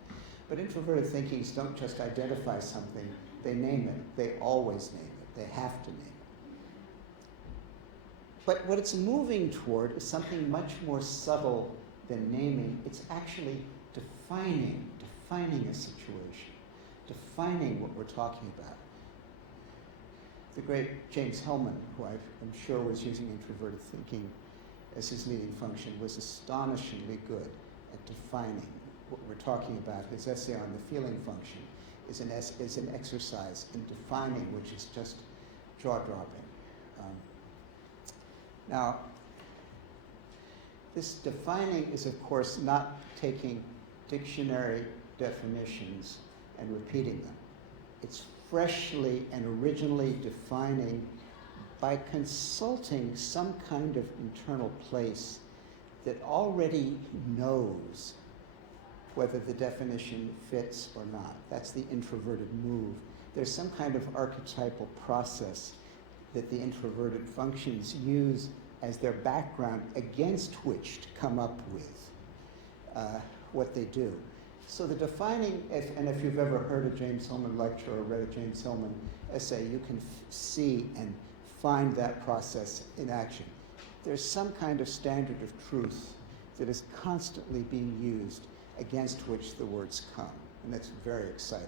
But introverted thinkings don't just identify something, they name it. They always name it. They have to name it. But what it's moving toward is something much more subtle than naming. It's actually defining a situation, defining what we're talking about. The great James Hillman, who I'm sure was using introverted thinking as his leading function, was astonishingly good at defining what we're talking about. His essay on the feeling function is an exercise in defining, which is just jaw-dropping. Now, this defining is, of course, not taking dictionary definitions and repeating them. It's freshly and originally defining by consulting some kind of internal place that already knows whether the definition fits or not. That's the introverted move. There's some kind of archetypal process that the introverted functions use as their background against which to come up with what they do. So the defining, if you've ever heard a James Hillman lecture or read a James Hillman essay, you can see and find that process in action. There's some kind of standard of truth that is constantly being used against which the words come, and that's very exciting.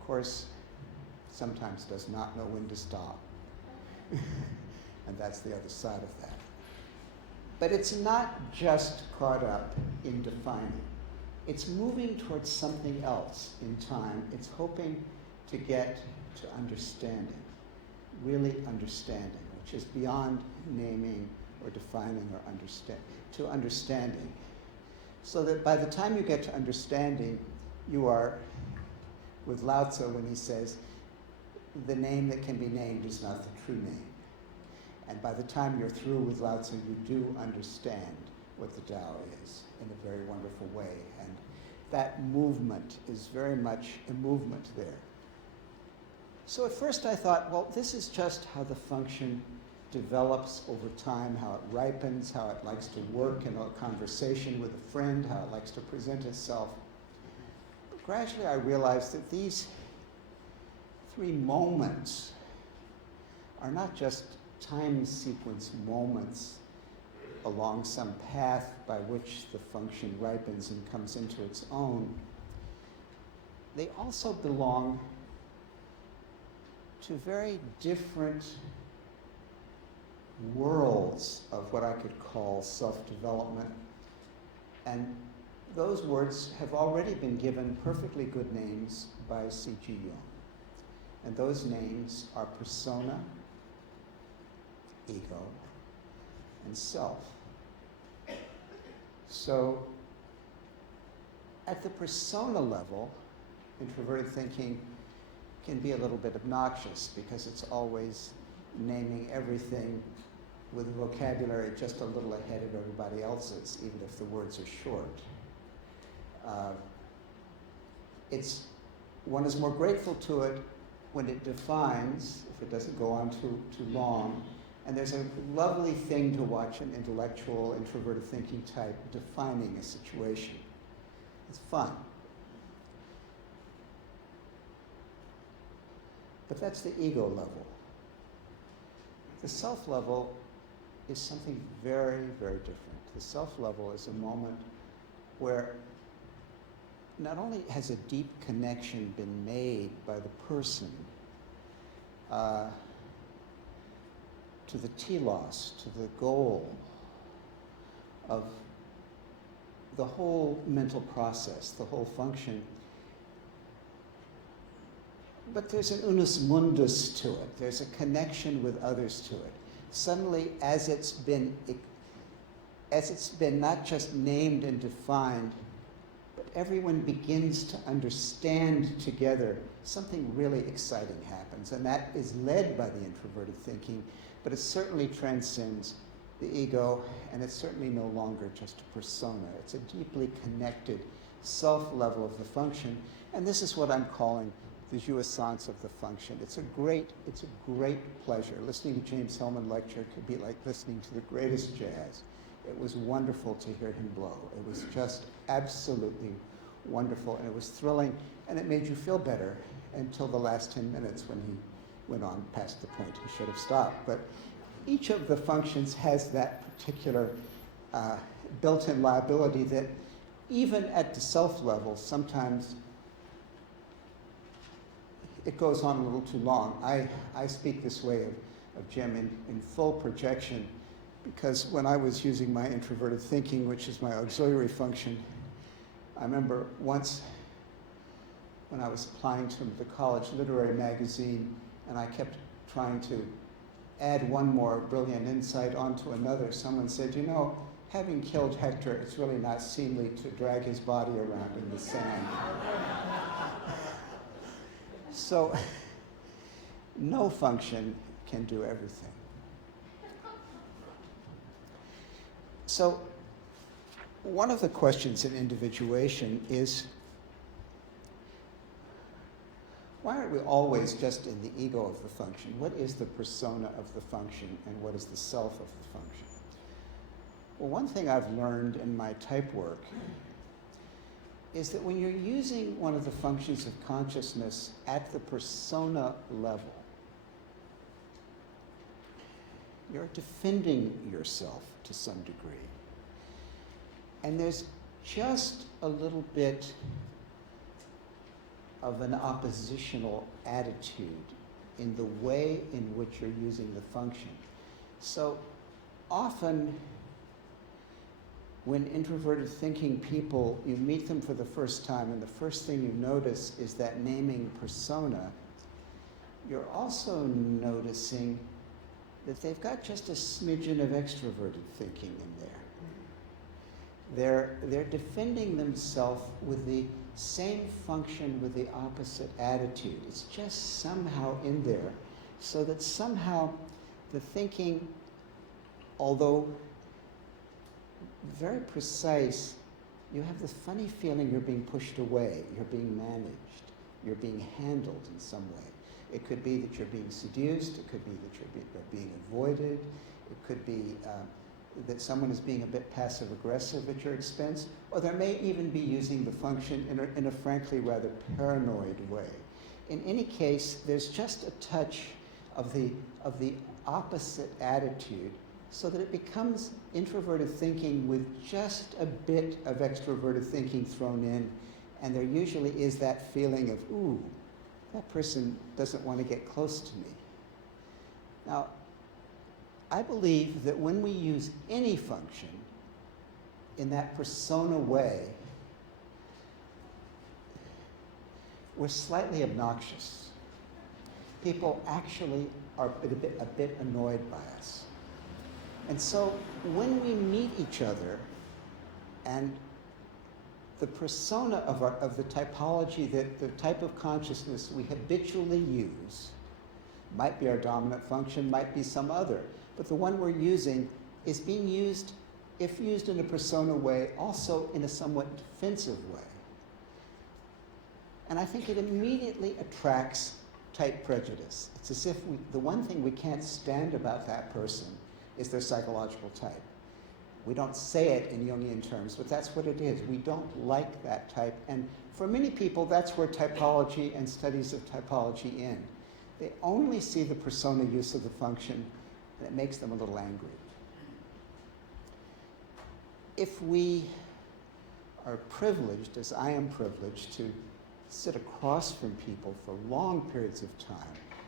Of course, sometimes does not know when to stop, and that's the other side of that. But it's not just caught up in defining. It's moving towards something else in time. It's hoping to get to understanding, really understanding, which is beyond naming or defining or to understanding. So that by the time you get to understanding, you are with Lao Tzu when he says, the name that can be named is not the true name. And by the time you're through with Lao Tzu, you do understand what the Tao is in a very wonderful way. And that movement is very much a movement there. So at first I thought, well, this is just how the function develops over time, how it ripens, how it likes to work in a conversation with a friend, how it likes to present itself. But gradually I realized that these 3 moments are not just time sequence moments along some path by which the function ripens and comes into its own. They also belong to very different worlds of what I could call self-development. And those words have already been given perfectly good names by C.G. Jung. And those names are persona, ego, and self. So at the persona level, introverted thinking can be a little bit obnoxious because it's always naming everything with a vocabulary just a little ahead of everybody else's, even if the words are short. One is more grateful to it when it defines, if it doesn't go on too long. And there's a lovely thing to watch an intellectual, introverted thinking type defining a situation. It's fun. But that's the ego level. The self level is something very, very different. The self level is a moment where not only has a deep connection been made by the person to the telos, to the goal of the whole mental process, the whole function, but there's an unus mundus to it. There's a connection with others to it. Suddenly, as it's been not just named and defined, but everyone begins to understand together, something really exciting happens. And that is led by the introverted thinking, but it certainly transcends the ego, and it's certainly no longer just a persona. It's a deeply connected self-level of the function. And this is what I'm calling the jouissance of the function. It's a great pleasure. Listening to James Hillman lecture could be like listening to the greatest jazz. It was wonderful to hear him blow. It was just absolutely wonderful, and it was thrilling, and it made you feel better until the last 10 minutes when he went on past the point he should have stopped. But each of the functions has that particular built-in liability that even at the self level, sometimes it goes on a little too long. I speak this way of Jim in full projection, because when I was using my introverted thinking, which is my auxiliary function, I remember once when I was applying to the college literary magazine, and I kept trying to add one more brilliant insight onto another, someone said, you know, having killed Hector, it's really not seemly to drag his body around in the sand. So, no function can do everything. So, one of the questions in individuation is, why aren't we always just in the ego of the function? What is the persona of the function, and what is the self of the function? Well, one thing I've learned in my type work is that when you're using one of the functions of consciousness at the persona level, you're defending yourself to some degree. And there's just a little bit of an oppositional attitude in the way in which you're using the function. So often, when introverted thinking people, you meet them for the first time, and the first thing you notice is that naming persona, you're also noticing that they've got just a smidgen of extroverted thinking in there. They're defending themselves with the same function with the opposite attitude. It's just somehow in there, so that somehow the thinking, although very precise, you have this funny feeling you're being pushed away, you're being managed, you're being handled in some way. It could be that you're being seduced, it could be that you're being avoided, it could be that someone is being a bit passive-aggressive at your expense, or they may even be using the function in a frankly rather paranoid way. In any case, there's just a touch of the opposite attitude, so that it becomes introverted thinking with just a bit of extroverted thinking thrown in, and there usually is that feeling of, ooh, that person doesn't want to get close to me. Now, I believe that when we use any function in that persona way, we're slightly obnoxious. People actually are a bit annoyed by us. And so when we meet each other, and the persona of the typology, that the type of consciousness we habitually use, might be our dominant function, might be some other, but the one we're using is being used, if used in a persona way, also in a somewhat defensive way. And I think it immediately attracts type prejudice. It's as if the one thing we can't stand about that person is their psychological type. We don't say it in Jungian terms, but that's what it is. We don't like that type. And for many people, that's where typology and studies of typology end. they only see the persona use of the function, and it makes them a little angry. If we are privileged, as I am privileged, to sit across from people for long periods of time,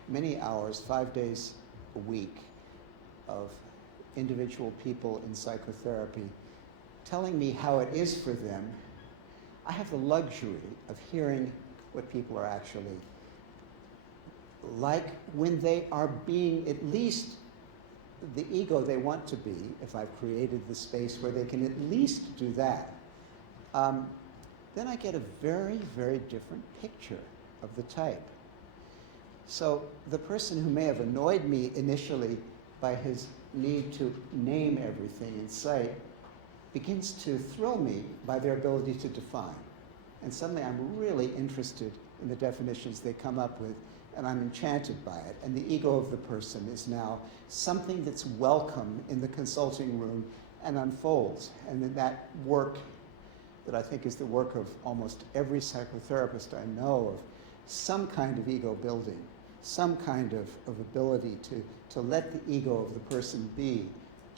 many hours, 5 days a week, of individual people in psychotherapy telling me how it is for them, I have the luxury of hearing what people are actually like when they are being at least the ego they want to be, if I've created the space where they can at least do that. Then I get a very, very different picture of the type. So the person who may have annoyed me initially by his need to name everything in sight begins to thrill me by their ability to define. And suddenly I'm really interested in the definitions they come up with, and I'm enchanted by it. And the ego of the person is now something that's welcome in the consulting room and unfolds. And then that work that I think is the work of almost every psychotherapist I know, of some kind of ego building, some kind of ability to let the ego of the person be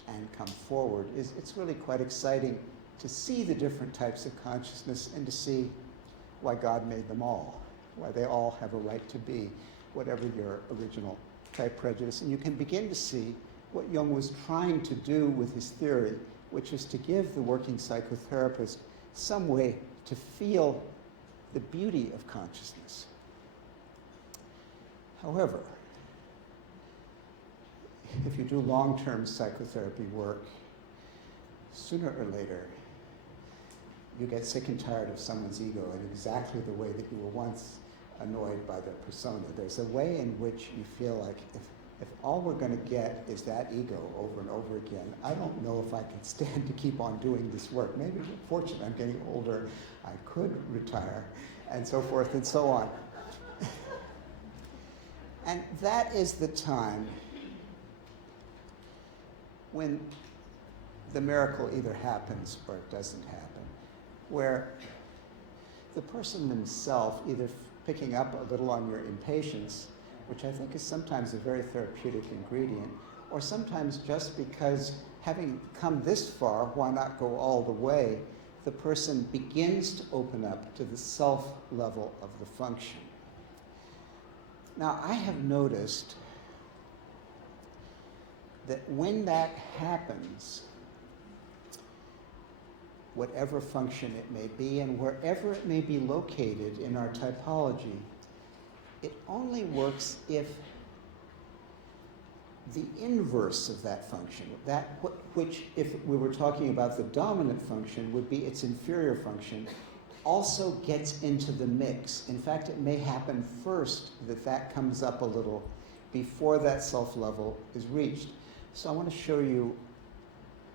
and come forward, it's really quite exciting to see the different types of consciousness and to see why God made them all, why they all have a right to be, whatever your original type prejudice. And you can begin to see what Jung was trying to do with his theory, which is to give the working psychotherapist some way to feel the beauty of consciousness. However, if you do long-term psychotherapy work, sooner or later, you get sick and tired of someone's ego in exactly the way that you were once annoyed by their persona. There's a way in which you feel like if all we're going to get is that ego over and over again, I don't know if I can stand to keep on doing this work. Maybe, fortunately, I'm getting older, I could retire, and so forth and so on. And that is the time when the miracle either happens or it doesn't happen, where the person themselves, either picking up a little on your impatience, which I think is sometimes a very therapeutic ingredient, or sometimes just because having come this far, why not go all the way, the person begins to open up to the self level of the function. Now, I have noticed that when that happens, whatever function it may be and wherever it may be located in our typology, it only works if the inverse of that function, that which, if we were talking about the dominant function, would be its inferior function, also gets into the mix. In fact, it may happen first that comes up a little before that self level is reached. So I want to show you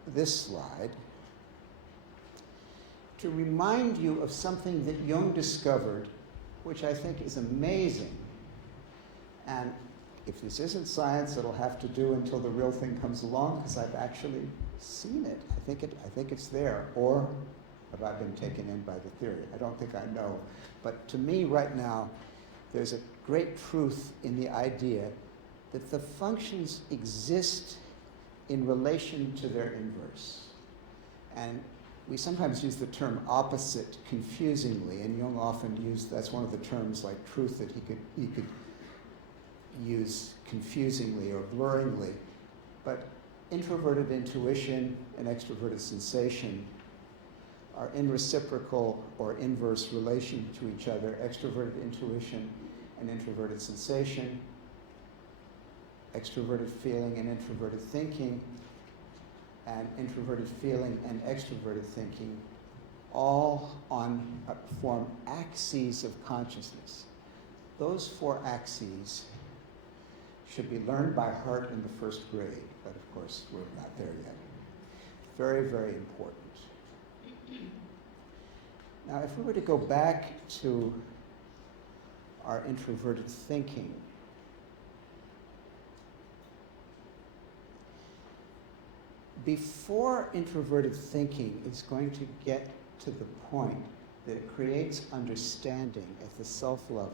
this slide to remind you of something that Jung discovered, which I think is amazing. And if this isn't science, it'll have to do until the real thing comes along, because I've actually seen it. I think it's there. Or have I been taken in by the theory? I don't think I know. But to me right now, there's a great truth in the idea that the functions exist in relation to their inverse. And we sometimes use the term opposite confusingly, and Jung often used, that's one of the terms like truth that he could use confusingly or blurringly. But introverted intuition and extroverted sensation are in reciprocal or inverse relation to each other. Extroverted intuition and introverted sensation, extroverted feeling and introverted thinking, and introverted feeling and extroverted thinking, all form axes of consciousness. Those 4 axes should be learned by heart in the 1st grade, but of course we're not there yet. Very, very important. Now, if we were to go back to our introverted thinking, before introverted thinking is going to get to the point that it creates understanding at the self level,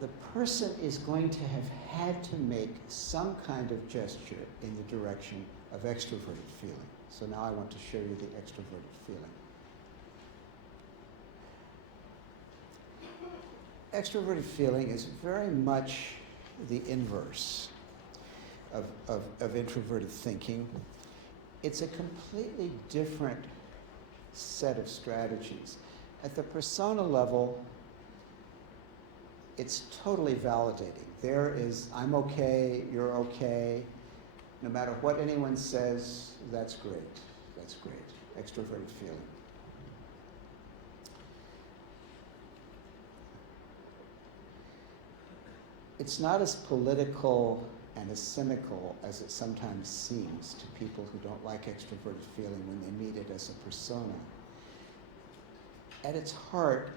the person is going to have had to make some kind of gesture in the direction of extroverted feeling. So now I want to show you the extroverted feeling. Extroverted feeling is very much the inverse of introverted thinking. It's a completely different set of strategies. At the persona level, it's totally validating. There is, I'm okay, you're okay. No matter what anyone says, that's great. That's great. Extroverted feeling. It's not as political and as cynical as it sometimes seems to people who don't like extroverted feeling when they meet it as a persona. At its heart,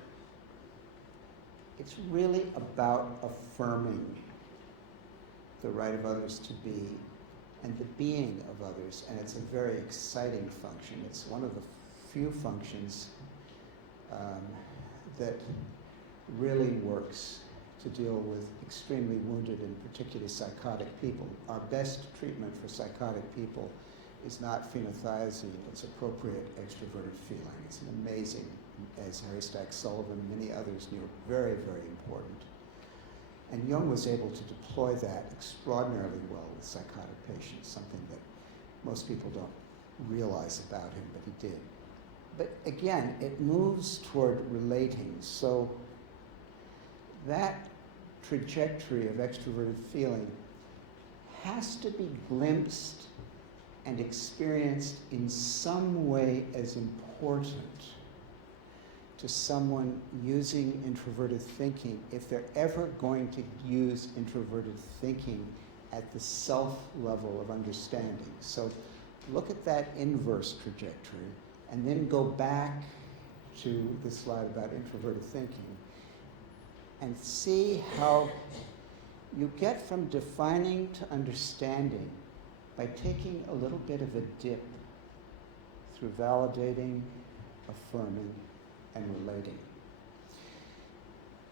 it's really about affirming the right of others to be and the being of others, and it's a very exciting function. It's one of the few functions that really works to deal with extremely wounded and particularly psychotic people. Our best treatment for psychotic people is not phenothiazine, it's appropriate extroverted feeling. It's an amazing, as Harry Stack Sullivan and many others knew, very, very important. And Jung was able to deploy that extraordinarily well with psychotic patients, something that most people don't realize about him, but he did. But again, it moves toward relating. So that trajectory of extroverted feeling has to be glimpsed and experienced in some way as important to someone using introverted thinking if they're ever going to use introverted thinking at the self level of understanding. So look at that inverse trajectory and then go back to the slide about introverted thinking and see how you get from defining to understanding by taking a little bit of a dip through validating, affirming, and relating.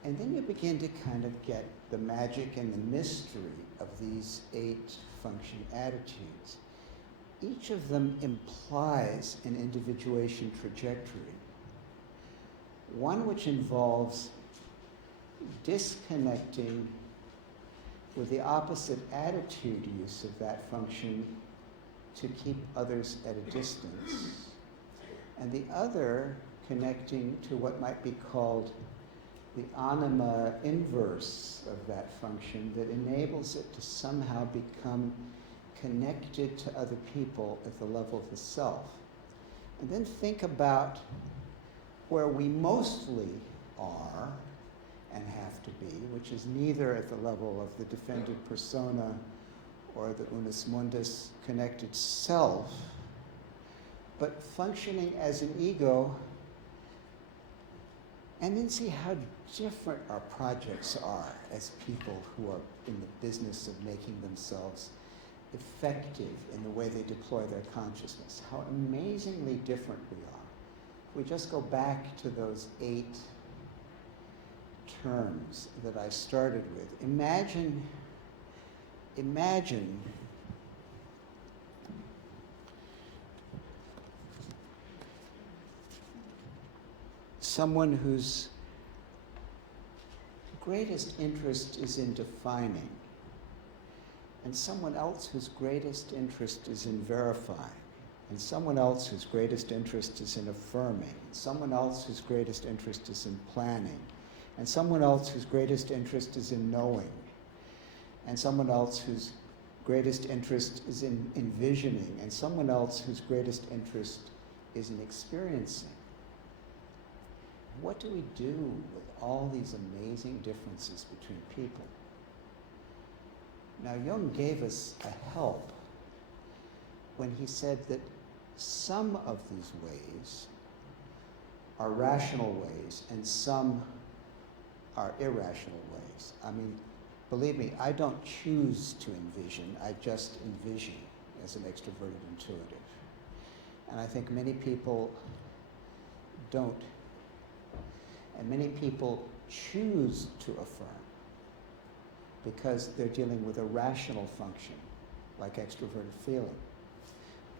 And then you begin to kind of get the magic and the mystery of these 8 function attitudes. Each of them implies an individuation trajectory, one which involves disconnecting with the opposite attitude use of that function to keep others at a distance, and the other connecting to what might be called the anima inverse of that function that enables it to somehow become connected to other people at the level of the self. And then think about where we mostly are and have to be, which is neither at the level of the defended persona or the unus mundus connected self, but functioning as an ego, and then see how different our projects are as people who are in the business of making themselves effective in the way they deploy their consciousness. How amazingly different we are. If we just go back to those 8 terms that I started with. Imagine someone whose greatest interest is in defining, and someone else whose greatest interest is in verifying, and someone else whose greatest interest is in affirming, someone else whose greatest interest is in planning, and someone else whose greatest interest is in knowing, and someone else whose greatest interest is in envisioning, and someone else whose greatest interest is in experiencing. What do we do with all these amazing differences between people? Now, Jung gave us a help when he said that some of these ways are rational ways and some are irrational ways. I mean, believe me, I don't choose to envision, I just envision as an extroverted intuitive. And I think many people don't. And many people choose to affirm. because they're dealing with a rational function, like extroverted feeling.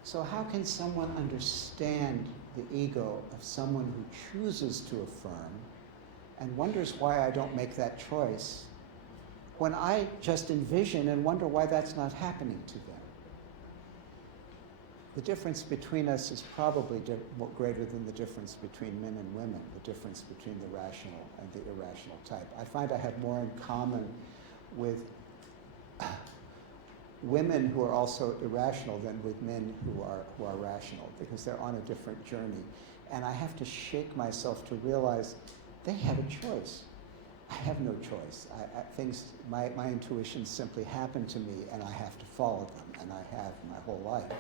So how can someone understand the ego of someone who chooses to affirm and wonders why I don't make that choice, when I just envision and wonder why that's not happening to them? The difference between us is probably greater than the difference between men and women, the difference between the rational and the irrational type. I find I have more in common with women who are also irrational than with men who are rational, because they're on a different journey. And I have to shake myself to realize they have a choice. I have no choice. My intuitions simply happen to me, and I have to follow them, and I have my whole life.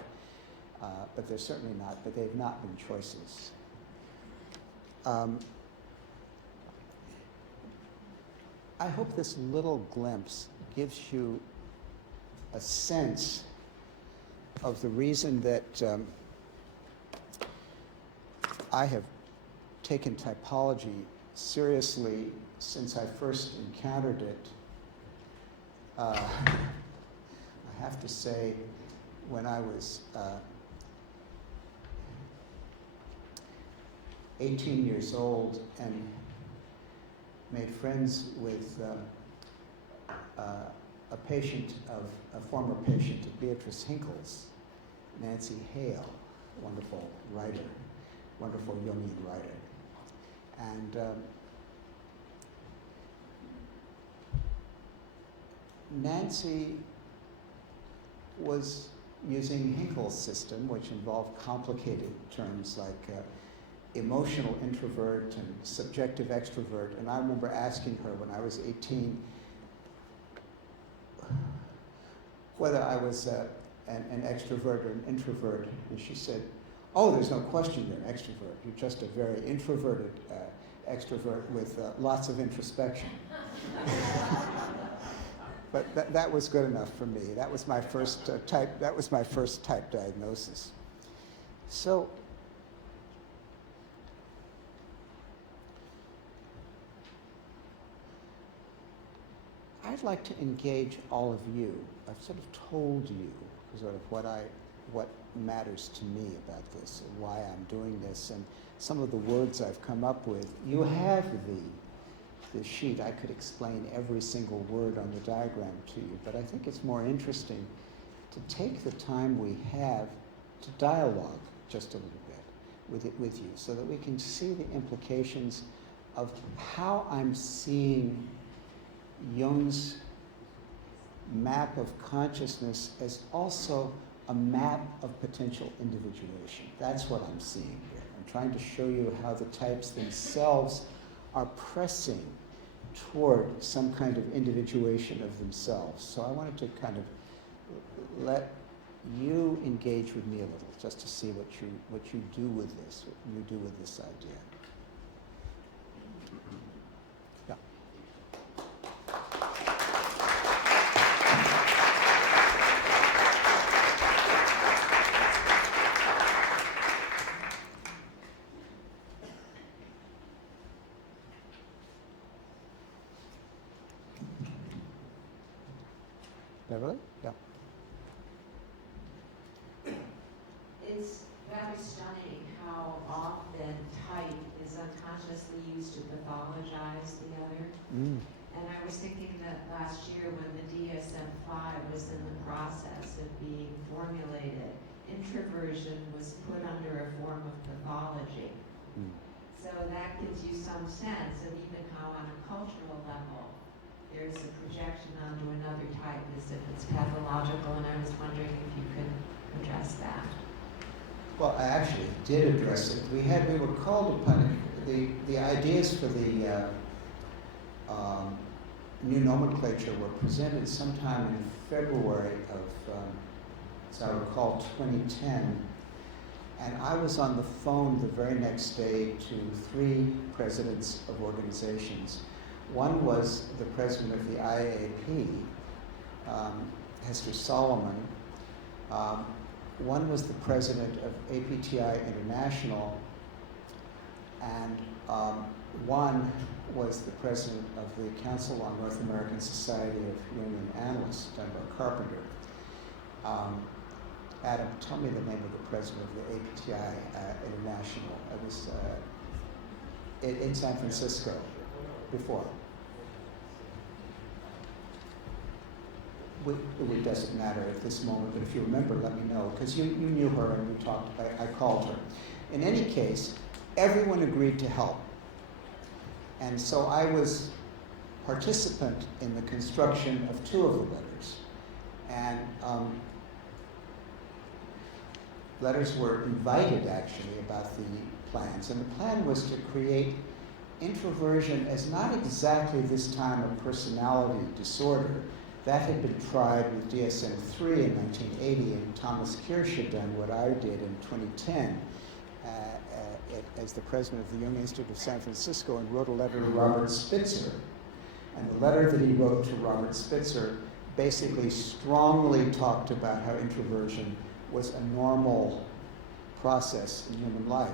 But they've not been choices. I hope this little glimpse gives you a sense of the reason that I have taken typology seriously since I first encountered it. I have to say, when I was 18 years old and made friends with a former patient of Beatrice Hinkle's, Nancy Hale, wonderful writer, wonderful Jungian writer. And Nancy was using Hinkle's system, which involved complicated terms like emotional introvert and subjective extrovert. And I remember asking her when I was 18 whether I was an extrovert or an introvert. And she said, "Oh, there's no question you're an extrovert. You're just a very introverted extrovert with lots of introspection." But that was good enough for me. That was my first type. That was my first type diagnosis. So I'd like to engage all of you. I've sort of told you sort of what matters to me about this, and why I'm doing this, and some of the words I've come up with. You have the sheet. I could explain every single word on the diagram to you, but I think it's more interesting to take the time we have to dialogue just a little bit with you, so that we can see the implications of how I'm seeing Jung's map of consciousness as also a map of potential individuation. That's what I'm seeing here. I'm trying to show you how the types themselves are pressing toward some kind of individuation of themselves. So I wanted to kind of let you engage with me a little, just to see what you do with this, what you do with this idea. Yeah. Beverly? Yeah. It's rather stunning how often type is unconsciously used to pathologize the other. And I was thinking that last year when the DSM-5 was in the process of being formulated, introversion was put under a form of pathology. So that gives you some sense of even how on a cultural level there's a projection onto another type as if it's pathological, and I was wondering if you could address that. Well, I actually did address it. We were called upon it. The ideas for the new nomenclature were presented sometime in February of, as I recall, 2010. And I was on the phone the very next day to 3 presidents of organizations. One was the president of the IAAP, Hester Solomon. One was the president of APTI International, And one was the president of the Council on North American Society of Jungian Analysts, done by Carpenter. Adam, tell me the name of the president of the APTI International. It was in San Francisco before. It doesn't matter at this moment, but if you remember, let me know, because you knew her and we talked, I called her. In any case, everyone agreed to help. And so I was participant in the construction of two of the letters. And letters were invited, actually, about the plans. And the plan was to create introversion as not exactly this time a personality disorder. That had been tried with DSM-3 in 1980, and Thomas Kirsch had done what I did in 2010 as the president of the Jung Institute of San Francisco, and wrote a letter to Robert Spitzer. And the letter that he wrote to Robert Spitzer basically strongly talked about how introversion was a normal process in human life.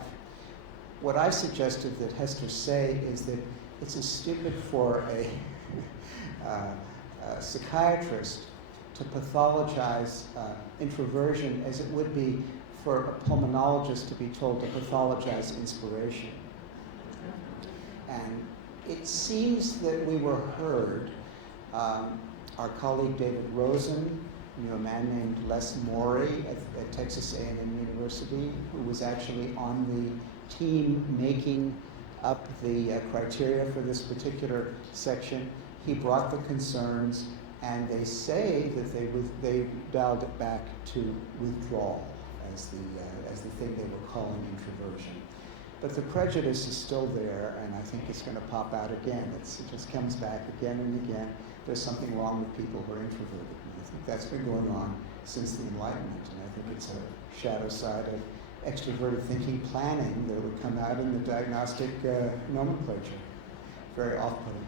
What I suggested that Hester say is that it's as stupid for a psychiatrist to pathologize introversion as it would be for a pulmonologist to be told to pathologize inspiration. And it seems that we were heard. Our colleague David Rosen knew a man named Les Morey at Texas A&M University, who was actually on the team making up the criteria for this particular section. He brought the concerns, and they say that they dialed it back to withdrawal as the thing they were calling introversion. But the prejudice is still there, and I think it's going to pop out again. It just comes back again and again. There's something wrong with people who are introverted. And I think that's been going on since the Enlightenment, and I think it's a shadow side of extroverted thinking planning that would come out in the diagnostic nomenclature. Very off-putting.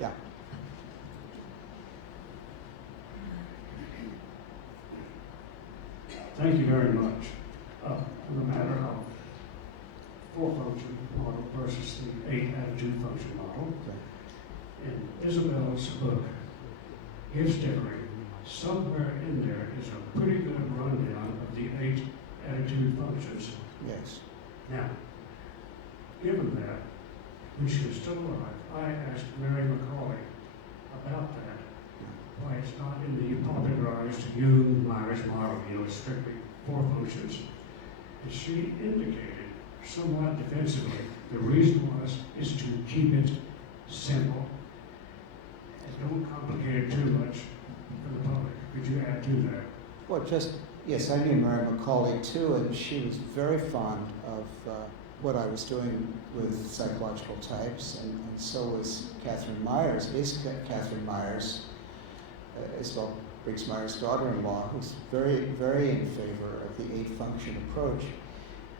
Yeah. Thank you very much. On the matter of four-function model versus the 8-attitude function model, in Isabella's book, Gifts Differing, somewhere in there is a pretty good rundown of the 8 attitude functions. Yes. Now, given that, when she was still alive, I asked Mary McCauley about that, why it's not in the popularized Jung-Myers model, it's strictly 4 functions. And she indicated, somewhat defensively, the reason is to keep it simple and don't complicate it too much for the public. Could you add to that? Well, yes, I knew Mary McCauley too, and she was very fond of what I was doing with psychological types, and so was Catherine Myers, Catherine Myers, Isabel Briggs Myers' daughter-in-law, who's very, very in favor of the 8-function approach.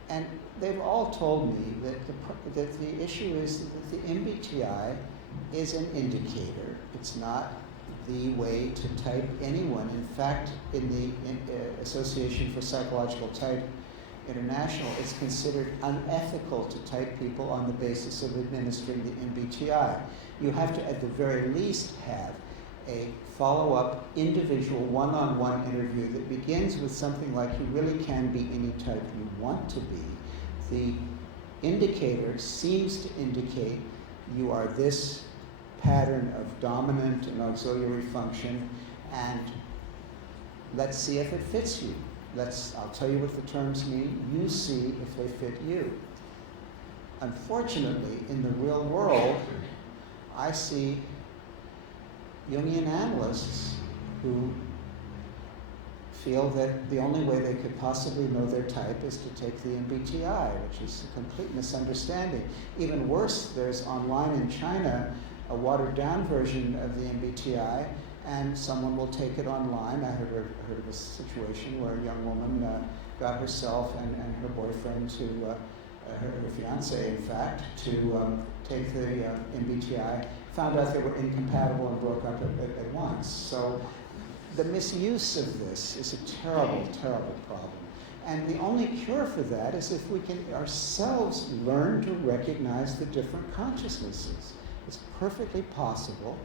And they've all told me that the issue is that the MBTI is an indicator. It's not the way to type anyone. In fact, in the Association for Psychological Type International, it's considered unethical to type people on the basis of administering the MBTI. You have to, at the very least, have a follow-up individual one-on-one interview that begins with something like, you really can be any type you want to be. The indicator seems to indicate you are this pattern of dominant and auxiliary function, and let's see if it fits you. I'll tell you what the terms mean, you see if they fit you. Unfortunately, in the real world, I see Jungian analysts who feel that the only way they could possibly know their type is to take the MBTI, which is a complete misunderstanding. Even worse, there's online in China a watered-down version of the MBTI, and someone will take it online. I heard of a situation where a young woman got herself and her boyfriend her fiance, in fact, to take the MBTI, found out they were incompatible and broke up at once. So the misuse of this is a terrible, terrible problem. And the only cure for that is if we can ourselves learn to recognize the different consciousnesses. It's perfectly possible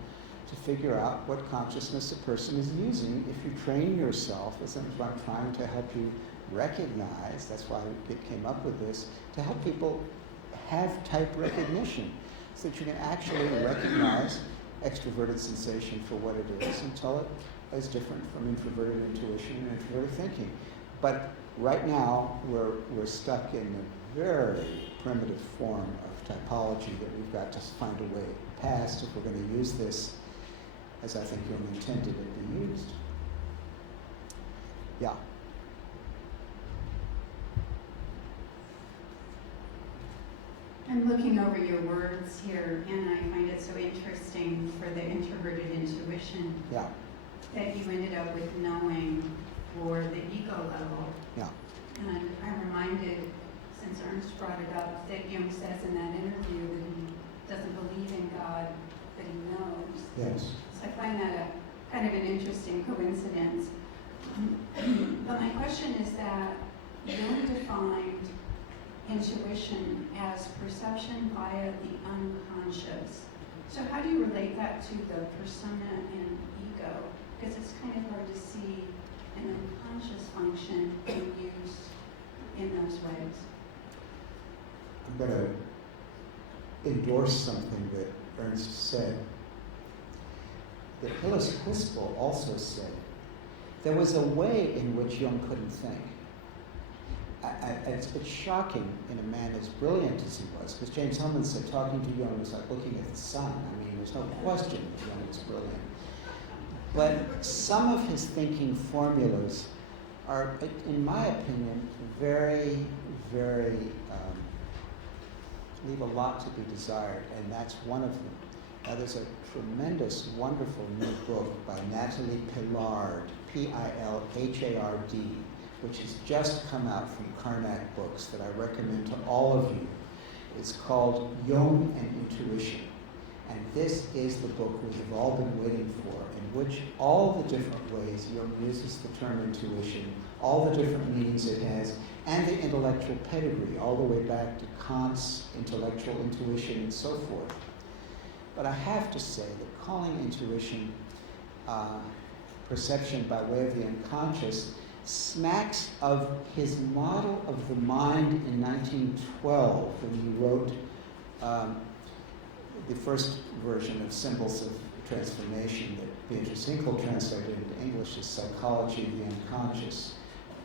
to figure out what consciousness a person is using if you train yourself, as I'm trying to help you recognize, that's why I came up with this, to help people have type recognition, so that you can actually recognize extroverted sensation for what it is and tell it as different from introverted intuition and introverted thinking. But right now, we're stuck in a very primitive form of typology that we've got to find a way past if we're going to use this as I think Jung intended it to be used. Yeah. I'm looking over your words here, and I find it so interesting for the introverted intuition that you ended up with knowing for the ego level. Yeah. And I'm reminded, since Ernst brought it up, that Jung says in that interview that he doesn't believe in God, but he knows. Yes. So I find that a kind of an interesting coincidence. But my question is that Jung defined intuition as perception via the unconscious. So how do you relate that to the persona and ego? Because it's kind of hard to see an unconscious function being used in those ways. I'm going to endorse something that Ernst said. That Hillis Quispel also said there was a way in which Jung couldn't think. It's shocking in a man as brilliant as he was, because James Hillman said talking to Jung was like looking at the sun. I mean, there's no question that Jung was brilliant. But some of his thinking formulas are, in my opinion, very, very, leave a lot to be desired, and that's one of them. Now, there's a tremendous, wonderful new book by Natalie Pillard, P-I-L-H-A-R-D, which has just come out from Karnak Books that I recommend to all of you. It's called Jung and Intuition. And this is the book we have all been waiting for, in which all the different ways Jung uses the term intuition, all the different meanings it has, and the intellectual pedigree, all the way back to Kant's intellectual intuition and so forth. But I have to say that calling intuition perception by way of the unconscious smacks of his model of the mind in 1912 when he wrote the first version of Symbols of Transformation that Beatrice Hinkle translated into English as Psychology of the Unconscious,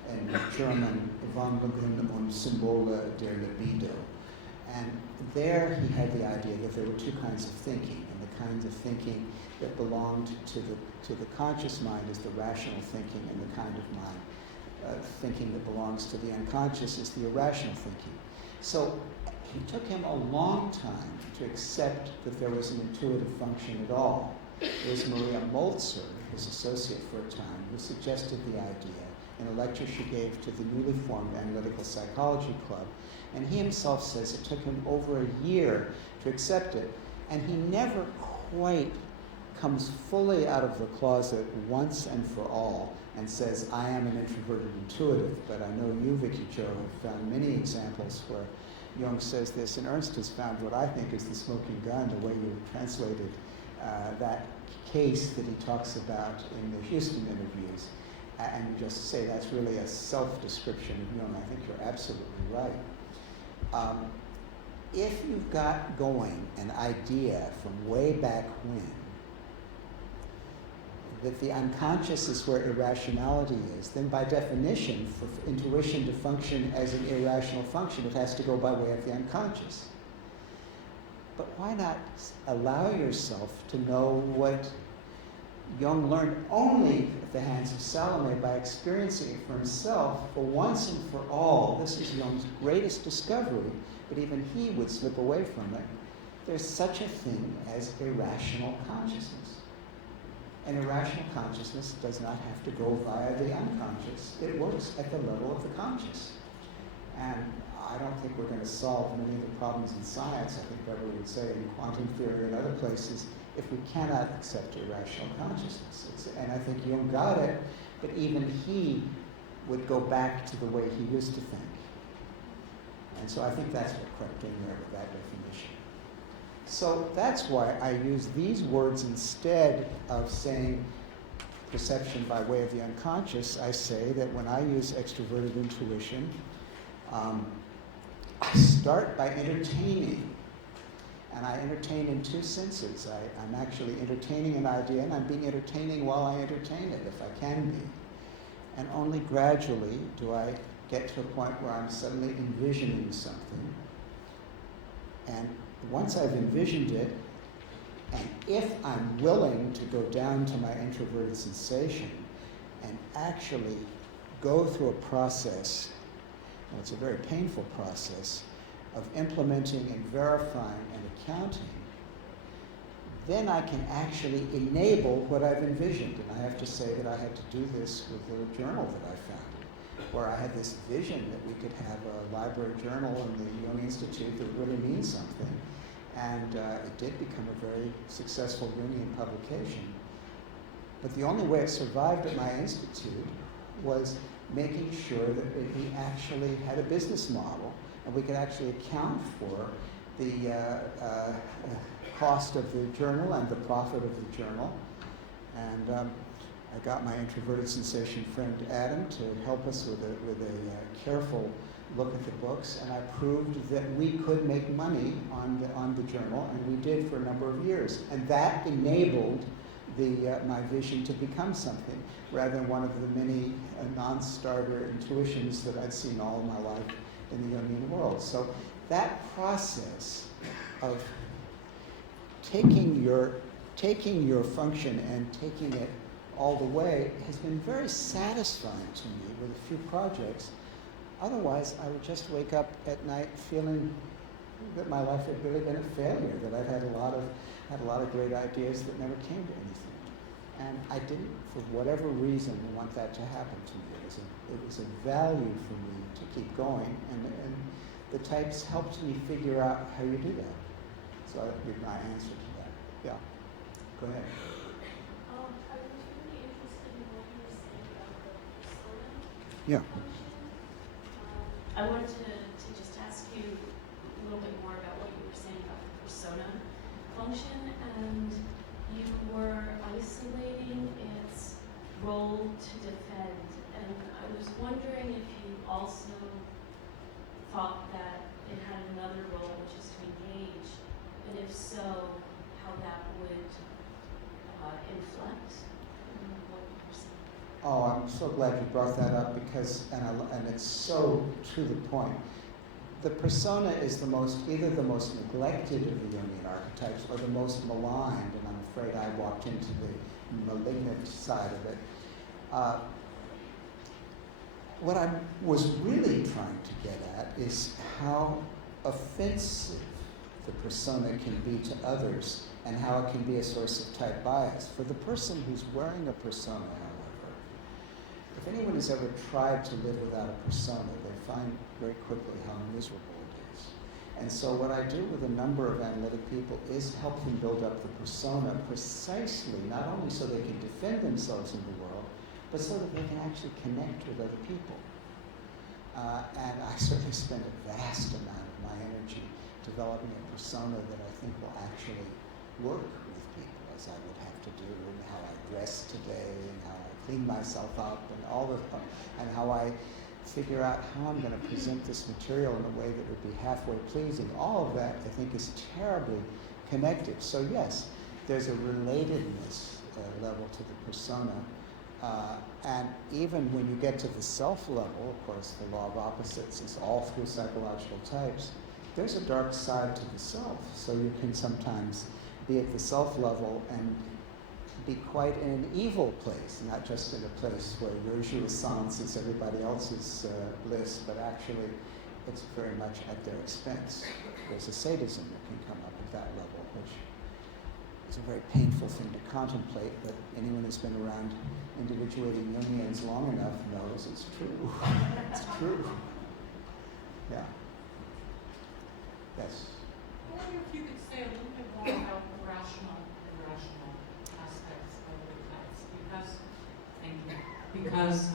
and German Wandlungen und Symbole der Libido. And there he had the idea that there were two kinds of thinking, and the kinds of thinking that belonged to the conscious mind is the rational thinking, and the kind of mind thinking that belongs to the unconscious is the irrational thinking. So it took him a long time to accept that there was an intuitive function at all. It was Maria Moltzer, his associate for a time, who suggested the idea in a lecture she gave to the newly formed Analytical Psychology Club. And he himself says it took him over a year to accept it, and he never quite comes fully out of the closet once and for all and says, I am an introverted intuitive. But I know you, Vicky Jo, have found many examples where Jung says this, and Ernst has found what I think is the smoking gun, the way you translated that case that he talks about in the Houston interviews. And you just say that's really a self-description of Jung. I think you're absolutely right. If you've got going an idea from way back when that the unconscious is where irrationality is, then by definition, for intuition to function as an irrational function, it has to go by way of the unconscious. But why not allow yourself to know what Jung learned only at the hands of Salome by experiencing it for himself, for once and for all. This is Jung's greatest discovery, but even he would slip away from it. There's such a thing as irrational consciousness. And irrational consciousness does not have to go via the unconscious. It works at the level of the conscious. And I don't think we're going to solve many of the problems in science, I think Beverly would say, in quantum theory and other places, if we cannot accept irrational consciousness. And I think Jung got it, but even he would go back to the way he used to think. And so I think that's what crept in there with that definition. So that's why I use these words instead of saying perception by way of the unconscious. I say that when I use extroverted intuition, I start by entertaining. And I entertain in two senses. I'm actually entertaining an idea, and I'm being entertaining while I entertain it, if I can be. And only gradually do I get to a point where I'm suddenly envisioning something. And once I've envisioned it, and if I'm willing to go down to my introverted sensation and actually go through a process, and it's a very painful process, of implementing and verifying and accounting, then I can actually enable what I've envisioned. And I have to say that I had to do this with the journal that I founded, where I had this vision that we could have a library journal in the Jung Institute that really means something. And it did become a very successful Jungian publication. But the only way it survived at my institute was making sure that we actually had a business model and we could actually account for the cost of the journal and the profit of the journal. And I got my introverted sensation friend Adam to help us with a careful look at the books, and I proved that we could make money on the journal, and we did for a number of years. And that enabled my vision to become something, rather than one of the many non-starter intuitions that I'd seen all of my life in the Jungian world. So that process of taking your function and taking it all the way has been very satisfying to me with a few projects. Otherwise, I would just wake up at night feeling that my life had really been a failure, that I've had a lot of great ideas that never came to anything. And I didn't, for whatever reason, want that to happen to me. It was a value for me to keep going, and the types helped me figure out how you do that. So that would be my answer to that. Yeah. Go ahead. I was really interested in what you were saying about the persona. Yeah. I wanted to just ask you a little bit more about what you were saying about the persona function, and you were isolating its role to defend. And I was wondering if you also thought that it had another role, which is to engage, and if so, how that would inflect what you were saying. Oh, I'm so glad you brought that up because, and it's so to the point. The persona is either the most neglected of the Jungian archetypes or the most maligned, and I'm afraid I walked into the malignant side of it. What I was really trying to get at is how offensive the persona can be to others and how it can be a source of type bias. For the person who's wearing a persona, however, if anyone has ever tried to live without a persona, they find very quickly how miserable it is. And so what I do with a number of analytic people is help them build up the persona precisely, not only so they can defend themselves in the world, but so that they can actually connect with other people. And I certainly spend a vast amount of my energy developing a persona that I think will actually work with people, as I would have to do, and how I dress today, and how I clean myself up, and how I figure out how I'm going to present this material in a way that would be halfway pleasing. All of that, I think, is terribly connected. So yes, there's a relatedness level to the persona. And even when you get to the self level, of course, the law of opposites is all through psychological types, there's a dark side to the self. So you can sometimes be at the self level and be quite in an evil place, not just in a place where your jouissance is everybody else's bliss, but actually it's very much at their expense. There's a sadism that can come up at that level, which is a very painful thing to contemplate, but anyone who's been around individuating Jungians long enough knows it's true. It's true. Yeah. Yes? I wonder if you could say a little bit more about the rational and irrational aspects of the text, because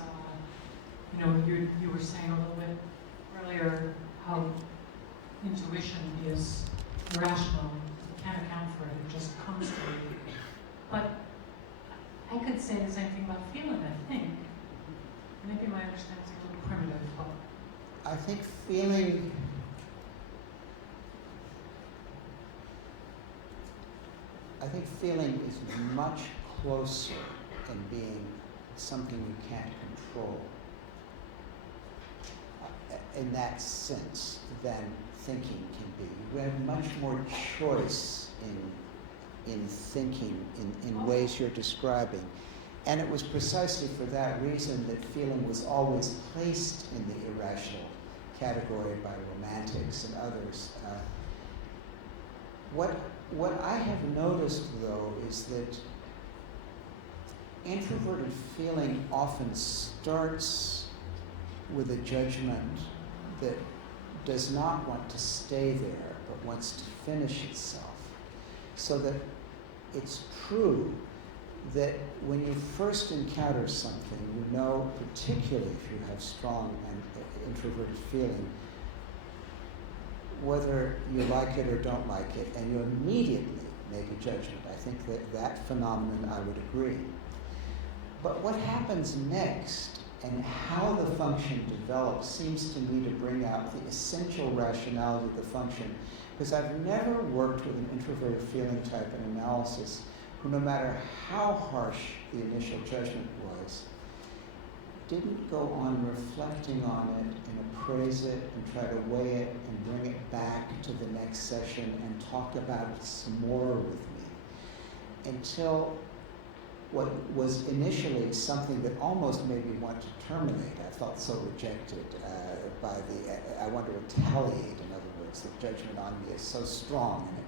intuition is irrational, you can't account for it, it just comes to you. But I could say the same thing about feeling, I think. Maybe my understanding is a little primitive, but I think feeling, is much closer in being something you can't control in that sense than thinking can be. You have much more choice in thinking in ways you're describing. And it was precisely for that reason that feeling was always placed in the irrational category by romantics and others. What I have noticed, though, is that introverted feeling often starts with a judgment that does not want to stay there, but wants to finish itself. So that it's true that when you first encounter something, you know, particularly if you have strong and introverted feeling, whether you like it or don't like it, and you immediately make a judgment. I think that phenomenon, I would agree. But what happens next and how the function develops seems to me to bring out the essential rationality of the function, because I've never worked with an introverted feeling type in analysis who, no matter how harsh the initial judgment was, didn't go on reflecting on it and appraise it and try to weigh it and bring it back to the next session and talk about it some more with me until what was initially something that almost made me want to terminate. I felt so rejected by I want to retaliate, in other words. The judgment on me is so strong, and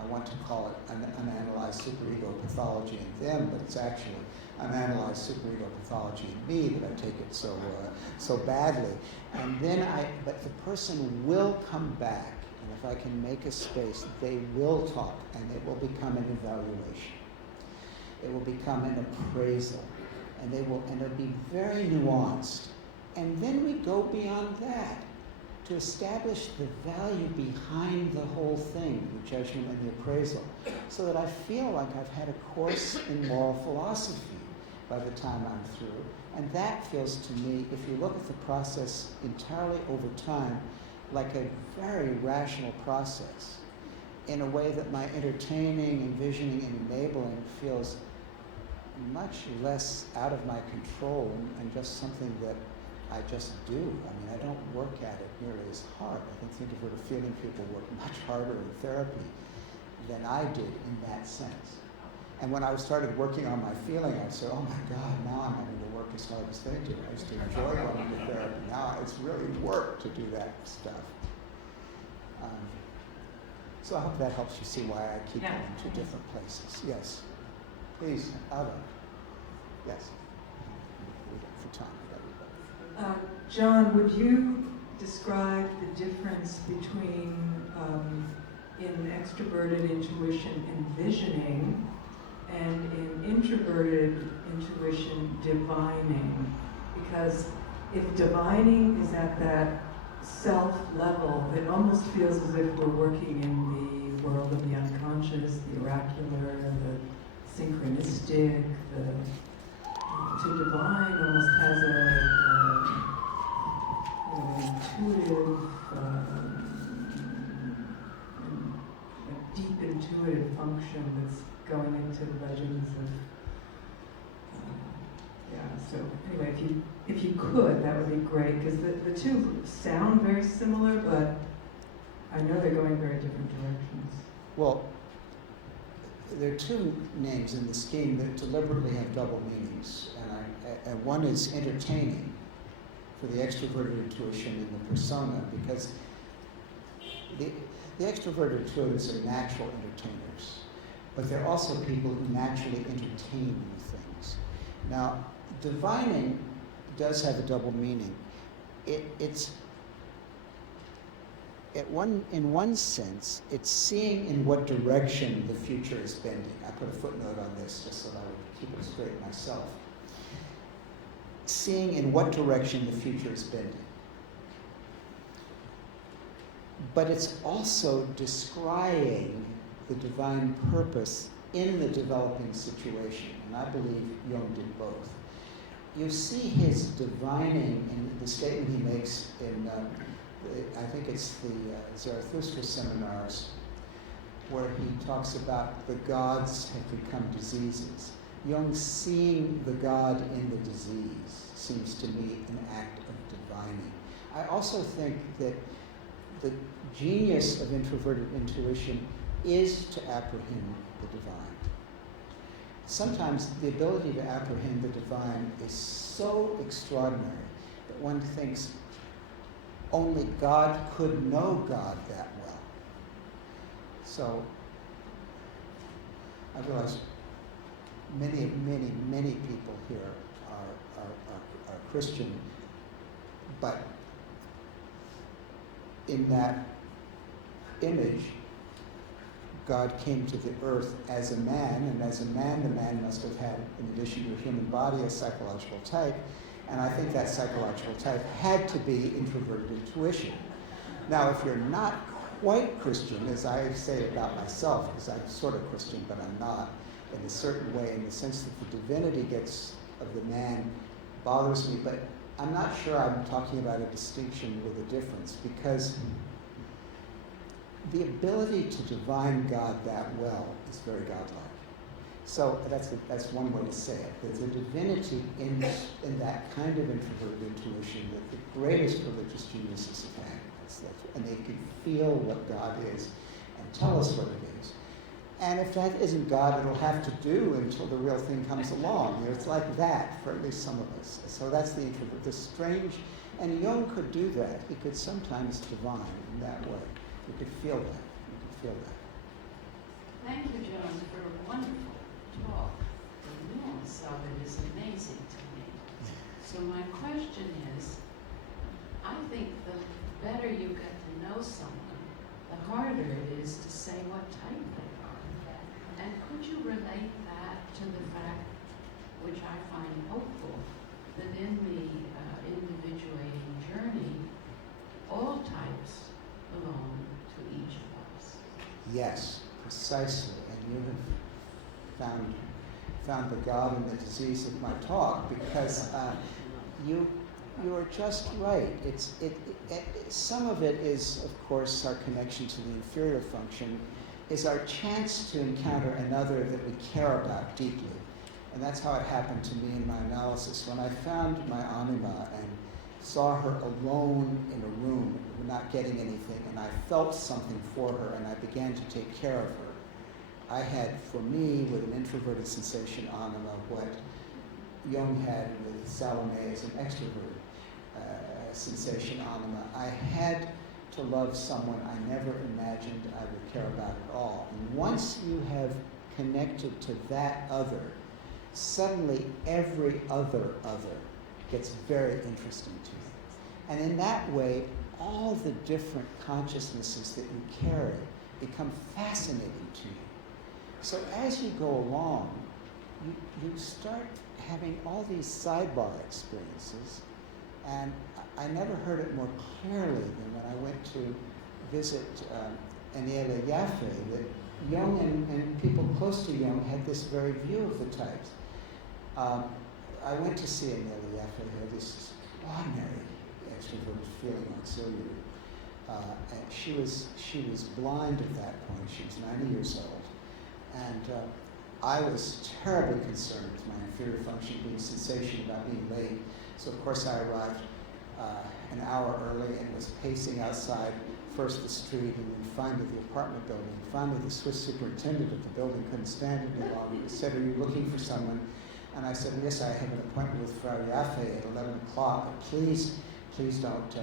I want to call it an unanalyzed superego pathology in them, but it's actually unanalyzed superego pathology in me that I take it so badly. And then but the person will come back, and if I can make a space, they will talk, and it will become an evaluation. It will become an appraisal, and it'll be very nuanced. And then we go beyond that to establish the value behind the whole thing, the judgment and the appraisal, so that I feel like I've had a course in moral philosophy by the time I'm through. And that feels to me, if you look at the process entirely over time, like a very rational process, in a way that my entertaining, envisioning, and enabling feels much less out of my control and just something that I just do. I mean, I don't work at it nearly as hard. I think the introverted feeling people work much harder in therapy than I did in that sense. And when I started working on my feeling, I'd say, oh my God, now I'm having to work as hard as they do. I used to enjoy going to therapy. Now it's really work to do that stuff. So I hope that helps you see why I keep going to different places. Yes. Please, Ava. Yes. For time. John, would you describe the difference between in extroverted intuition envisioning and in introverted intuition divining? Because if divining is at that self level, it almost feels as if we're working in the world of the unconscious, the oracular, the synchronistic, to divine almost has intuitive, a deep intuitive function that's going into the legends of, so anyway, if you could, that would be great, because the two sound very similar, but I know they're going very different directions. Well, there are two names in the scheme that deliberately have double meanings, and one is entertaining for the extroverted intuition in the persona, because the extroverted intuitives are natural entertainers, but they're also people who naturally entertain new things. Now, divining does have a double meaning. It's in one sense, it's seeing in what direction the future is bending. I put a footnote on this just so that I would keep it straight myself. Seeing in what direction the future is bending. but it's also descrying the divine purpose in the developing situation. And I believe Jung did both. You see his divining in the statement he makes in, I think it's the Zarathustra seminars, where he talks about the gods have become diseases. Jung seeing the God in the disease seems to me an act of divining. I also think that the genius of introverted intuition is to apprehend the divine. Sometimes the ability to apprehend the divine is so extraordinary that one thinks only God could know God that well. So I realize many people here are Christian, but in that image, God came to the earth as a man, and as a man, the man must have had, in addition to a human body, a psychological type, and I think that psychological type had to be introverted intuition. Now, if you're not quite Christian, as I say about myself, because I'm sort of Christian, but I'm not, in a certain way, in the sense that the divinity of the man bothers me, but I'm not sure I'm talking about a distinction with a difference, because the ability to divine God that well is very godlike. So that's one way to say it. There's a divinity in that kind of introverted intuition that the greatest religious geniuses have had. And they can feel what God is and tell us what it is. And if that isn't God, it'll have to do until the real thing comes along. You know, it's like that for at least some of us. So that's the introvert, the strange. And Jung could do that. He could sometimes divine in that way. You could feel that. You could feel that. Thank you, John, for a wonderful talk. The nuance of it is amazing to me. So my question is, I think the better you get to know someone, the harder it is to say what type they are. And could you relate that to the fact, which I find hopeful, that in the individuating journey, all types belong to each of us? Yes, precisely. And you have found the God in the disease of my talk, because you're just right. Some of it is, of course, our connection to the inferior function, is our chance to encounter another that we care about deeply. And that's how it happened to me in my analysis. When I found my anima and saw her alone in a room, not getting anything, and I felt something for her, and I began to take care of her. I had, for me, with an introverted sensation anima, what Jung had with Salome as an extroverted sensation anima. I had to love someone I never imagined I would care about at all. And once you have connected to that other, suddenly every other gets very interesting to you. And in that way, all the different consciousnesses that you carry become fascinating to you. So as you go along, you start having all these sidebar experiences, and I never heard it more clearly than when I went to visit Aniela Yaffe, that Jung and people close to Jung had this very view of the types. I went to see Aniela Yaffe, who had this extraordinary extroverted feeling auxiliary. And she was blind at that point. She was 90 years old. And I was terribly concerned with my inferior function being sensation about being late. So of course I arrived an hour early and was pacing outside first the street and then finally the apartment building. Finally the Swiss superintendent of the building couldn't stand it any longer. He said, "Are you looking for someone?" And I said, "Yes, I have an appointment with Frau Yaffe at 11 o'clock. Please don't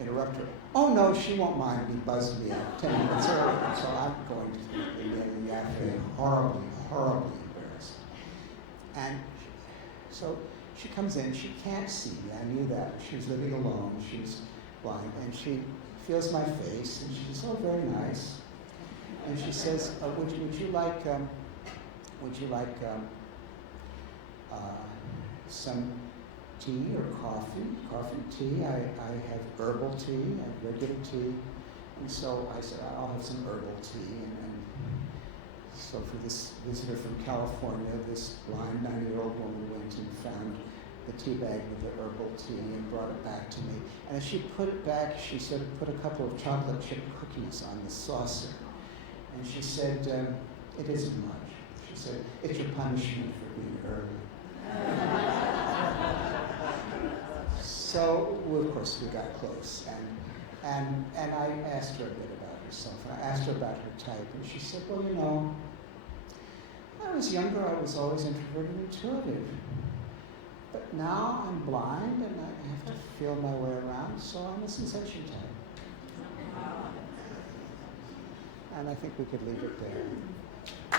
interrupt her." "Oh no, she won't mind." He buzzed me out 10 minutes early. So I'm going to the Yaffe, horribly embarrassed. And so she comes in, she can't see me, I knew that. She was living alone, she was blind, and she feels my face, and she says, "Oh, very nice." And she says, would you like some tea or coffee, tea. I have herbal tea, I have regular tea. And so I said, I'll have some herbal tea. And so for this visitor from California, this blind 90-year-old woman went and found the tea bag with the herbal tea and brought it back to me. And as she put it back, she said, put a couple of chocolate chip cookies on the saucer. And she said, it isn't much. She said, it's your punishment for being early. So, well, of course, we got close. And I asked her a bit about herself. And I asked her about her type. And she said, well, you know, when I was younger, I was always introverted and intuitive. But now I'm blind and I have to feel my way around, so I'm a sensation type. And I think we could leave it there.